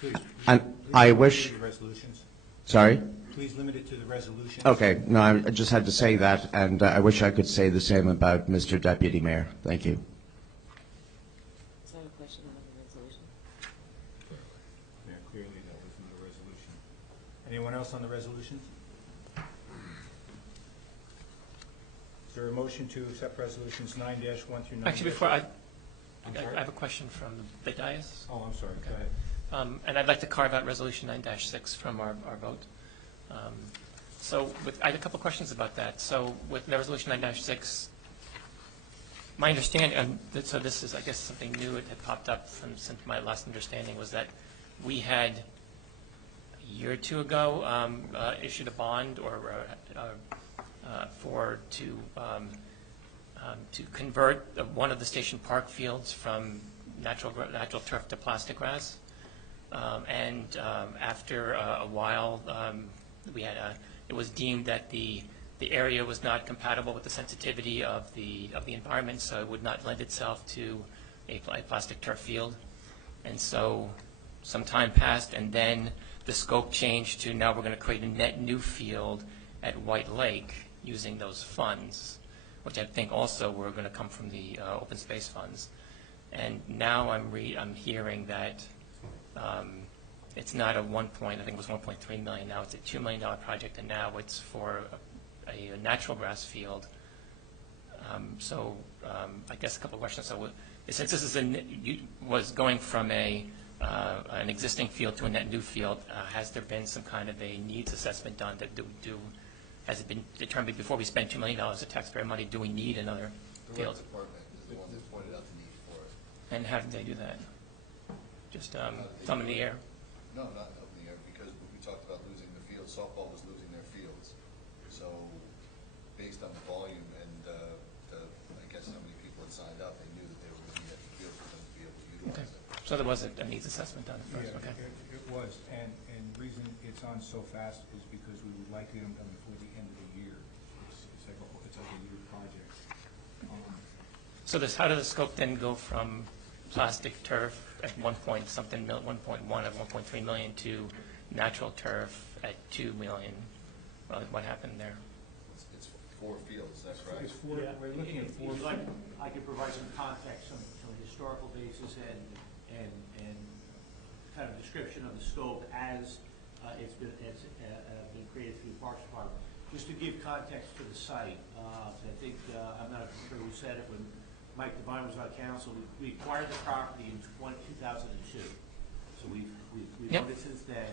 Please, And I wish... resolutions. Sorry? Please limit it to the resolution. Okay. No, I just had to say that, and I wish I could say the same about Mr. Deputy Mayor. Thank you. Is that a question on the resolution? Yeah, clearly that was not a resolution. Anyone else on the resolutions? Is there a motion to accept resolutions 9-1 through 9? Actually, before I have a question from the dais. Oh, I'm sorry. Go ahead. And I'd like to carve out resolution 9-6 from our vote. I had a couple questions about that. So with the resolution 9-6, my understanding, and so this is, I guess, something new that had popped up since my last understanding, was that we had a year or two ago issued a bond to convert one of the station park fields from natural turf to plastic grass. After a while, it was deemed that the area was not compatible with the sensitivity of the environment, so it would not lend itself to a plastic turf field. And so some time passed, and then the scope changed to now we're going to create a net new field at White Lake using those funds, which I think also were going to come from the open space funds. And now I'm hearing that it's not a I think it was 1.3 million. Now it's a $2 million project, and now it's for a natural grass field. I guess a couple of questions. So since this is was going from an existing field to a net new field, has there been some kind of a needs assessment done has it been determined before we spend $2 million of taxpayer money, do we need another field? The rec department is the one that pointed out the need for it. And how did they do that? Just thumb in the air? No, not up in the air, because we talked about losing the field. Softball was losing their fields. So based on the volume and I guess how many people had signed up, they knew that they were going to need that field for them to be able to utilize it. So there was a needs assessment done first? Yeah, Okay. it was. And the reason it's on so fast is because we would like to get them done before the end of the year. It's like a year project. So how did the scope then go from plastic turf at 1.1 of 1.3 million to natural turf at 2 million? What happened there? It's 4 fields, that's right. It's 4. Yeah. We're looking at 4. If you'd like, I could provide some context, some historical basis and kind of description of the scope as it's been created through the Parks Department. Just to give context to the site, I think I'm not sure who said it when Mike Devine was on council. We acquired the property in 2002, so we've owned it since then.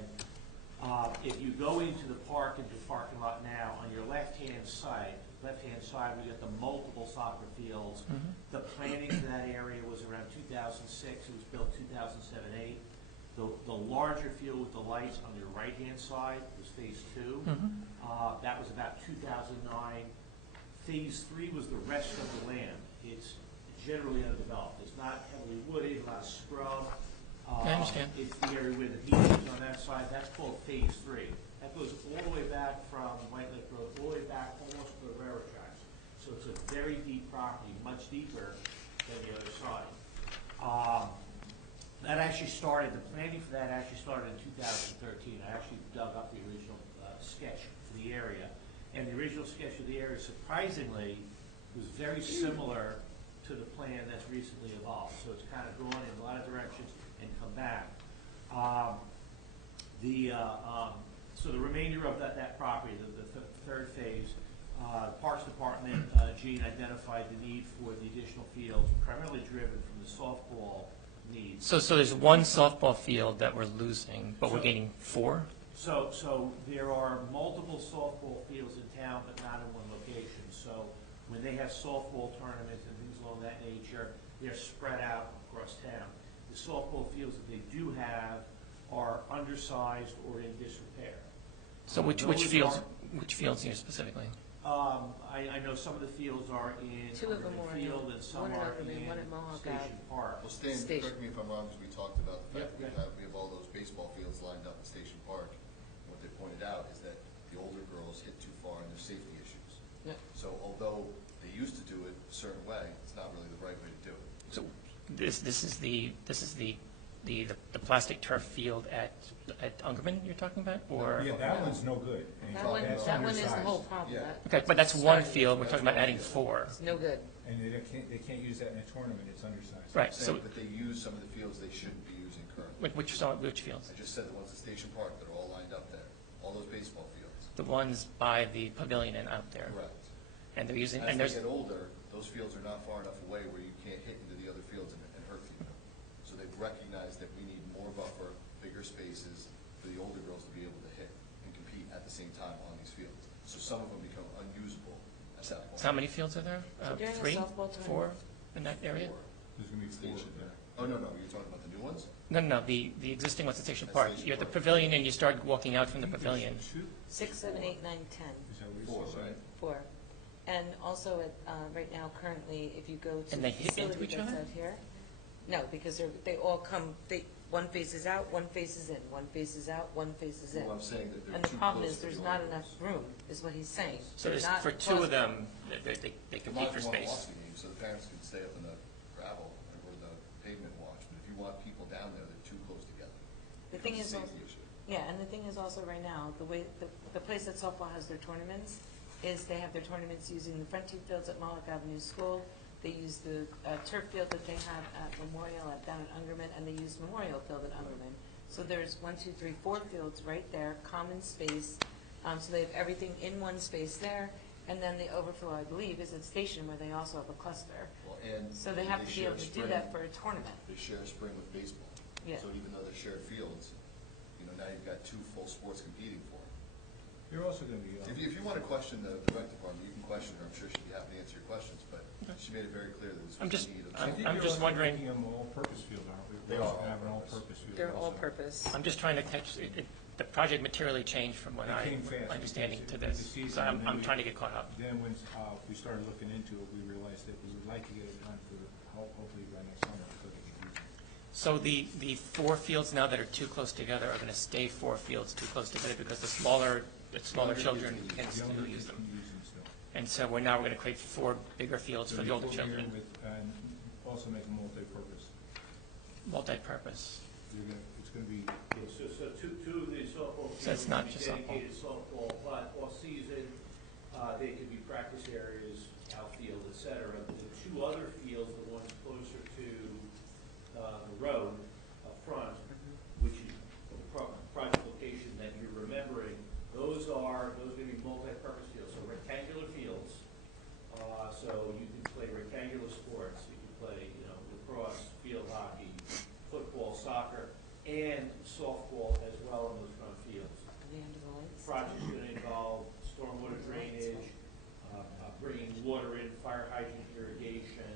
If you go into the park, into the parking lot now, on your left-hand side, we got the multiple soccer fields. Mm-hmm. The planning for that area was around 2006. It was built 2007-8. The larger field with the lights on your right-hand side was Phase 2. Mm-hmm. That was about 2009. Phase 3 was the rest of the land. It's generally undeveloped. It's not heavily wooded, a lot of scrub. I understand. It's the area where the beach is on that side. That's called Phase 3. That goes all the way back from White Lake Road, all the way back almost to the railroad tracks. So it's a very deep property, much deeper than the other side. That actually started, the planning for that actually started in 2013. I actually dug up the original sketch for the area. And the original sketch of the area, surprisingly, was very similar to the plan that's recently evolved. So it's kind of gone in a lot of directions and come back. So the remainder of that property, the third phase, Parks Department, Gene identified the need for the additional fields, primarily driven from the softball needs. So there's one softball field that we're losing, but we're gaining 4? So there are multiple softball fields in town, but not in one location. So when they have softball tournaments and things along that nature, they're spread out across town. The softball fields that they do have are undersized or in disrepair. So which fields here specifically? I know some of the fields are in Two of them are in Field and some are in one at Mohawk Station Park. Well, Stan, correct me if I'm wrong, because we talked about the fact that we have all those baseball fields lined up at Station Park. What they pointed out is that the older girls hit too far and there's safety issues. Yep. So although they used to do it a certain way, it's not really the right way to do it. So this is the plastic turf field at Ungerman you're talking about, or? Yeah, that one's no good. That one is the whole problem. Yeah. Okay, but that's one field. We're talking about adding 4. It's no good. And they can't use that in a tournament, it's undersized. Right. So But they use some of the fields they shouldn't be using currently. which fields? I just said the ones at Station Park that are all lined up there, all those baseball fields. The ones by the pavilion and out there. Correct. And they're using As and they there's get older, those fields are not far enough away where you can't hit into the other fields and hurt people. So they've recognized that we need more buffer, bigger spaces for the older girls to be able to hit and compete at the same time on these fields. So some of them become unusable at that point. So how many fields are there? During a 3, softball tournament. 4 in that area? There's going to be 4 Station, there. Oh, no, you're talking about the new ones? No, the existing ones at Station At Park. Station You're at the Park. pavilion and you start walking out from the pavilion. 6, 7, 8, 9, 10. Is that what Four, you're saying? right? 4. And also at, right now, currently, if you go to And the they hit into facility each that's other? out here. No, because they all come, one faces out, one faces in, one faces out, one faces in. Well, I'm saying that they're And the too problem close is to the there's not older enough girls. room, is what he's saying. So They're there's, not for 2 of possible. them, they The compete ones for who want to space. watch the game, so the parents can stay up in the gravel or the pavement watch. But if you want people down there, they're too close together. The thing Becomes is, a safety issue. yeah, and the thing is also right now, the way, the place that softball has their tournaments is they have their tournaments using the front 2 fields at Mohawk Avenue School. They use the turf field that they have at Memorial down at Ungerman, and they use Memorial Field at Ungerman. So there's 1, 2, 3, 4 fields right there, common space. So they have everything in one space there. And then the overflow, I believe, is at Station where they also have a cluster. Well, and So they have to be share able to do spring. that for a tournament. They share a spring with baseball. Yeah. So even though they're shared fields, now you've got 2 full sports competing for it. You're also going to be. If you want to question the rec department, you can question her. I'm sure she'd be happy to answer your questions, but she made it very clear that this was a need of. I'm just wondering. Making them all-purpose field, aren't we? They We're are also gonna have an all-purpose field. They're also. all-purpose. I'm just trying to catch, the project materially changed from what It came fast. understanding to It was this. the season, So and then I'm we- trying to get caught up. Then when we started looking into it, we realized that we would like to get it done for, hopefully by next summer, so they can use it. So the 4 fields now that are too close together are going to stay 4 fields too close together because the smaller children can The still younger use kids them. can use them still. And so we're going to create 4 bigger fields for the older So children. And also make them multi-purpose. Multi-purpose. It's going to be. So 2 of the softball So it's fields not will be just softball. dedicated softball, but off-season, they could be practice areas, outfield, et cetera. The 2 other fields, the ones closer to the road up front, which is the project location that you're remembering, those are going to be multi-purpose fields, so rectangular fields. So you can play rectangular sports. You can play, lacrosse, field hockey, football, soccer, and softball as well in those front fields. Project's going to involve stormwater drainage, bringing water in, fire hydrant irrigation,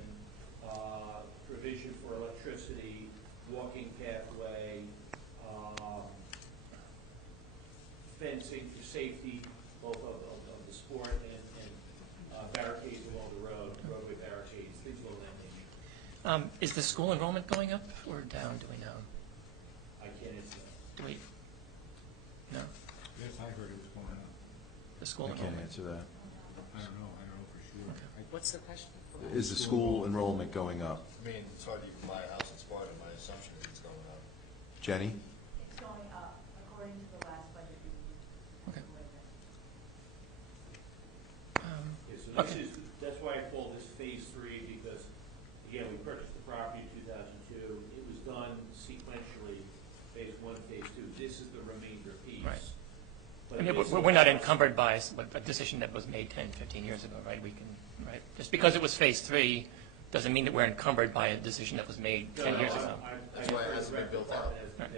provision for electricity, walking pathway, fencing for safety, both of the sport and barricades along the road, roadway barricades, things along that nature. Is the school enrollment going up or down, do we know? the school I can't enrollment. answer that. I don't know for sure. What's the question? Is the school enrollment going up? I mean, it's hard to even buy a house in Sparta, my assumption is it's going up. Jenny? It's going up, according to the last budget review. Okay. Yeah, so this is, that's why I call this phase 3, because, again, we purchased the property in 2002. It was done sequentially, phase 1, phase 2. This is the remainder piece. Right. But I mean, this we're not encumbered by a decision that was made 10, 15 years ago, right? We can, right? Just because it was phase 3 doesn't mean that we're encumbered by a decision that was made 10 years ago. That's why it hasn't been built out. Right.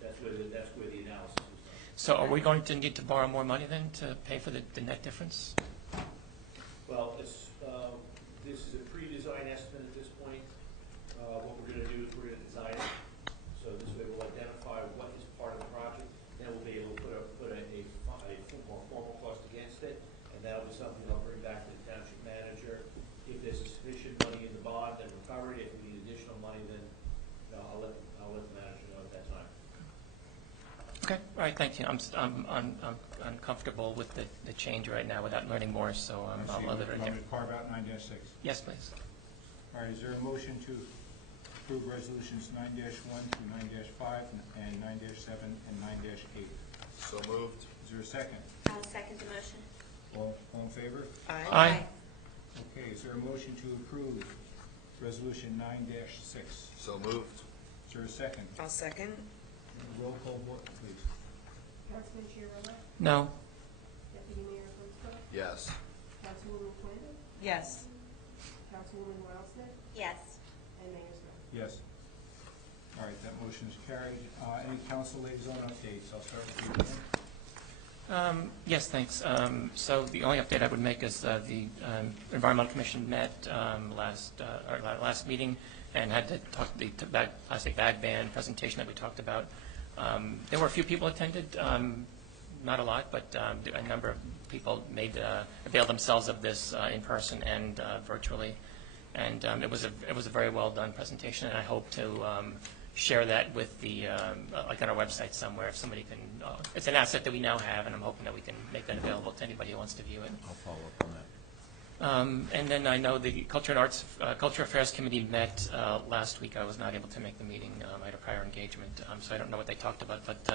That's where the analysis was done. So are we going to need to borrow more money then to pay for the net difference? Well, it's, this is a pre-design estimate at this point. What we're going to do is we're going to design it. So this way we'll identify what is part of the project. Then we'll be able to put a more formal cost against it. And that'll be something I'll bring back to the township manager. If there's sufficient money in the bond, then we'll cover it. If we need additional money, then I'll let the manager know at that time. Okay, all right, thank you. I'm uncomfortable with the change right now without learning more, so I'll let it in Want there. me to carve out 9-6? Yes, please. All right, is there a motion to approve resolutions 9-1 through 9-5 and 9-7 and 9-8? So moved. Is there a second? I'll second the motion. All in favor? Aye. Okay, is there a motion to approve resolution 9-6? So moved. Is there a second? I'll second. Roll call vote, please. Councilman Chiarella? No. Deputy Mayor Frenchco? Yes. Councilwoman Quinn? Yes. Councilwoman Wildsmith? Yes. And Mayor Smith? Yes. All right, that motion is carried. Any council liaison updates? I'll start with you, Dan. Yes, thanks. So the only update I would make is the Environmental Commission met last meeting and had to talk the plastic bag ban presentation that we talked about. There were a few people attended, not a lot, but a number of people availed themselves of this in person and virtually. And it was a very well done presentation, and I hope to share that with the like on our website somewhere if somebody can. It's an asset that we now have, and I'm hoping that we can make that available to anybody who wants to view it. I'll follow up on that. And then I know the Culture Affairs Committee met last week. I was not able to make the meeting. I had a prior engagement, so I don't know what they talked about. But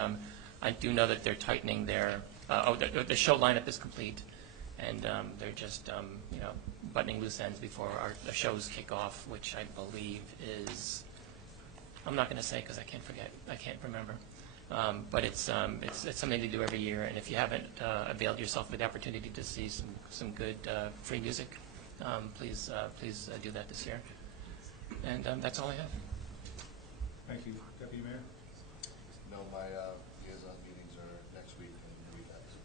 I do know that they're tightening their. The show lineup is complete, and they're just buttoning loose ends before the shows kick off, which I believe is. I'm not going to say because I can't forget. I can't remember. But it's something to do every year, and if you haven't availed yourself of the opportunity to see some good free music, please do that this year. And that's all I have. Thank you. Deputy Mayor? No, my liaison meetings are next week and the week after.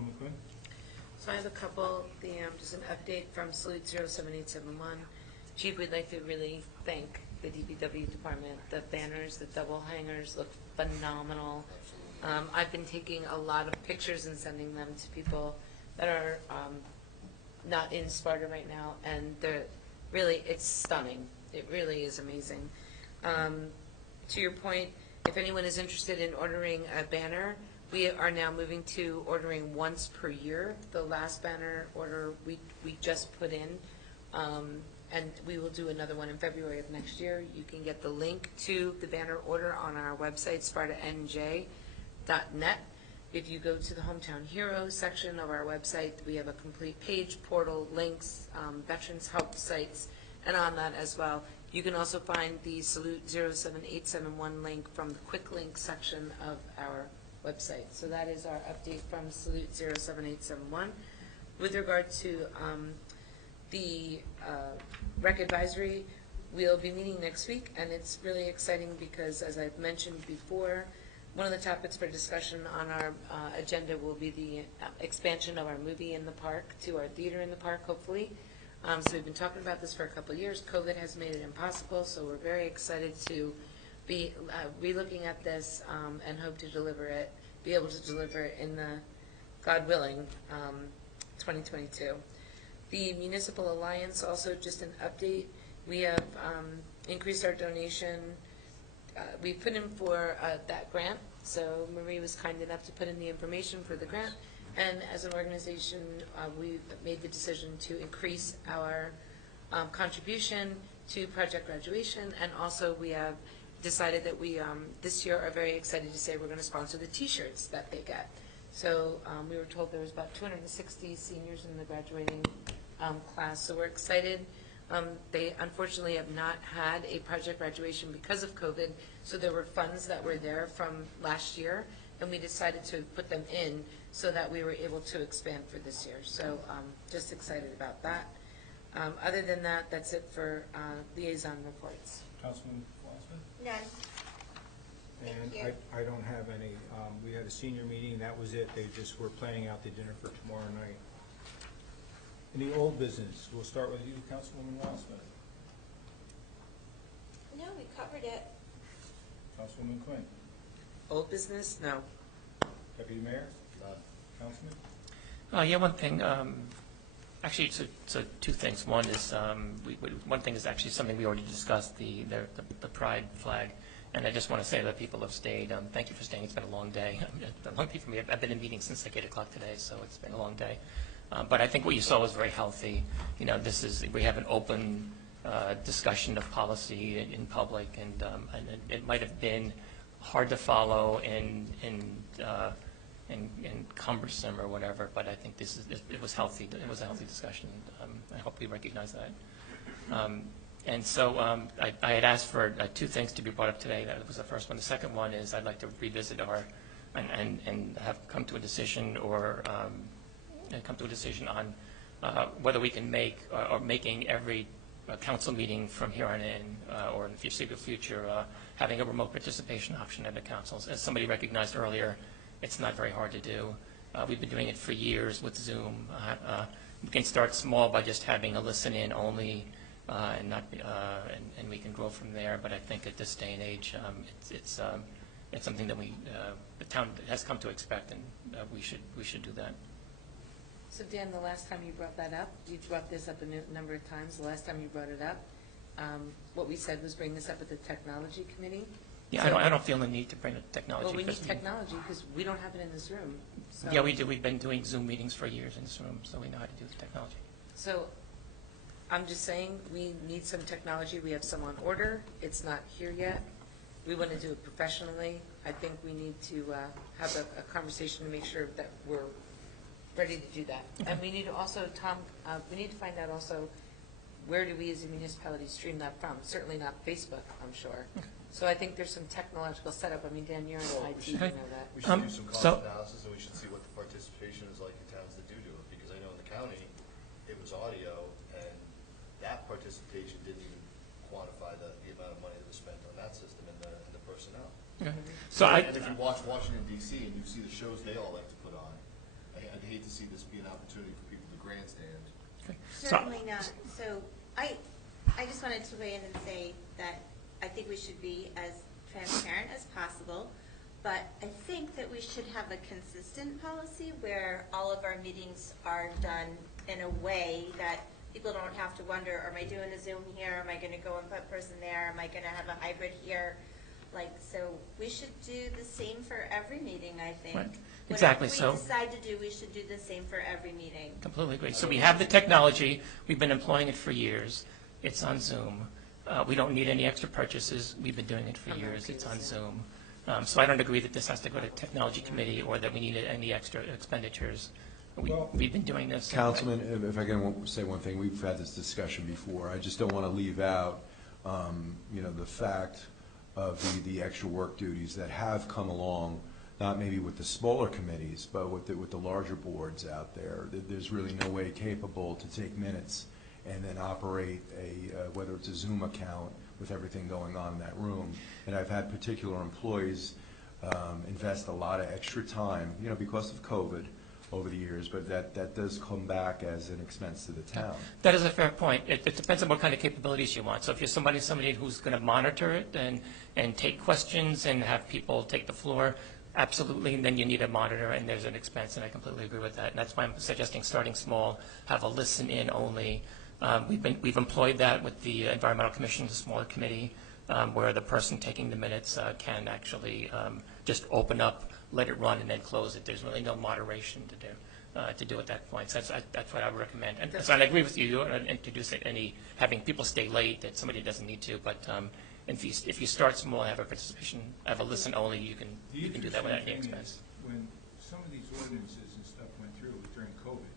Councilwoman Quinn? So I have a couple, just an update from Salute 07871. Chief, we'd like to really thank the DPW department. The banners, the double hangers look phenomenal. I've been taking a lot of pictures and sending them to people that are not in Sparta right now, and it's stunning. It really is amazing. To your point, if anyone is interested in ordering a banner, we are now moving to ordering once per year. The last banner order we just put in, and we will do another one in February of next year. You can get the link to the banner order on our website, spartanj.net. If you go to the Hometown Heroes section of our website, we have a complete page, portal, links, veterans help sites, and on that as well. You can also find the Salute 07871 link from the quick link section of our website. So that is our update from Salute 07871. With regard to the rec advisory, we'll be meeting next week, and it's really exciting because, as I've mentioned before, one of the topics for discussion on our agenda will be the expansion of our movie in the park to our theater in the park, hopefully. So we've been talking about this for a couple of years. COVID has made it impossible, so we're very excited to be relooking at this and hope to be able to deliver it in the, God willing, 2022. The Municipal Alliance, also just an update. We have increased our donation. We put in for that grant So Marie was kind enough to put in the information for the grant, and as an organization, we've made the decision to increase our contribution to project graduation, and also we have decided that we this year are very excited to say we're going to sponsor the T-shirts that they get. So we were told there was about 260 seniors in the graduating class, so we're excited. They unfortunately have not had a project graduation because of COVID, so there were funds that were there from last year, and we decided to put them in so that we were able to expand for this year. So just excited about that. Other than that, that's it for liaison reports. Councilman Wallace? None. And Thank you. I don't have any. We had a senior meeting, that was it. They just were planning out the dinner for tomorrow night. Any old business? We'll start with you, Councilwoman Wallace-Smith. No, we covered it. Councilwoman Quinn. Old business? No. Deputy Mayor? Councilman? Yeah, one thing. Actually, so two things. One is one thing is actually something we already discussed, the pride flag. And I just want to say that people have stayed. Thank you for staying. It's been a long day. A long day for me. I've been in meetings since like 8 o'clock today, so it's been a long day. But I think what you saw was very healthy. You know, we have an open discussion of policy in public, and it might have been hard to follow and cumbersome or whatever, but I think it was healthy. It was a healthy discussion. I hope we recognize that. And so I had asked for two things to be brought up today. That was the first one. The second one is I'd like to revisit and have come to a decision on whether we can make or making every council meeting from here on in or in the foreseeable future having a remote participation option at the councils. As somebody recognized earlier, it's not very hard to do. We've been doing it for years with Zoom. We can start small by just having a listen-in only. And we can grow from there. But I think at this day and age, it's something that the town has come to expect, and we should do that. So Dan, the last time you brought that up, you brought this up a number of times. The last time you brought it up, what we said was bring this up at the technology committee. Yeah, so, I don't feel the need to bring the technology. Well, we need technology because we don't have it in this room. So. Yeah, we do. We've been doing Zoom meetings for years in this room, so we know how to do the technology. So I'm just saying we need some technology. We have some on order. It's not here yet. We want to do it professionally. I think we need to have a conversation to make sure that we're ready to do that. Okay. And we need to also, Tom, we need to find out also where do we as a municipality stream that from? Certainly not Facebook, I'm sure. Okay. So I think there's some technological setup. I mean, Dan, you're in IT, you know that. We should do some cost analysis, and we should see what the participation is like in towns that do it, because I know in the county, it was audio, and that participation didn't even quantify the amount of money that was spent on that system and the personnel. Okay. And if you watch Washington, D.C., and you see the shows they all like to put on, I'd hate to see this be an opportunity for people to grandstand. Okay. Certainly not. So I just wanted to weigh in and say that I think we should be as transparent as possible, but I think that we should have a consistent policy where all of our meetings are done in a way that people don't have to wonder, am I doing a Zoom here? Am I going to go in person there? Am I going to have a hybrid here? So we should do the same for every meeting, I think. Right. Exactly. Whatever we decide to do, we should do the same for every meeting. Completely agree. So we have the technology. We've been employing it for years. It's on Zoom. We don't need any extra purchases. We've been doing it for years. It's on Zoom. So I don't agree that this has to go to technology committee or that we need any extra expenditures. We've been doing this. Councilman, if I can say one thing, we've had this discussion before. I just don't want to leave out, the fact of the extra work duties that have come along, not maybe with the smaller committees, but with the larger boards out there. There's really no way capable to take minutes and then operate whether it's a Zoom account with everything going on in that room. And I've had particular employees invest a lot of extra time, because of COVID over the years, but that does come back as an expense to the town. That is a fair point. It depends on what kind of capabilities you want. So if you're somebody who's going to monitor it and take questions and have people take the floor, absolutely, and then you need a monitor, and there's an expense, and I completely agree with that. And that's why I'm suggesting starting small, have a listen-in only. We've employed that with the Environmental Commission, the smaller committee, where the person taking the minutes can actually just open up, let it run, and then close it. There's really no moderation to do at that point. So that's what I would recommend. And so I agree with you. You don't introduce having people stay late that somebody doesn't need to. But if you start small, have a participation, have a listen only, you can do that without any expense. When some of these ordinances and stuff went through during COVID,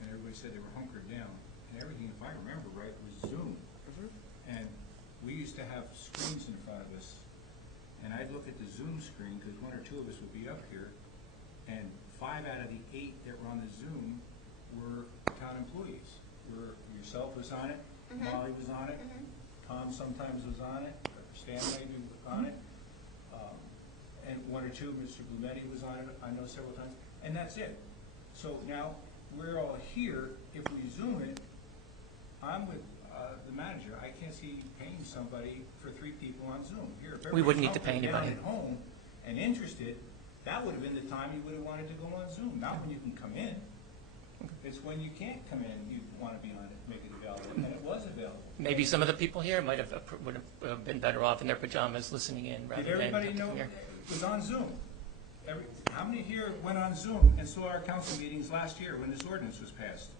and everybody said they were hunkered down, and everything, if I remember right, was Zoom. And we used to have screens in front of us, and I'd look at the Zoom screen, because one or two of us would be up here, and 5 out of the 8 that were on the Zoom were town employees. Yourself was on it, Molly was on it, Tom sometimes was on it, Stan maybe was on it, and 1 or 2, Mr. Blumetti was on it, I know several times, and that's it. So now, we're all here. If we Zoom it, I'm with the manager. I can't see paying somebody for 3 people on Zoom. Here, if We wouldn't need to pay everybody's anybody. down at home and interested, that would have been the time you would have wanted to go on Zoom. Not when you can come in. It's when you can't come in, you want to be on it, make it available, and it was available. Maybe some of the people here would have been better off in their pajamas listening in rather Did than everybody know here. it was on Zoom? How many here went on Zoom and saw our council meetings last year when this ordinance was passed?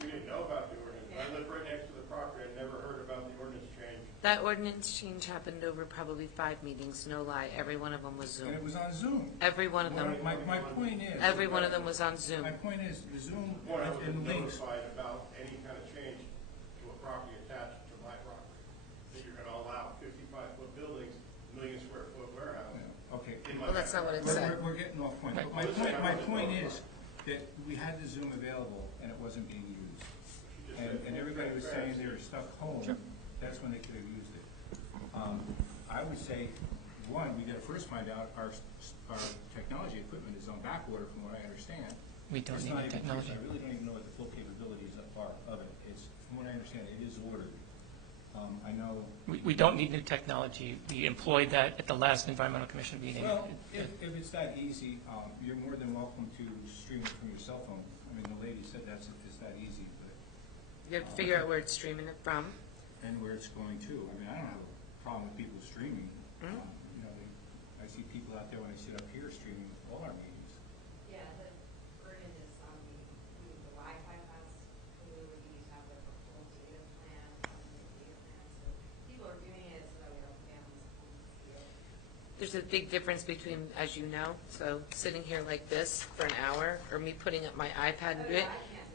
We didn't know about the ordinance. I live right next to the property. I never heard about the ordinance change. That ordinance change happened over probably 5 meetings, no lie. Every one of them was Zoom. And it was on Zoom. Every one of them. My point is. Every one of them was on Zoom. My point is, the Zoom When I was and links. notified about any kind of change to a property attached to my property, that you're going to allow 55-foot buildings, million-square-foot warehouse. Okay. Well, that's not what it said. We're getting off point. But my point is that we had the Zoom available and it wasn't being used. And everybody was saying they were stuck home. Sure. That's when they could have used it. I would say, one, we got to first find out our technology equipment is on back order from what I understand. We don't need the technology. I really don't even know what the full capabilities are of it. It's, from what I understand, it is ordered. I know. We don't need new technology. We employed that at the last Environmental Commission meeting. Well, if it's that easy, you're more than welcome to stream it from your cell phone. I mean, the lady said it's that easy, but. You have to figure out where it's streaming it from. And where it's going to. I mean, I don't have a problem with people streaming. You know, I see people out there when I sit up here streaming all our meetings. Yeah, the burden is on the Wi-Fi costs, we need to have like a full data plan, so people are doing it so that we don't families home. There's a big difference between, as you know, so sitting here like this for an hour, or me putting up my iPad and do it,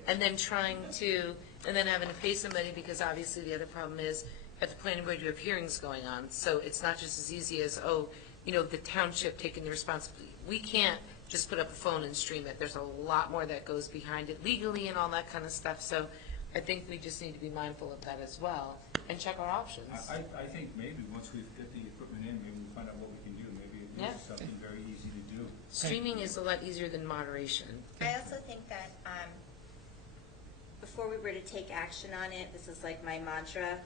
and then trying to, and then having to pay somebody, because obviously the other problem is, at the planning board, you have hearings going on, so it's not just as easy as, the township taking the responsibility. We can't just put up a phone and stream it. There's a lot more that goes behind it legally and all that kind of stuff, so I think we just need to be mindful of that as well, and check our options. I think maybe once we get the equipment in, maybe we'll find out what we can do. Maybe it is something very easy to do. Streaming is a lot easier than moderation. I also think that before we were to take action on it, this is like my mantra,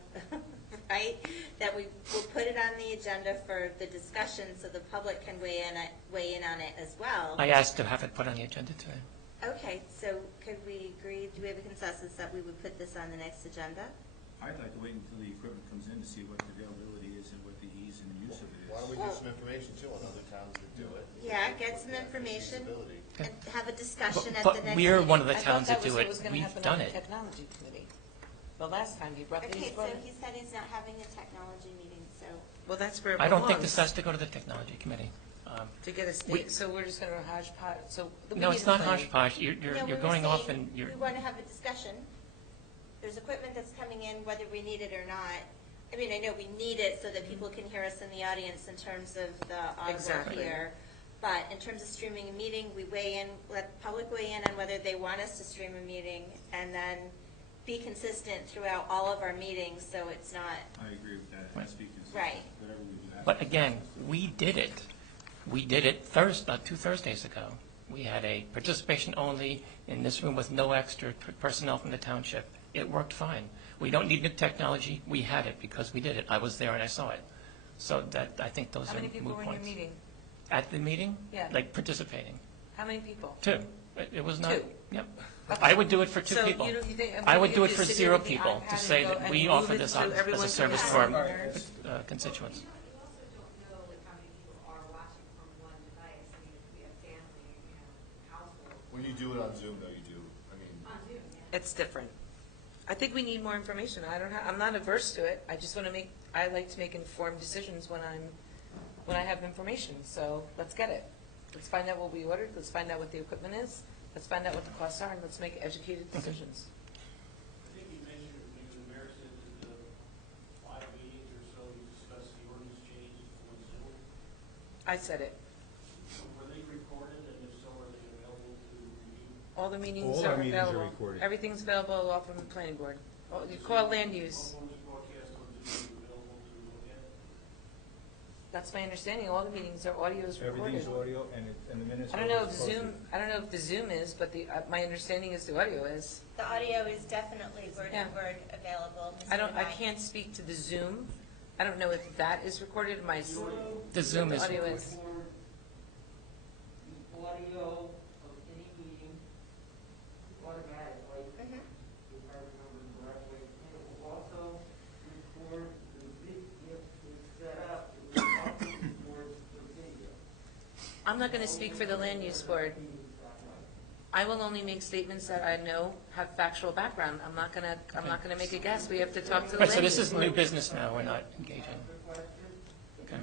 right? That we will put it on the agenda for the discussion so the public can weigh in on it as well. I asked to have it put on the agenda today. Okay, so could we agree, do we have a consensus that we would put this on the next agenda? I'd like to wait until the equipment comes in to see what the availability is and what the ease and use of it is. Why don't we get some information too on other towns that do it? Yeah, get some information and have a discussion at But the next we're meeting. one of the towns that do it. We've done it. Technology committee. The last time he brought Okay, so he said he's not having a technology meeting, so. Well, that's where it I don't think belongs. this has to go to the technology committee. To get a state, so we're just going to hodgepodge, so. No, it's not hodgepodge. No, we You're were going off saying and you're. We want to have a discussion. There's equipment that's coming in, whether we need it or not. I mean, I know we need it so that people can hear us in the audience in terms of the audible Exactly. here. But in terms of streaming a meeting, we weigh in, let the public weigh in on whether they want us to stream a meeting, and then be consistent throughout all of our meetings, so it's not. I agree with that. It has to be consistent. Right. Whatever we do. But again, we did it. We did it 2 Thursdays ago. We had a participation only in this room with no extra personnel from the township. It worked fine. We don't need new technology. We had it because we did it. I was there and I saw it. So that, I think those How are many moot people were in your points. meeting? At the meeting? Yeah. Like participating. How many people? 2. It was not. 2? Yep. Okay. I would do it for 2 So people. you think- I what would you do it do, for sit 0 here with the people iPad to and say go that and we move offer it this so as everyone a can service listen. to our constituents. You also don't know like how many people are watching When you do it on Zoom, though, you do, I mean. On Zoom, yeah. It's different. I think we need more information. I'm not averse to it. I just want to I like to make informed decisions when I have information. So let's get it. Let's find out what we ordered. Let's find out what the equipment is. Let's find out what the costs are, and let's make educated decisions. I think you mentioned, maybe the mayor said that 5 meetings or so, you discussed the ordinance changes on Zoom. I said it. Were they recorded, and if so, are they available to review? All the meetings All are our meetings are available. recorded. Everything's available off from the planning board. Oh, you call land use. What was broadcast on Zoom available to look at? That's my understanding. All the meetings are audio is recorded. Everything's audio, and the minutes. I don't know if Zoom. I don't know if the Zoom is, but my understanding is the audio is. The audio is definitely word Yeah. for word available. Mr. I Devine. can't speak to the Zoom. I don't know if that is recorded. The Zoom is audio recorded. is. The audio of any meeting automatically, if I remember correctly, and it will also record if it's set up, it will also record the video. I'm not going to speak for the land use board. I will only make statements that I know have factual background. I'm not gonna make a guess. We have to talk to the Right, land so this use is board. new business now, we're not engaging. Okay.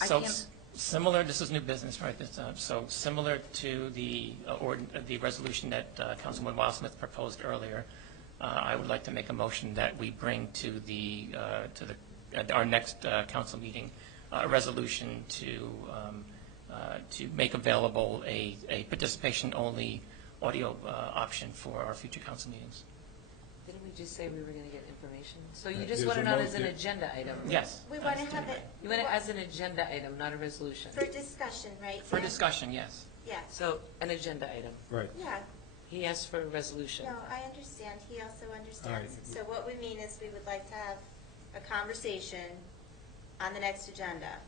I So can't- similar, this is new business, right? So similar to the resolution that Councilwoman Wildsmith proposed earlier, I would like to make a motion that we bring to our next council meeting, a resolution to make available a participation-only audio option for our future council meetings. Didn't we just say we were going to get information? So you Right. just There's want a it on mo- as an there- agenda item? Yes. We want to have it. You want it as an agenda item, not a resolution? For discussion, right? For Sam? discussion, yes. Yes. So, an agenda item. Right. Yeah. He asked for a resolution. No, I understand. He also understands. All right. So what we mean is we would like to have a conversation on the next agenda,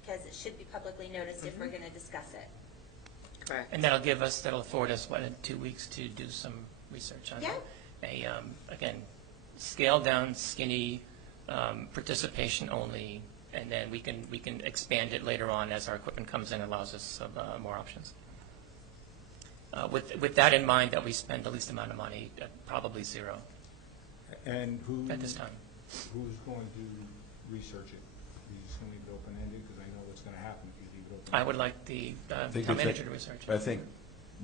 because it should be publicly noticed if we're going to discuss it. Correct. And that'll afford us, 2 weeks to do some research on again, scaled down, skinny, participation only, and then we can expand it later on as our equipment comes in and allows us more options. With that in mind, that we spend the least amount of money, probably zero And at this time. who's going to research it? Are you just going to leave it open-ended? Because I know what's going to happen if you leave it open-ended. I would like the town manager to research it. I think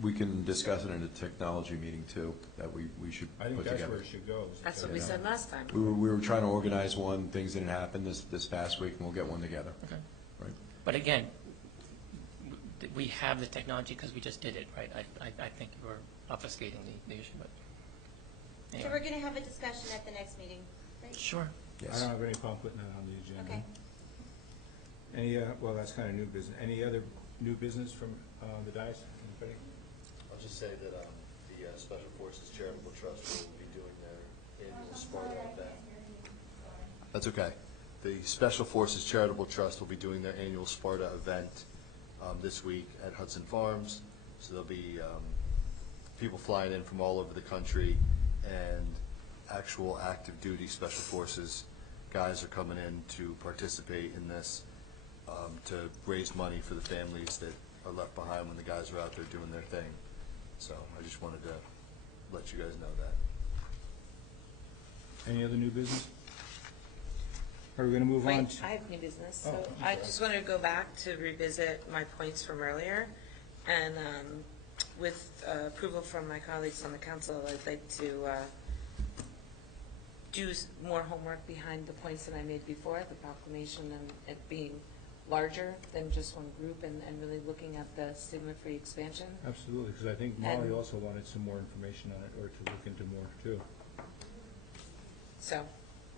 we can discuss it in a technology meeting too, that we should I think put that's together. where it should go. That's what we said last time. We were trying to organize one, things didn't happen this past week, and we'll get one together. Okay. Right. But again, we have the technology because we just did it, right? I think you're obfuscating the issue, but So anyway. we're going to have a discussion at the next meeting, right? Sure. I don't have any problem putting that on the agenda. Okay. Well, that's kind of new business. Any other new business from the dais? Anybody? I'll just say that the Special Forces Charitable Trust will be doing their annual Sparta event. That's okay. The Special Forces Charitable Trust will be doing their annual Sparta event this week at Hudson Farms. So there'll be people flying in from all over the country, and actual active duty Special Forces guys are coming in to participate in this to raise money for the families that are left behind when the guys are out there doing their thing. So I just wanted to let you guys know that. Any other new business? Are we going to move on? Wait, I have new business. Oh, So I'm I sorry. just wanted to go back to revisit my points from earlier. And with approval from my colleagues on the council, I'd like to do more homework behind the points that I made before, the proclamation and it being larger than just one group, and really looking at the stigma-free expansion. Absolutely, because I think Molly And- also wanted some more information on it, or to look into more too. So,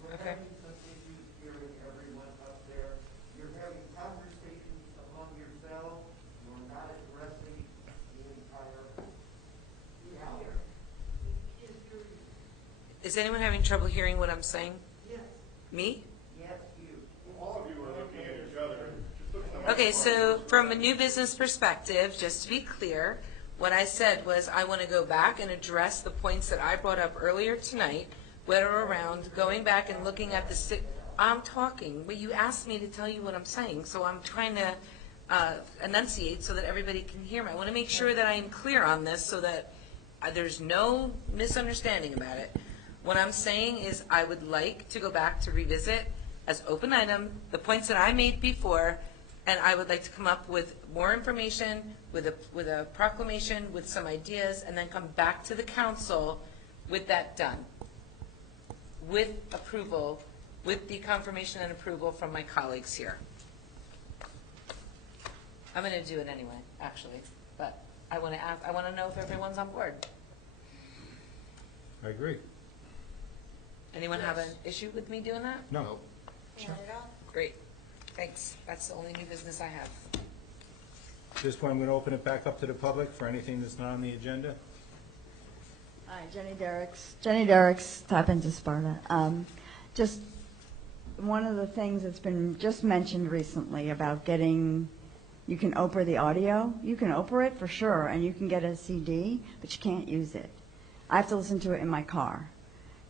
We're okay. having some issues here with everyone up there. You're having conversations among yourselves. You're not addressing the entire reality. Is anyone having trouble hearing what I'm saying? Yes. Me? Yes, you. All of you are looking at each other. Just look at the Okay, microphone. so from a new business perspective, just to be clear, what I said was I want to go back and address the points that I brought up earlier tonight, whether around going back and looking at I'm talking, but you asked me to tell you what I'm saying, so I'm trying to enunciate so that everybody can hear me. I want to make sure that I am clear on this so that there's no misunderstanding about it. What I'm saying is I would like to go back to revisit as open item the points that I made before, and I would like to come up with more information, with a proclamation, with some ideas, and then come back to the council with that done, with approval, with the confirmation and approval from my colleagues here. I'm going to do it anyway, actually, but I want to know if everyone's on board. I agree. Anyone have an issue with me doing that? No. Not at all. Great. Thanks. That's the only new business I have. At this point, I'm going to open it back up to the public for anything that's not on the agenda. Hi, Jenny Derricks, Tap Into Sparta. Just one of the things that's been just mentioned recently about getting, you can Oprah the audio. You can Oprah it for sure, and you can get a CD, but you can't use it. I have to listen to it in my car.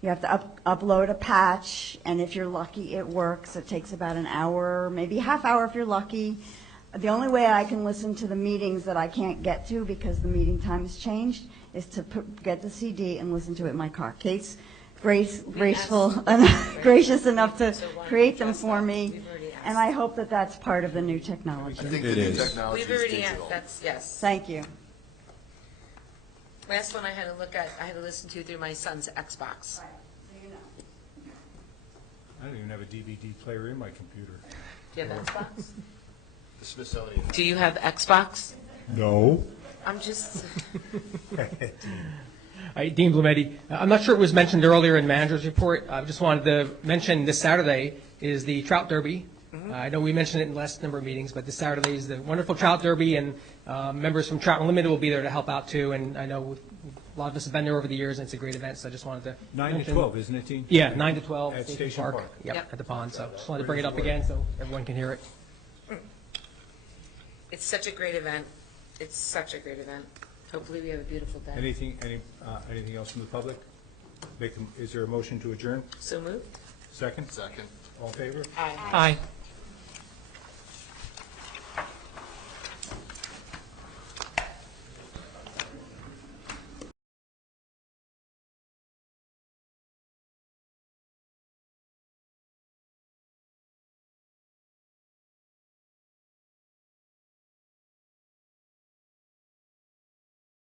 You have to upload a patch, and if you're lucky, it works. It takes about an hour, maybe a half hour if you're lucky. The only way I can listen to the meetings that I can't get to because the meeting time has changed is to get the CD and listen to it in my car. Kate's gracious enough to create them for me, and I hope that that's part of the new technology. I think the new technology We've is already digital. that's, yes. Thank you. Last one I had to look at, I had to listen to through my son's Xbox. I don't even have a DVD player in my computer. Do you have Xbox? The Smithsonian. Do you have Xbox? No. I'm just, Hi, Dean Blumetti. I'm not sure it was mentioned earlier in the manager's report. I just wanted to mention this Saturday is the Trout Derby. I know we mentioned it in the last number of meetings, but this Saturday is the wonderful Trout Derby, and members from Trout Unlimited will be there to help out too. And I know a lot of us have been there over the years, and it's a great event. So I just wanted to 9 mention- to 12, isn't it, Dean? Yeah, 9 to 12 At Station Park. Yep, at the pond. So just wanted to bring it up again so everyone can hear it. it's such a great event. It's such a great event. Hopefully we have a beautiful day. Anything else from the public? Is there a motion to adjourn? So moved? Second? Second. All in favor? Aye. Aye.